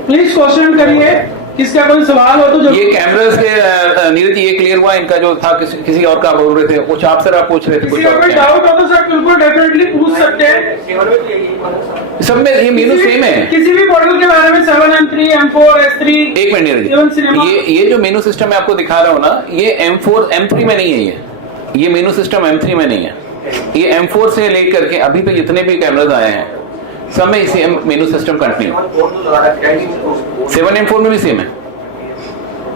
प्लीज क्वेश्चन करिए, किसका कोई सवाल हो तो जो ये कैमरास के नीरज जी ये क्लियर हुआ, इनका जो था किसी और का बोल रहे थे, कुछ आप सर आप पूछ रहे थे किसी कुछ का और कोई क्या? डाउट हो तो सर बिल्कुल डेफिनेटली पूछ सकते हैं। सब में ये मेनू सेम है। किसी भी मॉडल के बारे में 7 M3 M4 S3 एक मिनट एवं सिनेमा नीरज जी, ये जो मेनू सिस्टम मैं आपको दिखा रहा हूँ ना, ये M4 M3 में नहीं है, ये मेनू सिस्टम M3 में नहीं है, ये M4 से लेकर के अभी तक जितने भी कैमराज आए हैं सब में इसी मेनू सिस्टम कंटिन्यू। 7M4 में भी सेम है,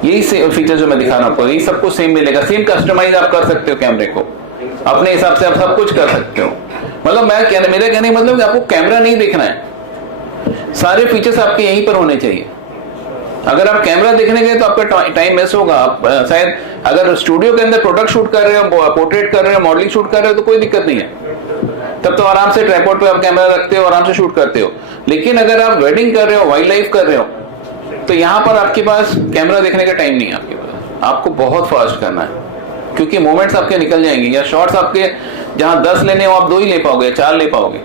यही से फीचर जो मैं दिखा रहा हूँ आपको, यही सब कुछ सेम मिलेगा। सेम कस्टमाइज आप कर सकते हो कैमरे को अपने हिसाब से, आप सब कुछ कर सकते हो। मतलब मेरा कहने का मतलब कि आपको कैमरा नहीं देखना है, सारे फीचर्स आपके यहीं पर होने चाहिए। अगर आप कैमरा देखने गए तो आपका टाइम मिस होगा। आप शायद अगर स्टूडियो के अंदर प्रोडक्ट शूट कर रहे हो, पोर्ट्रेट कर रहे हो, मॉडलिंग शूट कर रहे हो तो कोई दिक्कत नहीं है, तब तो आराम से ट्राइपॉड पे आप कैमरा रखते हो, आराम से शूट करते हो। लेकिन अगर आप वेडिंग कर रहे हो, वाइल्ड लाइफ कर रहे हो, तो यहाँ पर आपके पास कैमरा देखने का टाइम नहीं है आपके पास, आपको बहुत फास्ट करना है, क्योंकि मोमेंट्स आपके निकल जाएंगे, या शॉट्स आपके जहां 10 लेने हो आप 2 ही ले पाओगे, 4 ले पाओगे।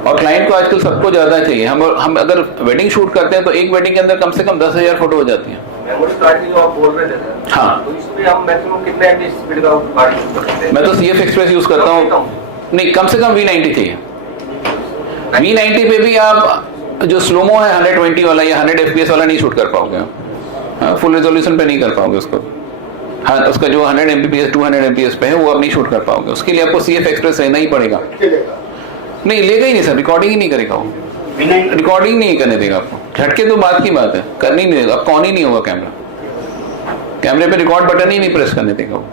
और क्लाइंट को आजकल सबको ज्यादा चाहिए। हम अगर वेडिंग शूट करते हैं तो एक वेडिंग के अंदर कम से कम 10,000 फोटो हो जाती है। मेमोरी कार्ड की जो आप बोल रहे थे, हाँ, तो इसमें हम मैक्सिमम कितने एमबी स्पीड का कार्ड यूज कर सकते हैं? मैं तो CF एक्सप्रेस यूज करता हूँ। नहीं, कम से कम V90 चाहिए। V90 पे भी आप जो स्लोमो है 120 वाला या 100 FPS वाला नहीं शूट कर पाओगे, फुल रेजोल्यूशन पे नहीं कर पाओगे उसको। हाँ, उसका जो 100 MPS 200 MPS पे है वो आप नहीं शूट कर पाओगे, उसके लिए आपको CF एक्सप्रेस रहना ही पड़ेगा। नहीं लेगा ही नहीं सर, रिकॉर्डिंग ही नहीं करेगा वो, रिकॉर्डिंग नहीं करने देगा आपको। झटके तो बात की बात है, करनी नहीं देगा, अब कौन ही नहीं होगा कैमरा, कैमरे पे रिकॉर्ड बटन ही नहीं प्रेस करने देगा वो।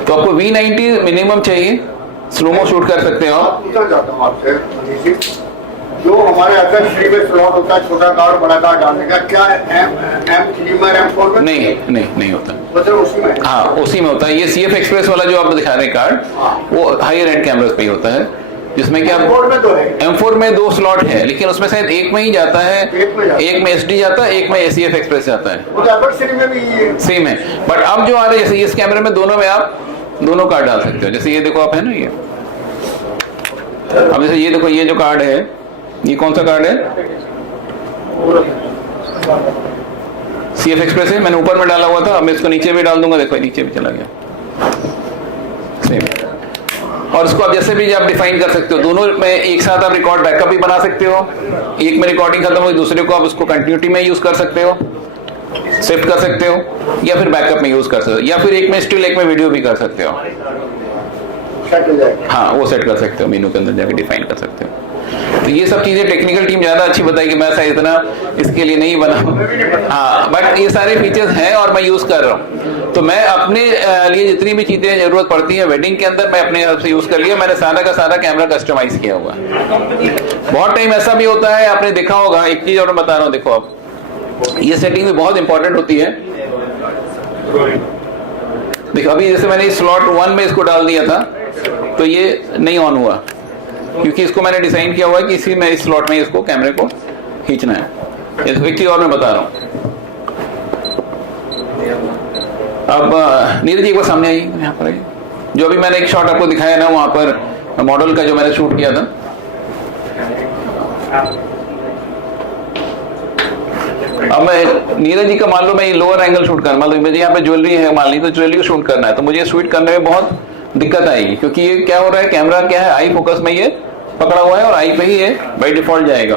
तो आपको V90 मिनिमम चाहिए, स्लोमो शूट कर सकते हो आप। पूछना चाहता हूँ आपसे, जो हमारे अगर श्री में स्लॉट होता है छोटा कार्ड बड़ा कार्ड डालने का, क्या M3 में M4 में नहीं होता। मतलब उसी में? हाँ, उसी में होता है। ये CF एक्सप्रेस वाला जो आप दिखा रहे हैं कार्ड, वो हायर एंड कैमरास पे ही होता है, जिसमें क्या M4 में तो है, M4 में 2 स्लॉट है, लेकिन उसमें शायद एक में ही जाता है, एक में SD जाता है, एक में CF एक्सप्रेस जाता है, वो एप्पल सिटी में भी सेम है। बट अब जो आ रहे हैं, जैसे इस कैमरे में दोनों में आप दोनों कार्ड डाल सकते हो। जैसे ये देखो आप है ना, ये अब जैसे ये देखो, ये जो कार्ड है, ये कौन सा कार्ड है? CF एक्सप्रेस है, मैंने ऊपर में डाला हुआ था, अब मैं इसको नीचे भी डाल दूंगा, देखो नीचे भी चला गया, सेम। और इसको आप जैसे भी आप डिफाइन कर सकते हो, दोनों में एक साथ आप रिकॉर्ड बैकअप भी बना सकते हो, एक में रिकॉर्डिंग खत्म हो दूसरे को आप उसको कंटिन्यूटी में यूज कर सकते हो, शिफ्ट कर सकते हो, या फिर बैकअप में यूज कर सकते हो, या फिर एक में स्टिल एक में वीडियो भी कर सकते हो। हाँ, वो सेट कर सकते हो, मेनू के अंदर जाके डिफाइन कर सकते हो। तो ये सब चीजें टेक्निकल टीम ज्यादा अच्छी बताएगी, मैं शायद इतना इसके लिए नहीं बना। हाँ, बट ये सारे फीचर्स हैं और मैं यूज कर रहा हूँ। तो मैं अपने लिए जितनी भी चीजें जरूरत पड़ती है वेडिंग के अंदर, मैं अपने हिसाब से यूज कर लिया। मैंने सारा का सारा कैमरा कस्टमाइज किया हुआ। बहुत टाइम ऐसा भी होता है, आपने देखा होगा, एक चीज और बता रहा हूँ, देखो आप, ये सेटिंग भी बहुत इंपॉर्टेंट होती है। देखो अभी जैसे मैंने स्लॉट 1 में इसको डाल दिया था, तो ये नहीं ऑन हुआ, क्योंकि इसको मैंने डिजाइन किया हुआ है कि इसी में इस स्लॉट में इसको कैमरे को खींचना है। एक चीज और मैं बता रहा हूँ, अब नीरज जी एक बार सामने आइए, यहाँ पर आइए। जो अभी मैंने एक शॉट आपको दिखाया ना, वहां पर मॉडल का जो मैंने शूट किया था, अब मैं नीरज जी का मान लो मैं ये लोअर एंगल शूट कर, मान लो मुझे यहाँ पे ज्वेलरी है मान ली, तो ज्वेलरी को शूट करना है, तो मुझे शूट करने में बहुत दिक्कत आएगी, क्योंकि ये क्या हो रहा है, कैमरा क्या है, आई फोकस में ये पकड़ा हुआ है और आई पे ही ये बाय डिफॉल्ट जाएगा।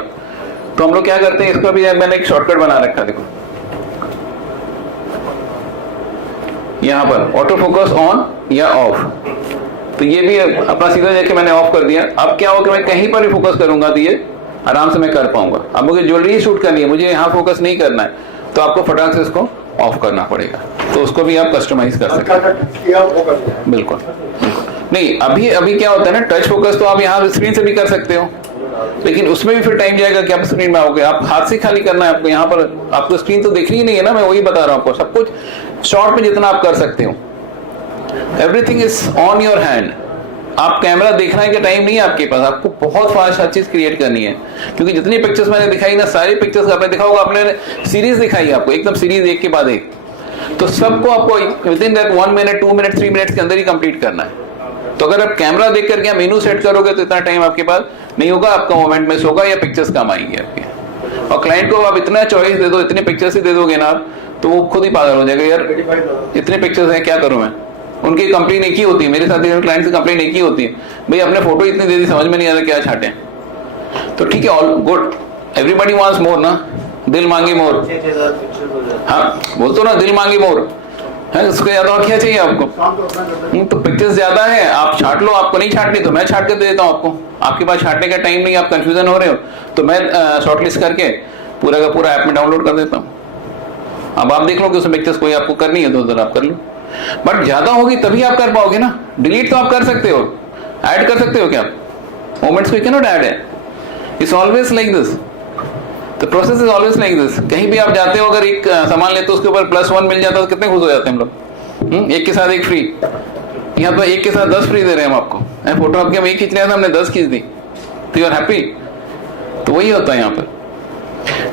तो हम लोग क्या करते हैं, इसका भी मैंने एक शॉर्टकट बना रखा है, देखो यहाँ पर ऑटो फोकस ऑन या ऑफ, तो ये भी अपना सीधा जाके मैंने ऑफ कर दिया। अब क्या होगा, मैं कहीं पर भी फोकस करूंगा तो ये आराम से मैं कर पाऊंगा। अब मुझे ज्वेलरी शूट करनी है, मुझे यहाँ फोकस नहीं करना है, तो आपको फटाक से इसको ऑफ करना पड़ेगा। तो उसको भी आप कस्टमाइज कर सकते हैं। बिल्कुल नहीं, अभी क्या होता है ना, टच फोकस तो आप यहाँ स्क्रीन से भी कर सकते हो, लेकिन उसमें भी फिर टाइम जाएगा कि आप स्क्रीन में आओगे, आप हाथ से खाली करना है आपको। यहाँ पर आपको स्क्रीन तो देखनी ही नहीं है ना, मैं वही बता रहा हूँ आपको। सब कुछ शॉर्ट में जितना आप कर सकते हो, everything is on your hand. आप कैमरा देखने का टाइम नहीं है आपके पास, आपको बहुत फास्ट हर चीज क्रिएट करनी है। क्योंकि जितनी पिक्चर्स मैंने दिखाई ना, सारी पिक्चर्स आपने देखा होगा, आपने सीरीज दिखाई है आपको, एकदम सीरीज एक के बाद एक, तो सबको आपको with in that 1 minute 2 minute 3 minutes के अंदर ही कंप्लीट करना है। तो अगर आप कैमरा देख करके आप मेनू सेट करोगे तो इतना टाइम आपके पास नहीं होगा, आपका मोमेंट मिस होगा या पिक्चर्स कम आएंगी आपके। और क्लाइंट को आप इतना चॉइस दे दो, इतने पिक्चर्स ही दे दोगे ना आप, तो वो खुद ही पागल हो जाएगा, यार इतने पिक्चर्स हैं क्या करूं मैं। उनकी कंप्लेन एक ही होती है, मेरे साथ क्लाइंट से कंप्लेन एक ही होती है, भाई अपने फोटो इतनी दे दी, समझ में नहीं आ रहा क्या छाटे। तो ठीक है, ऑल गुड, एवरीबॉडी वांट्स मोर ना, दिल मांगे मोर। हाँ बोलते ना, दिल मांगे मोर है, उसको ज्यादा और क्या चाहिए आपको। तो पिक्चर्स ज्यादा है, आप छाट लो, आपको नहीं छाटनी तो मैं छाट कर दे देता हूँ आपको। आपके पास छाटने का टाइम नहीं, आप कंफ्यूजन हो रहे हो, तो मैं शॉर्टलिस्ट करके पूरा का पूरा ऐप में डाउनलोड कर देता हूँ। अब आप देख लो कि उसमें पिक्चर्स कोई आपको करनी है तो उधर आप कर लो, बट ज्यादा होगी तभी आप कर पाओगे ना। डिलीट तो आप कर सकते हो, ऐड कर सकते हो क्या आप मोमेंट्स को, कैन नॉट ऐड है, it's always like this, the process is always like this. कहीं भी आप जाते हो, अगर एक सामान लेते हो उसके ऊपर +1 मिल जाता है तो कितने खुश हो जाते हैं हम लोग। एक के साथ एक फ्री, यहाँ पर एक के साथ 10 फ्री दे रहे हैं हम आपको। फोटो आपके हम एक खींच रहे थे, हमने 10 खींच दी, तो यू आर हैप्पी। तो वही होता है यहाँ पर,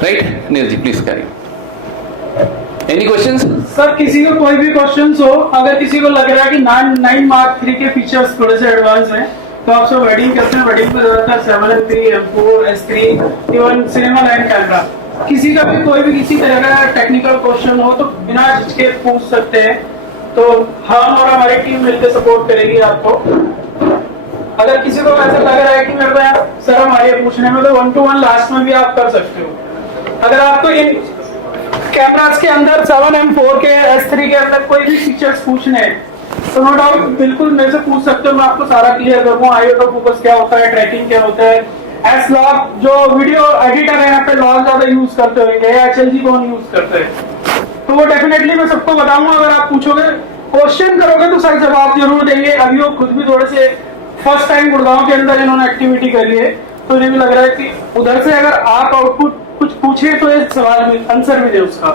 राइट। नीरज जी प्लीज करिए, एनी क्वेश्चंस? सर किसी को कोई भी क्वेश्चन हो, अगर किसी को लग रहा है कि 9 Mark III के फीचर्स थोड़े से एडवांस हैं, तो आप सब वेडिंग करते हैं, वेडिंग में ज्यादातर 7MP, M4, S3, even cinema line camera. किसी का भी कोई भी किसी तरह का टेक्निकल क्वेश्चन हो तो बिना झिझके पूछ सकते हैं, तो हम और हमारी टीम मिलकर सपोर्ट करेगी आपको। अगर किसी को ऐसा लग रहा है कि मेरे को यार शर्म आ रही है पूछने में, तो 1-to-1 लास्ट में भी आप कर सकते हो। अगर आपको इन कैमरास के अंदर 7M4 के S3 के अंदर कोई भी फीचर्स पूछने हैं तो नो डाउट बिल्कुल मेरे से पूछ सकते हो, मैं आपको सारा क्लियर करूंगा। आई ऑटो फोकस क्या होता है, ट्रैकिंग क्या होता है, एस लॉग, जो वीडियो एडिटर है यहाँ पे लॉग ज्यादा यूज करते हो या HLG कौन यूज करते हैं, तो वो डेफिनेटली मैं सबको बताऊंगा। अगर आप पूछोगे, क्वेश्चन करोगे तो सही जवाब जरूर देंगे। अभी वो खुद भी थोड़े से फर्स्ट टाइम गुड़गांव के अंदर इन्होंने एक्टिविटी करी है, तो इन्हें भी लग रहा है कि उधर से अगर आप आउटपुट कुछ पूछे तो ये सवाल में आंसर भी दे उसका।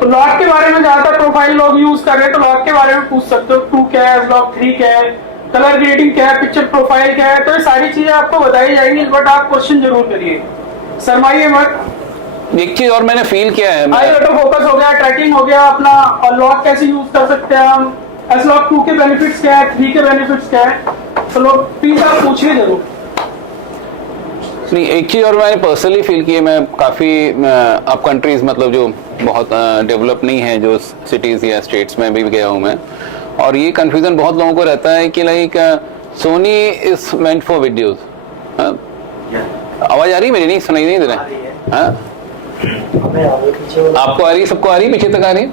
तो लॉग के बारे में ज्यादातर प्रोफाइल लोग यूज कर रहे हैं, तो लॉग के बारे में पूछ सकते हो, 2 क्या है, लॉग 3 क्या है, कलर ग्रेडिंग क्या है, पिक्चर प्रोफाइल क्या है, तो ये सारी चीजें आपको बताई जाएंगी, बट आप क्वेश्चन जरूर करिए, शर्माइए मत। एक चीज और मैंने फील किया है, आई ऑटो फोकस हो गया, ट्रैकिंग हो गया अपना, और लॉग कैसे यूज कर सकते हैं हम, एस लॉग 2 के बेनिफिट्स क्या है, 3 के बेनिफिट्स क्या है, तो लोग प्लीज आप पूछिए जरूर। नहीं, एक चीज और मैंने पर्सनली फील की है, मैं काफी अप कंट्रीज, मतलब जो बहुत डेवलप नहीं है, जो सिटीज या स्टेट्स में भी गया हूँ मैं, और ये कंफ्यूजन बहुत लोगों को रहता है कि like Sony is meant for videos. आवाज आ रही है मेरी? नहीं सुनाई नहीं दे रहा है? आपको आ रही है? सबको आ रही है? पीछे तक आ रही है?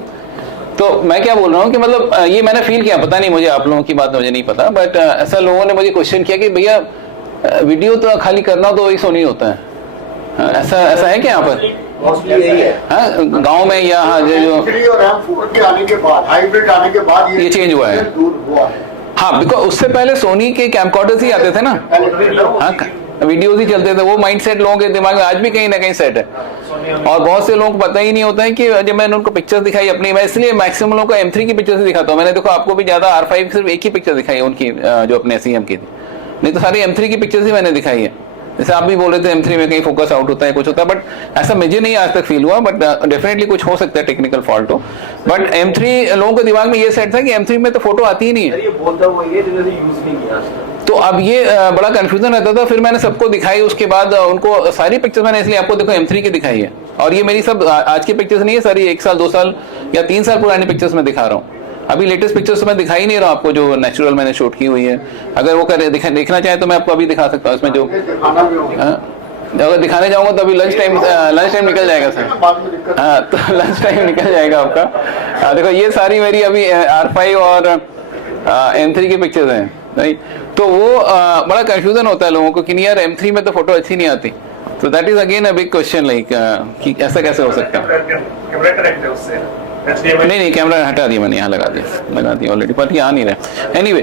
तो मैं क्या बोल रहा हूँ कि मतलब ये मैंने फील किया, पता नहीं मुझे, आप लोगों की बात मुझे नहीं पता, बट ऐसा लोगों ने मुझे क्वेश्चन किया कि भैया वीडियो तो खाली करना तो वही सोनी होता है, ऐसा है क्या यहाँ पर? गांव में या जो और M4 के आने के बाद, हाइब्रिड आने के बाद ये चेंज हुआ है। हाँ, बिकॉज उससे पहले सोनी के कैमकॉर्डर्स ही आते थे ना, हाँ वीडियोस ही चलते थे। वो माइंडसेट लोगों के दिमाग में आज भी कहीं ना कहीं सेट है, और बहुत से लोगों को पता ही नहीं होता है कि जब मैंने उनको पिक्चर्स दिखाई अपनी, मैं इसलिए मैक्सिमम लोगों को M3 की पिक्चर्स दिखाता हूँ। मैंने देखो आपको भी ज्यादा R5 सिर्फ एक ही पिक्चर दिखाई है उनकी, जो अपने CM की थी, नहीं तो सारी M3 की पिक्चर्स ही मैंने दिखाई है। जैसे आप भी बोल रहे थे M3 में कहीं फोकस आउट होता है, कुछ होता है, बट ऐसा मुझे नहीं आज तक फील हुआ, बट डेफिनेटली कुछ हो सकता है, टेक्निकल फॉल्ट हो। बट M3 लोगों के दिमाग में ये सेट था कि M3 में तो फोटो आती ही नहीं है, ये बोलता हुआ ये यूज नहीं किया। तो अब ये बड़ा कंफ्यूजन रहता था। फिर मैंने सबको दिखाई, उसके बाद उनको सारी पिक्चर्स मैंने इसलिए आपको देखो M3 की दिखाई है, और ये मेरी सब आज की पिक्चर्स नहीं है, सारी 1 साल 2 साल या 3 साल पुरानी पिक्चर्स में दिखा रहा हूँ। अभी लेटेस्ट पिक्चर्स तो मैं दिखा ही नहीं रहा आपको, जो नेचुरल मैंने शूट की हुई है। अगर वो देखना चाहे तो मैं आपको अभी दिखा सकता हूँ इसमें जो, अगर दिखाने जाऊंगा तो अभी लंच टाइम निकल जाएगा सर। हाँ, तो लंच टाइम निकल जाएगा आपका। देखो ये सारी मेरी अभी R5 और M3 की पिक्चर्स हैं, राइट। तो वो बड़ा कंफ्यूजन होता है लोगों को कि नहीं यार M3 में तो फोटो अच्छी नहीं आती। तो that is again a big question, like कि ऐसा कैसे हो सकता है। नहीं, कैमरा हटा दिया मैंने, यहाँ लगा दिया ऑलरेडी, पर ये आ नहीं रहा। एनीवे,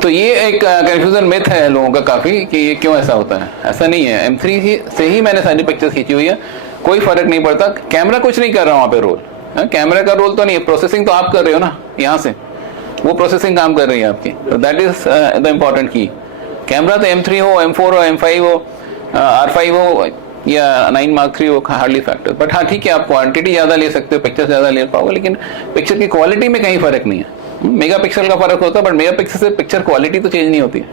तो ये एक कंफ्यूजन मिथ है लोगों का काफी, कि ये क्यों ऐसा होता है। ऐसा नहीं है, M3 से ही मैंने सारी पिक्चर्स खींची हुई है, कोई फर्क नहीं पड़ता। कैमरा कुछ नहीं कर रहा वहाँ पे रोल, कैमरा का रोल तो नहीं है, प्रोसेसिंग तो आप कर रहे हो ना यहाँ से, वो प्रोसेसिंग काम कर रही है आपकी, तो दैट इज द इम्पोर्टेंट की। कैमरा तो M3 हो, M4 हो, M5 हो, R5 हो या 9 Mark III हो, हार्डली फैक्टर। बट हाँ ठीक है, आप क्वांटिटी ज़्यादा ले सकते हो, पिक्चर ज़्यादा ले पाओगे, लेकिन पिक्चर की क्वालिटी में कहीं फर्क नहीं है। मेगा पिक्सल का फर्क होता है, बट मेगा पिक्सल से पिक्चर क्वालिटी तो चेंज नहीं होती,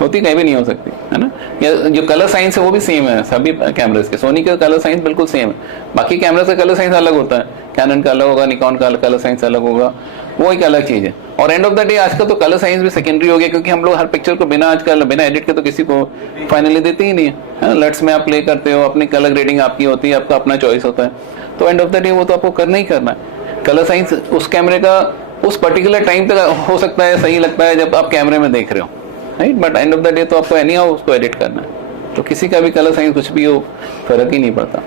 कहीं भी नहीं हो सकती है ना। या जो कलर साइंस है वो भी सेम है सभी कैमरास के, सोनी का कलर साइंस बिल्कुल सेम है, बाकी कैमरास का कलर साइंस अलग होता है, कैनन का अलग होगा, निकॉन का कलर साइंस अलग होगा, वो एक अलग चीज़ है। और एंड ऑफ द डे आजकल तो कलर साइंस भी सेकेंडरी हो गया, क्योंकि हम लोग हर पिक्चर को आजकल बिना एडिट के तो किसी को फाइनली देते ही नहीं है। लट्स में आप प्ले करते हो, अपनी कलर ग्रेडिंग आपकी होती है, आपका अपना चॉइस होता है, तो एंड ऑफ द डे वो तो आपको करना ही करना है। कलर साइंस उस कैमरे का उस पर्टिकुलर टाइम तक हो सकता है सही लगता है जब आप कैमरे में देख रहे हो, right, but and of the day तो आपको एनी हाउ उसको एडिट करना है, तो किसी का भी कलर साइंस कुछ भी हो, फर्क ही नहीं पड़ता।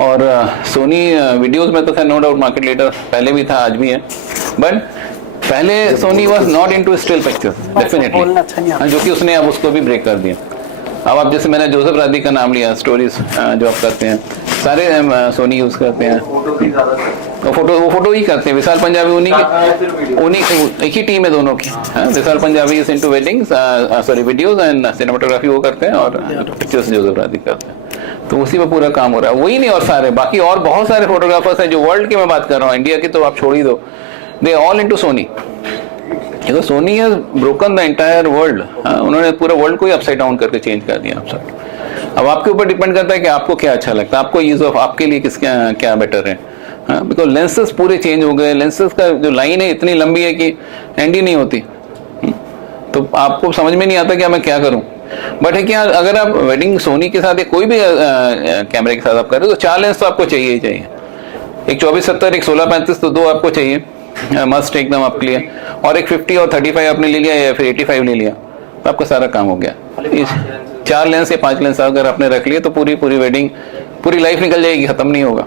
और सोनी वीडियोस में तो खैर नो डाउट मार्केट लीडर पहले भी था, आज भी है, बट पहले Sony was not into still pictures definitely, जो कि उसने अब उसको भी ब्रेक कर दिया। अब आप जैसे मैंने जोसेफ रादी का नाम लिया, स्टोरीज जो आप करते हैं सारे सोनी यूज करते हैं, वो फोटो ही करते हैं। विशाल पंजाबी उन्हीं एक ही टीम है दोनों की, Vishal Punjabi is into weddings sorry videos and cinematography वो करते हैं, और पिक्चर्स जोसेफ रादी करते हैं, तो उसी पर पूरा काम हो रहा है। वही नहीं, और सारे बाकी और बहुत सारे फोटोग्राफर्स हैं जो वर्ल्ड की मैं बात कर रहा हूँ, इंडिया की तो आप छोड़ ही दो, दे ऑल इनटू सोनी। तो Sony has broken the entire world, उन्होंने पूरा वर्ल्ड को ही अपसाइड डाउन करके चेंज कर दिया आप सब। अब आपके ऊपर डिपेंड करता है कि आपको क्या अच्छा लगता है, आपको यूज ऑफ आपके लिए किसका क्या बेटर है, बिकॉज लेंसेज पूरे चेंज हो गए, लेंसेज का जो लाइन है इतनी लंबी है कि एंड ही नहीं होती, तो आपको समझ में नहीं आता कि मैं क्या करूं। बट है कि अगर आप वेडिंग सोनी के साथ या कोई भी कैमरे के साथ आप कर रहे हो तो 4 लेंस तो आपको चाहिए ही चाहिए, एक 24-70 एक 16-35 तो 2 आपको चाहिए मस्ट एकदम आपके लिए, और एक 50 और 35 आपने ले लिया या फिर 85 ले लिया तो आपका सारा काम हो गया। इस 4 लेंस या 5 लेंस अगर आपने रख लिए तो पूरी वेडिंग पूरी लाइफ निकल जाएगी, खत्म नहीं होगा।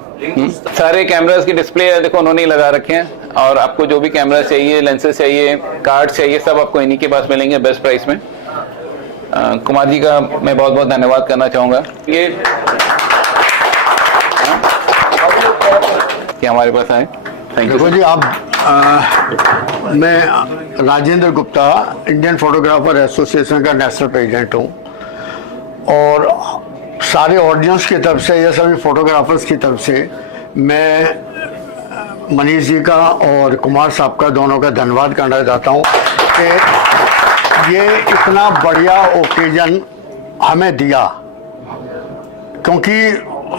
सारे कैमरास की डिस्प्ले देखो उन्होंने ही लगा रखे हैं, और आपको जो भी कैमरा चाहिए, लेंसेज चाहिए, कार्ड चाहिए, सब आपको इन्हीं के पास मिलेंगे बेस्ट प्राइस में। कुमार जी का मैं बहुत बहुत धन्यवाद करना चाहूँगा, ये कि हमारे पास आए। Thank you. देखो जी, मैं Rajendra Gupta, Indian photographer association का नेशनल प्रेसिडेंट हूँ, और सारे ऑडियंस की तरफ से या सभी फोटोग्राफर्स की तरफ से मैं मनीष जी का और कुमार साहब का दोनों का धन्यवाद करना चाहता हूँ कि ये इतना बढ़िया ओकेजन हमें दिया, क्योंकि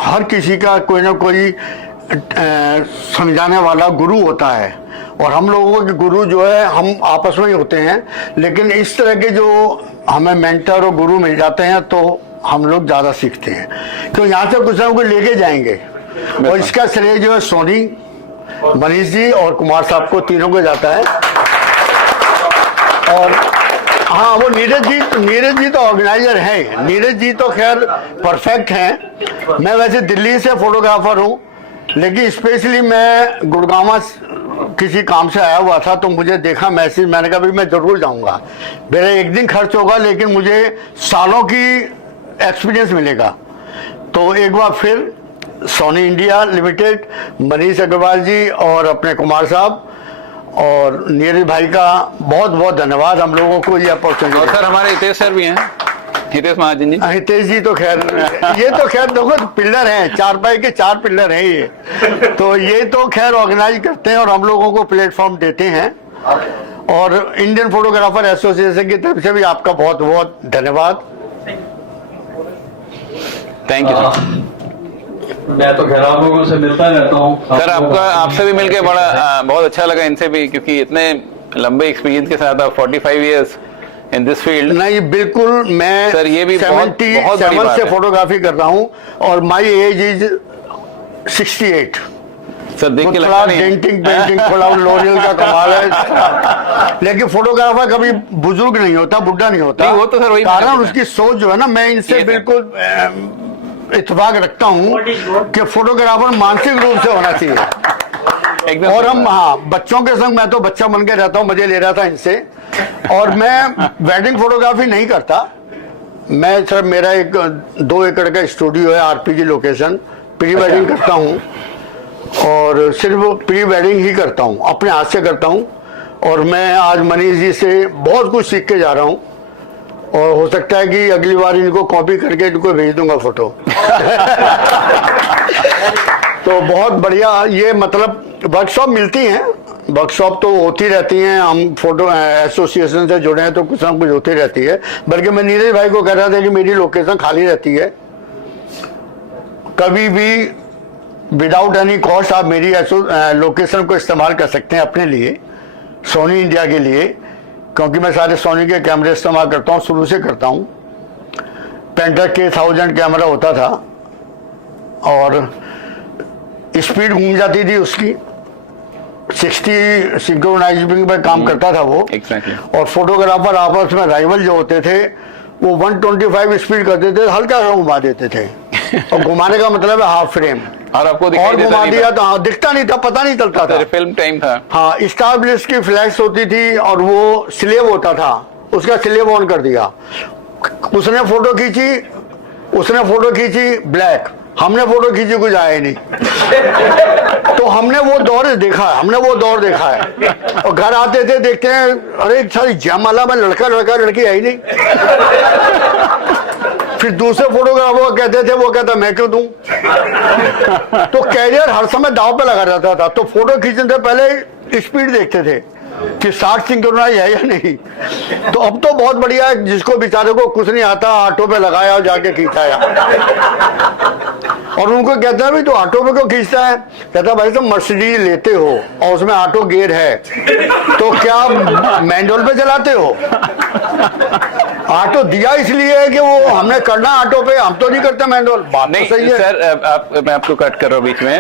हर किसी का कोई ना कोई समझाने वाला गुरु होता है, और हम लोगों के गुरु जो है हम आपस में ही होते हैं, लेकिन इस तरह के जो हमें मेंटर और गुरु मिल जाते हैं तो हम लोग ज़्यादा सीखते हैं, क्यों यहाँ से कुछ ना कुछ लेके जाएंगे। और इसका श्रेय जो है सोनी, मनीष जी और कुमार साहब को, तीनों को जाता है। और हाँ, वो नीरज जी तो ऑर्गेनाइजर हैं, नीरज जी तो खैर परफेक्ट हैं। मैं वैसे दिल्ली से फोटोग्राफर हूँ, लेकिन स्पेशली मैं गुड़गांव किसी काम से आया हुआ था, तो मुझे देखा मैसेज, मैंने कहा भाई मैं जरूर जाऊंगा, मेरा एक दिन खर्च होगा लेकिन मुझे सालों की एक्सपीरियंस मिलेगा। तो एक बार फिर Sony India Limited, Manish Agarwal ji और अपने कुमार साहब और नीरज भाई का बहुत बहुत धन्यवाद हम लोगों को ये अपॉर्चुनिटी। और सर हमारे हितेश सर भी हैं, हितेश महाजन जी। हितेश जी तो खैर ये तो खैर देखो पिलर हैं, 4 बाई के 4 पिलर हैं ये, तो ये तो खैर ऑर्गेनाइज करते हैं और हम लोगों को प्लेटफॉर्म देते हैं। और इंडियन फोटोग्राफर एसोसिएशन की तरफ से भी आपका बहुत बहुत धन्यवाद। Thank you sir. मैं तो खैर आप लोगों से मिलता रहता हूँ सर, आपसे भी मिलके बड़ा बहुत अच्छा लगा, इनसे भी, क्योंकि इतने लंबे एक्सपीरियंस के साथ आप 45 इयर्स इन दिस फील्ड। नहीं बिल्कुल, मैं सर ये भी 77 से फोटोग्राफी कर रहा हूँ और माई एज इज 68। सर देख के थोड़ा डेंटिंग पेंटिंग थोड़ा लोरियल का कमाल है, लेकिन फोटोग्राफर कभी बुजुर्ग नहीं होता, बुढ़ा नहीं होता। नहीं, वो तो सर वही कारण उसकी सोच जो है ना, मैं इनसे बिल्कुल इत्तेफाक रखता हूँ कि फोटोग्राफर मानसिक रूप से होना चाहिए। और हम हाँ, बच्चों के संग मैं तो बच्चा बन के रहता हूँ, मजे ले रहा था इनसे। और मैं वेडिंग फोटोग्राफी नहीं करता, मैं सर मेरा एक 2 एकड़ का स्टूडियो है, आरपीजी लोकेशन, प्री वेडिंग करता हूँ। और सिर्फ प्री वेडिंग ही करता हूँ, अपने हाथ से करता हूँ। और मैं आज मनीष जी से बहुत कुछ सीख के जा रहा हूँ, और हो सकता है कि अगली बार इनको कॉपी करके इनको भेज दूंगा फोटो। तो बहुत बढ़िया, ये मतलब वर्कशॉप मिलती हैं, वर्कशॉप तो होती रहती हैं, हम फोटो एसोसिएशन से जुड़े हैं तो कुछ ना कुछ होती रहती है। बल्कि मैं नीरज भाई को कह रहा था कि मेरी लोकेशन खाली रहती है, कभी भी विदाउट एनी कॉस्ट आप मेरी लोकेशन को इस्तेमाल कर सकते हैं अपने लिए, सोनी इंडिया के लिए, क्योंकि मैं सारे सोनी के कैमरे इस्तेमाल करता हूँ, शुरू से करता हूँ। पेंटेक के 1000 कैमरा होता था और स्पीड घूम जाती थी उसकी, 60 सिंक्रोनाइजिंग पे काम करता था वो। Exactly. और फोटोग्राफर आपस में राइवल जो होते थे वो 125 स्पीड करते थे, हल्का सा घुमा देते थे। और घुमाने का मतलब है हाफ फ्रेम, और आपको दिखाई और देता घुमा नहीं दिया था। तो हाँ, दिखता नहीं था, पता नहीं चलता था। फिल्म टाइम था। हाँ, स्टार ब्लिस की फ्लैश होती थी और वो स्लेव होता था, उसका स्लेव ऑन कर दिया, उसने फोटो खींची ब्लैक, हमने फोटो खींची, कुछ आया ही नहीं। तो हमने वो दौर देखा है, और घर आते थे देखते हैं अरे सारी जयमाला में लड़की आई नहीं। फिर दूसरे फोटोग्राफर कहते थे, वो कहता मैं क्यों दूं। तो कैरियर हर समय दाव पे लगा रहता था। तो फोटो खींचने से पहले स्पीड देखते थे कि 60 सिंक्रोनाइज है या नहीं। तो अब तो बहुत बढ़िया है, जिसको बेचारे को कुछ नहीं आता ऑटो पे लगाया और जाके खींचाया। और उनको कहता है भाई तो ऑटो पे क्यों खींचता है, कहता भाई तुम मर्सिडीज लेते हो और उसमें ऑटो गियर है तो क्या मैनुअल पे चलाते हो। ऑटो दिया इसलिए है कि वो हमने करना ऑटो पे, हम तो नहीं करते मैनुअल। बात नहीं तो सही है सर, मैं आपको कट कर रहा हूँ बीच में।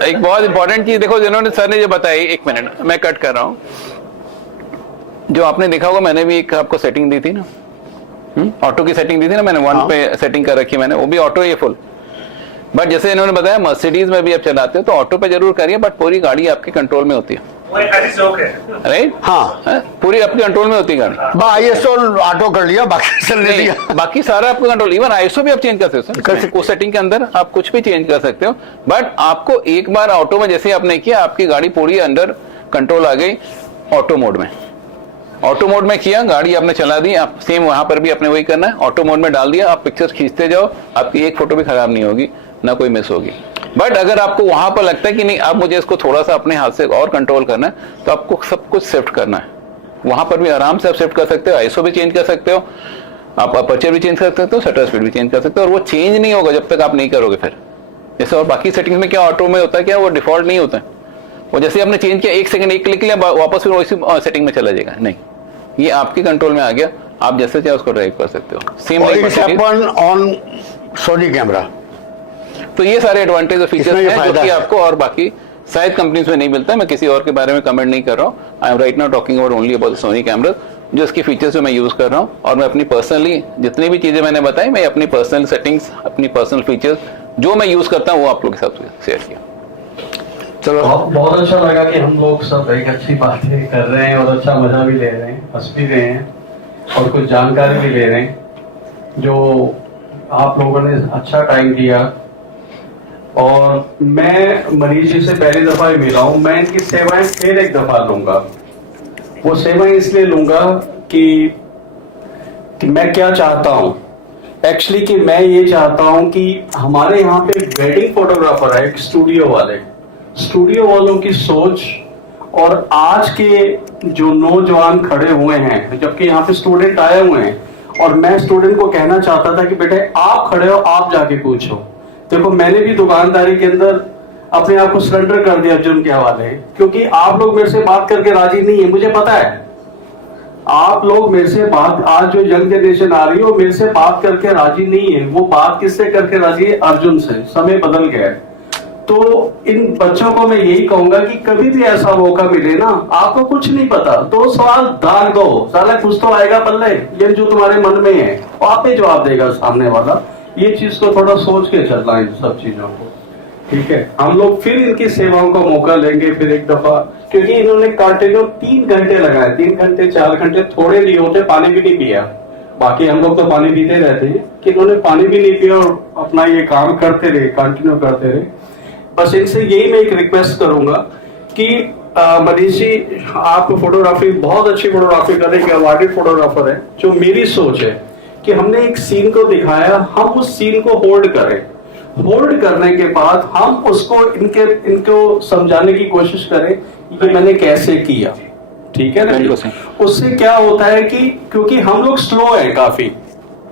एक बहुत इंपॉर्टेंट चीज देखो, जिन्होंने सर ने जो बताई, एक मिनट मैं कट कर रहा हूँ। जो आपने देखा होगा, मैंने भी एक आपको सेटिंग दी थी ना, ऑटो की सेटिंग दी थी ना मैंने, 1 पे सेटिंग कर रखी मैंने, वो भी ऑटो ही फुल। बट जैसे इन्होंने बताया मर्सिडीज में भी आप चलाते हो तो ऑटो पे जरूर करिए, बट पूरी गाड़ी आपके कंट्रोल में होती है, राइट। हाँ, पूरी आपके कंट्रोल में होती है गाड़ी। ISO ऑटो कर लिया, बाकी चलने दिया। बाकी सारा आपको कंट्रोल, इवन ISO भी आप चेंज कर सकते हो, उस सेटिंग के अंदर आप कुछ भी चेंज कर सकते हो। बट आपको एक बार ऑटो में जैसे आपने किया, आपकी गाड़ी पूरी अंडर कंट्रोल आ गई ऑटो मोड में। ऑटो मोड में किया, गाड़ी आपने चला दी, आप सेम वहां पर भी अपने वही करना है, ऑटो मोड में डाल दिया, आप पिक्चर्स खींचते जाओ, आपकी एक फोटो भी खराब नहीं होगी, ना कोई मिस होगी। बट अगर आपको वहां पर लगता है कि नहीं अब मुझे इसको थोड़ा सा अपने हाथ से और कंट्रोल करना है, तो आपको सब कुछ शिफ्ट करना है। वहां पर भी आराम से आप शिफ्ट कर सकते हो, ISO भी चेंज कर सकते हो, आप अपर्चर भी चेंज कर सकते हो, शटर स्पीड भी चेंज कर सकते हो, और वो चेंज नहीं होगा जब तक आप नहीं करोगे। फिर जैसे और बाकी सेटिंग्स में क्या ऑटो में होता है, क्या वो डिफॉल्ट नहीं होता है, वो जैसे आपने चेंज किया 1 सेकंड 1 क्लिक लिया, वापस फिर वैसी सेटिंग में चला जाएगा। नहीं, ये आपके कंट्रोल में आ गया, आप जैसे चाहे उसको ड्राइव कर सकते हो। Same on Sony camera. तो ये सारे एडवांटेज और फीचर्स हैं जो कि आपको और बाकी शायद कंपनीज में नहीं मिलता है। मैं किसी और के बारे में कमेंट नहीं कर रहा हूँ, I am right now talking about only about Soni camera, जो इसके फीचर्स जो मैं यूज कर रहा हूँ। और मैं अपनी पर्सनली जितनी भी चीजें मैंने बताई, मैं अपनी पर्सनल सेटिंग्स, अपनी पर्सनल फीचर्स जो मैं यूज करता हूँ वो आप लोग के साथ शेयर किया। चलो, बहुत अच्छा लगा कि हम लोग सब एक अच्छी बातें कर रहे हैं और अच्छा मजा भी ले रहे हैं, हंस भी रहे हैं और कुछ जानकारी भी ले रहे हैं, जो आप लोगों ने अच्छा टाइम दिया। और मैं मनीष जी से पहली दफा ही मिला हूं, मैं इनकी सेवाएं फिर एक दफा लूंगा। वो सेवाएं इसलिए लूंगा कि मैं क्या चाहता हूं एक्चुअली, कि मैं ये चाहता हूं कि हमारे यहाँ पे वेडिंग फोटोग्राफर है, एक स्टूडियो वालों की सोच और आज के जो नौजवान खड़े हुए हैं, जबकि यहाँ पे स्टूडेंट आए हुए हैं, और मैं स्टूडेंट को कहना चाहता था कि बेटे आप खड़े हो, आप जाके पूछो। देखो, मैंने भी दुकानदारी के अंदर अपने आप को सरेंडर कर दिया अर्जुन के हवाले, क्योंकि आप लोग मेरे से बात करके राजी नहीं है, मुझे पता है। आप लोग मेरे से बात, आज जो यंग जनरेशन आ रही है वो मेरे से बात करके राजी नहीं है। वो बात किससे करके राजी है? अर्जुन से। समय बदल गया है। तो इन बच्चों को मैं यही कहूंगा कि कभी भी ऐसा मौका मिले ना, आपको कुछ नहीं पता, 2 सवाल दाग दो, साला कुछ तो आएगा पल्ले, ये जो तुम्हारे मन में है वो आप ही जवाब देगा सामने वाला। ये चीज को थोड़ा सोच के चलना है इन सब चीजों को, ठीक है। हम लोग फिर इनकी सेवाओं का मौका लेंगे फिर एक दफा, क्योंकि इन्होंने कंटिन्यू 3 घंटे लगाए, 3 घंटे 4 घंटे थोड़े नहीं होते, पानी भी नहीं पिया। बाकी हम लोग तो पानी पीते रहते हैं, कि इन्होंने पानी भी नहीं पिया और अपना ये काम करते रहे, कंटिन्यू करते रहे। बस इनसे यही मैं एक रिक्वेस्ट करूंगा कि मनीष जी, आप फोटोग्राफी बहुत अच्छी फोटोग्राफी कर रहे हैं, अवार्डेड फोटोग्राफर है। जो मेरी सोच है कि हमने एक सीन को दिखाया, हम उस सीन को होल्ड करें, होल्ड करने के बाद हम उसको इनको समझाने की कोशिश करें कि मैंने कैसे किया, ठीक है ना। उससे क्या होता है कि क्योंकि हम लोग स्लो हैं, काफी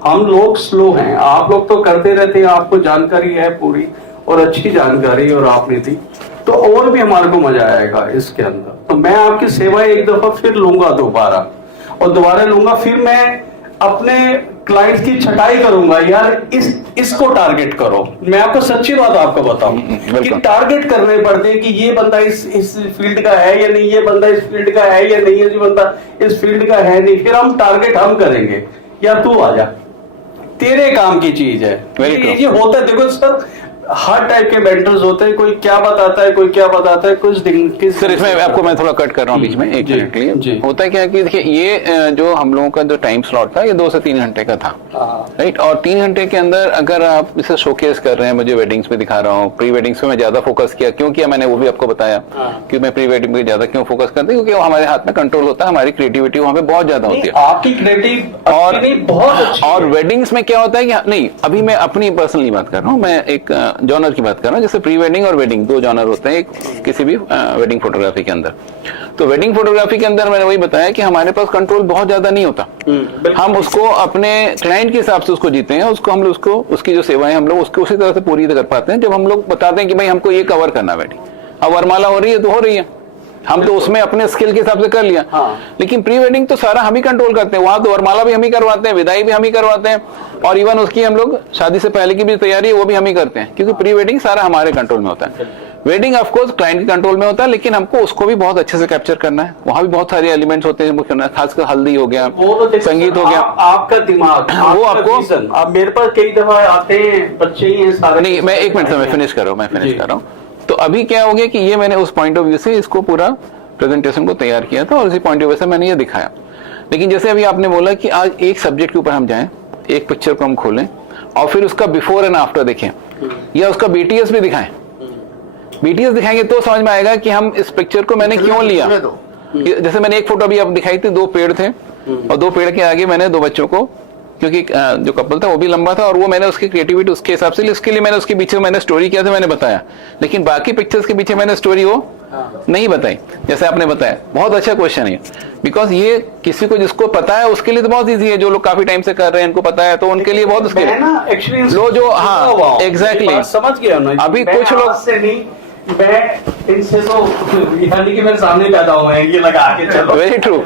हम लोग स्लो हैं, आप लोग तो करते रहते हैं, आपको जानकारी है पूरी और अच्छी जानकारी और आपने दी, तो और भी हमारे को मजा आएगा इसके अंदर। तो मैं आपकी सेवा एक दफा फिर लूंगा दोबारा, और दोबारा लूंगा, फिर मैं अपने क्लाइंट की छटाई करूंगा, यार इसको टारगेट करो। मैं आपको सच्ची बात आपको बताऊं कि टारगेट करने पड़ते हैं कि ये बंदा इस फील्ड का है या नहीं, ये बंदा इस फील्ड का है या नहीं, ये बंदा इस फील्ड का है नहीं, फिर हम टारगेट हम करेंगे, यार तू आ जा, तेरे काम की चीज है। ये होता है, देखो सर, हर टाइप के मेंटर्स होते हैं, कोई क्या बताता है, कोई क्या बताता है, कुछ दिन सर इसमें आपको मैं थोड़ा कट कर रहा हूँ बीच में, एक मिनट के लिए। होता है क्या कि देखिए, ये जो हम लोगों का जो टाइम स्लॉट था, ये 2 से 3 घंटे का था, राइट। और 3 घंटे के अंदर अगर आप इसे शोकेस कर रहे हैं, मुझे वेडिंग्स में दिखा रहा हूँ, प्री वेडिंग्स में मैं ज्यादा फोकस किया, क्यों किया मैंने वो भी आपको बताया कि मैं प्री वेडिंग में ज्यादा क्यों फोकस करता हूँ, क्योंकि हमारे हाथ में कंट्रोल होता है, हमारी क्रिएटिविटी वहाँ पे बहुत ज्यादा होती है। आपकी क्रिएटिव और वेडिंग्स में क्या होता है कि नहीं, अभी मैं अपनी पर्सनली बात कर रहा हूँ, मैं एक जॉनर की बात कर रहा हूँ, जैसे प्री वेडिंग और वेडिंग 2 जॉनर होते हैं किसी भी वेडिंग फोटोग्राफी के अंदर। तो वेडिंग फोटोग्राफी के अंदर मैंने वही बताया कि हमारे पास कंट्रोल बहुत ज्यादा नहीं होता, हम उसको अपने क्लाइंट के हिसाब से उसको जीते हैं, उसको हम उसको उसकी जो सेवाएं हम लोग उसको उसी तरह से पूरी कर पाते हैं। जब हम लोग बताते हैं कि भाई हमको ये कवर करना वेडिंग, अब वरमाला हो रही है तो हो रही है, हम तो उसमें अपने स्किल के हिसाब से कर लिया। लेकिन प्री वेडिंग तो सारा हम ही कंट्रोल करते हैं, वहां तो वरमाला भी हम ही करवाते हैं, विदाई भी हम ही करवाते हैं, और इवन उसकी हम लोग शादी से पहले की भी तैयारी है वो भी हम ही करते हैं, क्योंकि प्री वेडिंग सारा हमारे कंट्रोल में होता है। वेडिंग ऑफ कोर्स क्लाइंट के कंट्रोल में होता है, लेकिन हमको उसको भी बहुत अच्छे से कैप्चर करना है, वहां भी बहुत सारे एलिमेंट्स होते हैं, खासकर हल्दी हो गया, संगीत हो गया, आपका दिमाग वो आपको। अब मेरे पास कई दफा आते हैं बच्चे ही हैं सारे। नहीं, मैं एक मिनट से मैं फिनिश कर रहा हूँ। तो अभी क्या हो गया कि ये मैंने उस पॉइंट ऑफ व्यू से इसको पूरा प्रेजेंटेशन को तैयार किया था, और इसी पॉइंट ऑफ व्यू से मैंने ये दिखाया। लेकिन जैसे अभी आपने बोला कि आज एक सब्जेक्ट के ऊपर हम जाएं, एक पिक्चर को हम खोलें और फिर उसका बिफोर एंड आफ्टर देखें, या उसका बीटीएस भी दिखाएं। बीटीएस दिखाएंगे तो समझ में आएगा कि हम इस पिक्चर को मैंने क्यों लिया। जैसे मैंने एक फोटो अभी आप दिखाई थी, 2 पेड़ थे और 2 पेड़ के आगे मैंने 2 बच्चों को, क्योंकि जो कपल था वो भी लंबा था, और वो मैंने उसकी क्रिएटिविटी उसके हिसाब से, इसके लिए मैंने उसके पीछे मैंने स्टोरी किया था, मैंने बताया। लेकिन बाकी पिक्चर्स के पीछे मैंने स्टोरी वो नहीं बताई, जैसे आपने बताया। बहुत अच्छा क्वेश्चन है, बिकॉज ये किसी को जिसको पता है उसके लिए तो बहुत इजी है, जो लोग काफी टाइम से कर रहे हैं इनको पता है, तो उनके लिए बहुत उसके लो जो, हाँ एग्जैक्टली समझ गया ना। अभी कुछ लोग से नहीं, मैं इनसे तो यानी कि मेरे सामने पैदा हुए हैं, ये लगा के चलो। Very true.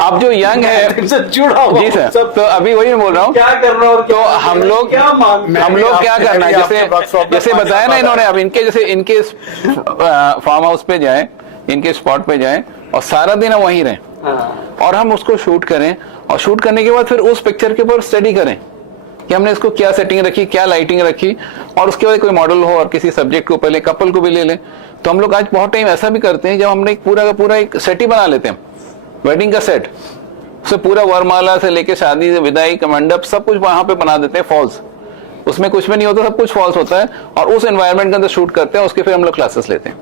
अब जो यंग है जुड़ा हुआ जी सर, तो अभी वही मैं बोल रहा हूँ, क्या कर रहा हूँ, तो हम लोग क्या करना है, जैसे बताया ना इन्होंने, अब इनके जैसे इनके फार्म हाउस पे जाए, इनके स्पॉट पे जाए और सारा दिन हम वहीं रहें और हम उसको शूट करें, और शूट करने के बाद फिर उस पिक्चर के ऊपर स्टडी करें कि हमने इसको क्या सेटिंग रखी, क्या लाइटिंग रखी, और उसके बाद कोई मॉडल हो और किसी सब्जेक्ट को पहले कपल को भी ले लें। तो हम लोग आज बहुत टाइम ऐसा भी करते हैं जब हमने एक पूरा का पूरा एक सेट ही बना लेते हैं, वेडिंग का सेट, उसे पूरा वरमाला से लेके शादी विदाई का मंडप सब कुछ वहां पे बना देते हैं फॉल्स, उसमें कुछ भी नहीं होता, सब कुछ फॉल्स होता है, और उस एनवायरनमेंट के अंदर शूट करते हैं, उसके फिर हम लोग क्लासेस लेते हैं।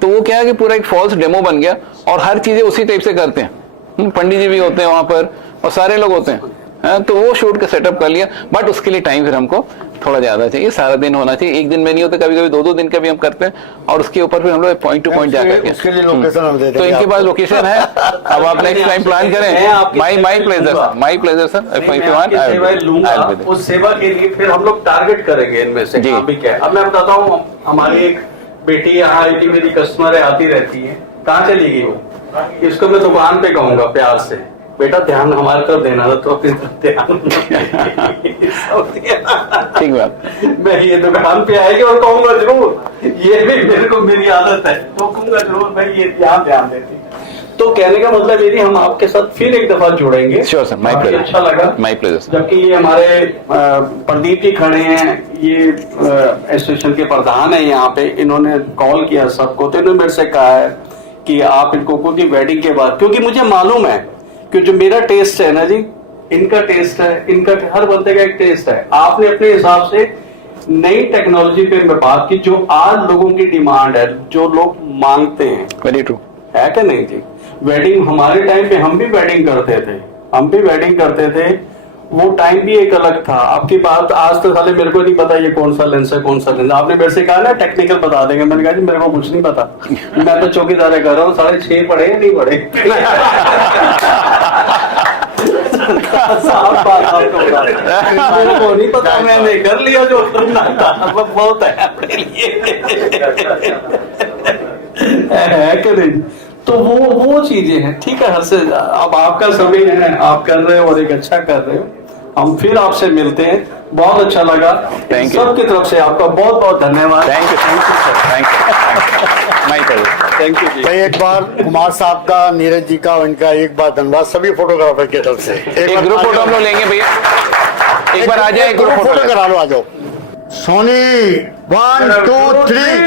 तो वो क्या है कि पूरा एक फॉल्स डेमो बन गया, और हर चीजें उसी टाइप से करते हैं, पंडित जी भी होते हैं वहां पर और सारे लोग होते हैं, तो वो शूट का सेटअप कर लिया। बट उसके लिए टाइम फिर हमको थोड़ा ज्यादा चाहिए, सारा दिन होना चाहिए, एक दिन में नहीं होता, कभी कभी 2-2 दिन का भी हम करते हैं, और उसके ऊपर फिर हम लोग पॉइंट टू पॉइंट जाकर उसके लिए लोकेशन हम देते हैं। तो इनके पास लोकेशन है, अब आप नेक्स्ट टाइम प्लान करें। My pleasure sir, if you want I will be उस सेवा के लिए फिर हम लोग टारगेट करेंगे इनमें से भी क्या है। अब मैं बताता हूँ, हमारी एक बेटी यहाँ आई थी, मेरी कस्टमर है, आती रहती है, कहाँ चली गई वो, इसको मैं दुकान पे कहूंगा प्यार से, बेटा ध्यान हमारे तरफ देना था, तो अपनी तरफ ध्यान ठीक बात। मैं ये दुकान पे आएगी और कहूंगा जरूर, ये भी मेरे को मेरी आदत है, तो कहूंगा जरूर भाई ये ध्यान देती। तो कहने का मतलब ये नहीं, हम आपके साथ फिर एक दफा जुड़ेंगे। श्योर सर, माय प्लेजर, अच्छा लगा, माय प्लेजर। जबकि ये हमारे प्रदीप जी खड़े हैं, ये एसोसिएशन के प्रधान है यहाँ पे, इन्होंने कॉल किया सबको, तो इन्होंने मेरे से कहा है कि आप इनको को की वेडिंग के बाद, क्योंकि मुझे मालूम है कि जो मेरा टेस्ट है ना जी, इनका टेस्ट है, इनका हर बंदे का एक टेस्ट है, आपने अपने हिसाब से नई टेक्नोलॉजी पे मैं बात की, जो आज लोगों की डिमांड है, जो लोग मांगते हैं, वेरी ट्रू। है कि नहीं जी? वेडिंग हमारे टाइम पे हम भी वेडिंग करते थे, वो टाइम भी एक अलग था। आपकी बात आज तक साले मेरे को नहीं पता ये कौन सा लेंस है, कौन सा लेंस। आपने मेरे से कहा ना टेक्निकल बता देंगे, मैंने कहा जी मेरे को कुछ नहीं पता, मैं तो चौकीदारी कर रहा हूँ। 6.5 पढ़े नहीं पढ़े। साफ बात आपको बता रहा हूं। मेरे को नहीं पता, मैंने कर लिया जो करना था, वो बहुत है अपने लिए। है कि नहीं? तो वो चीजें हैं, ठीक है। हर से अब आपका समय है, आप कर रहे हो और एक अच्छा कर रहे हो। हम फिर आपसे मिलते हैं, बहुत अच्छा लगा। Thank you. सबकी तरफ से आपका बहुत बहुत धन्यवाद। Thank you sir, thank you my pleasure. Thank you जी। भाई एक बार कुमार साहब का, नीरज जी का, इनका एक बार धन्यवाद सभी फोटोग्राफर की तरफ से। एक ग्रुप फोटो हम लोग लेंगे भैया, एक बार आ जाए, एक ग्रुप फोटो करा लो, आ जाओ। सोनी 1 2 3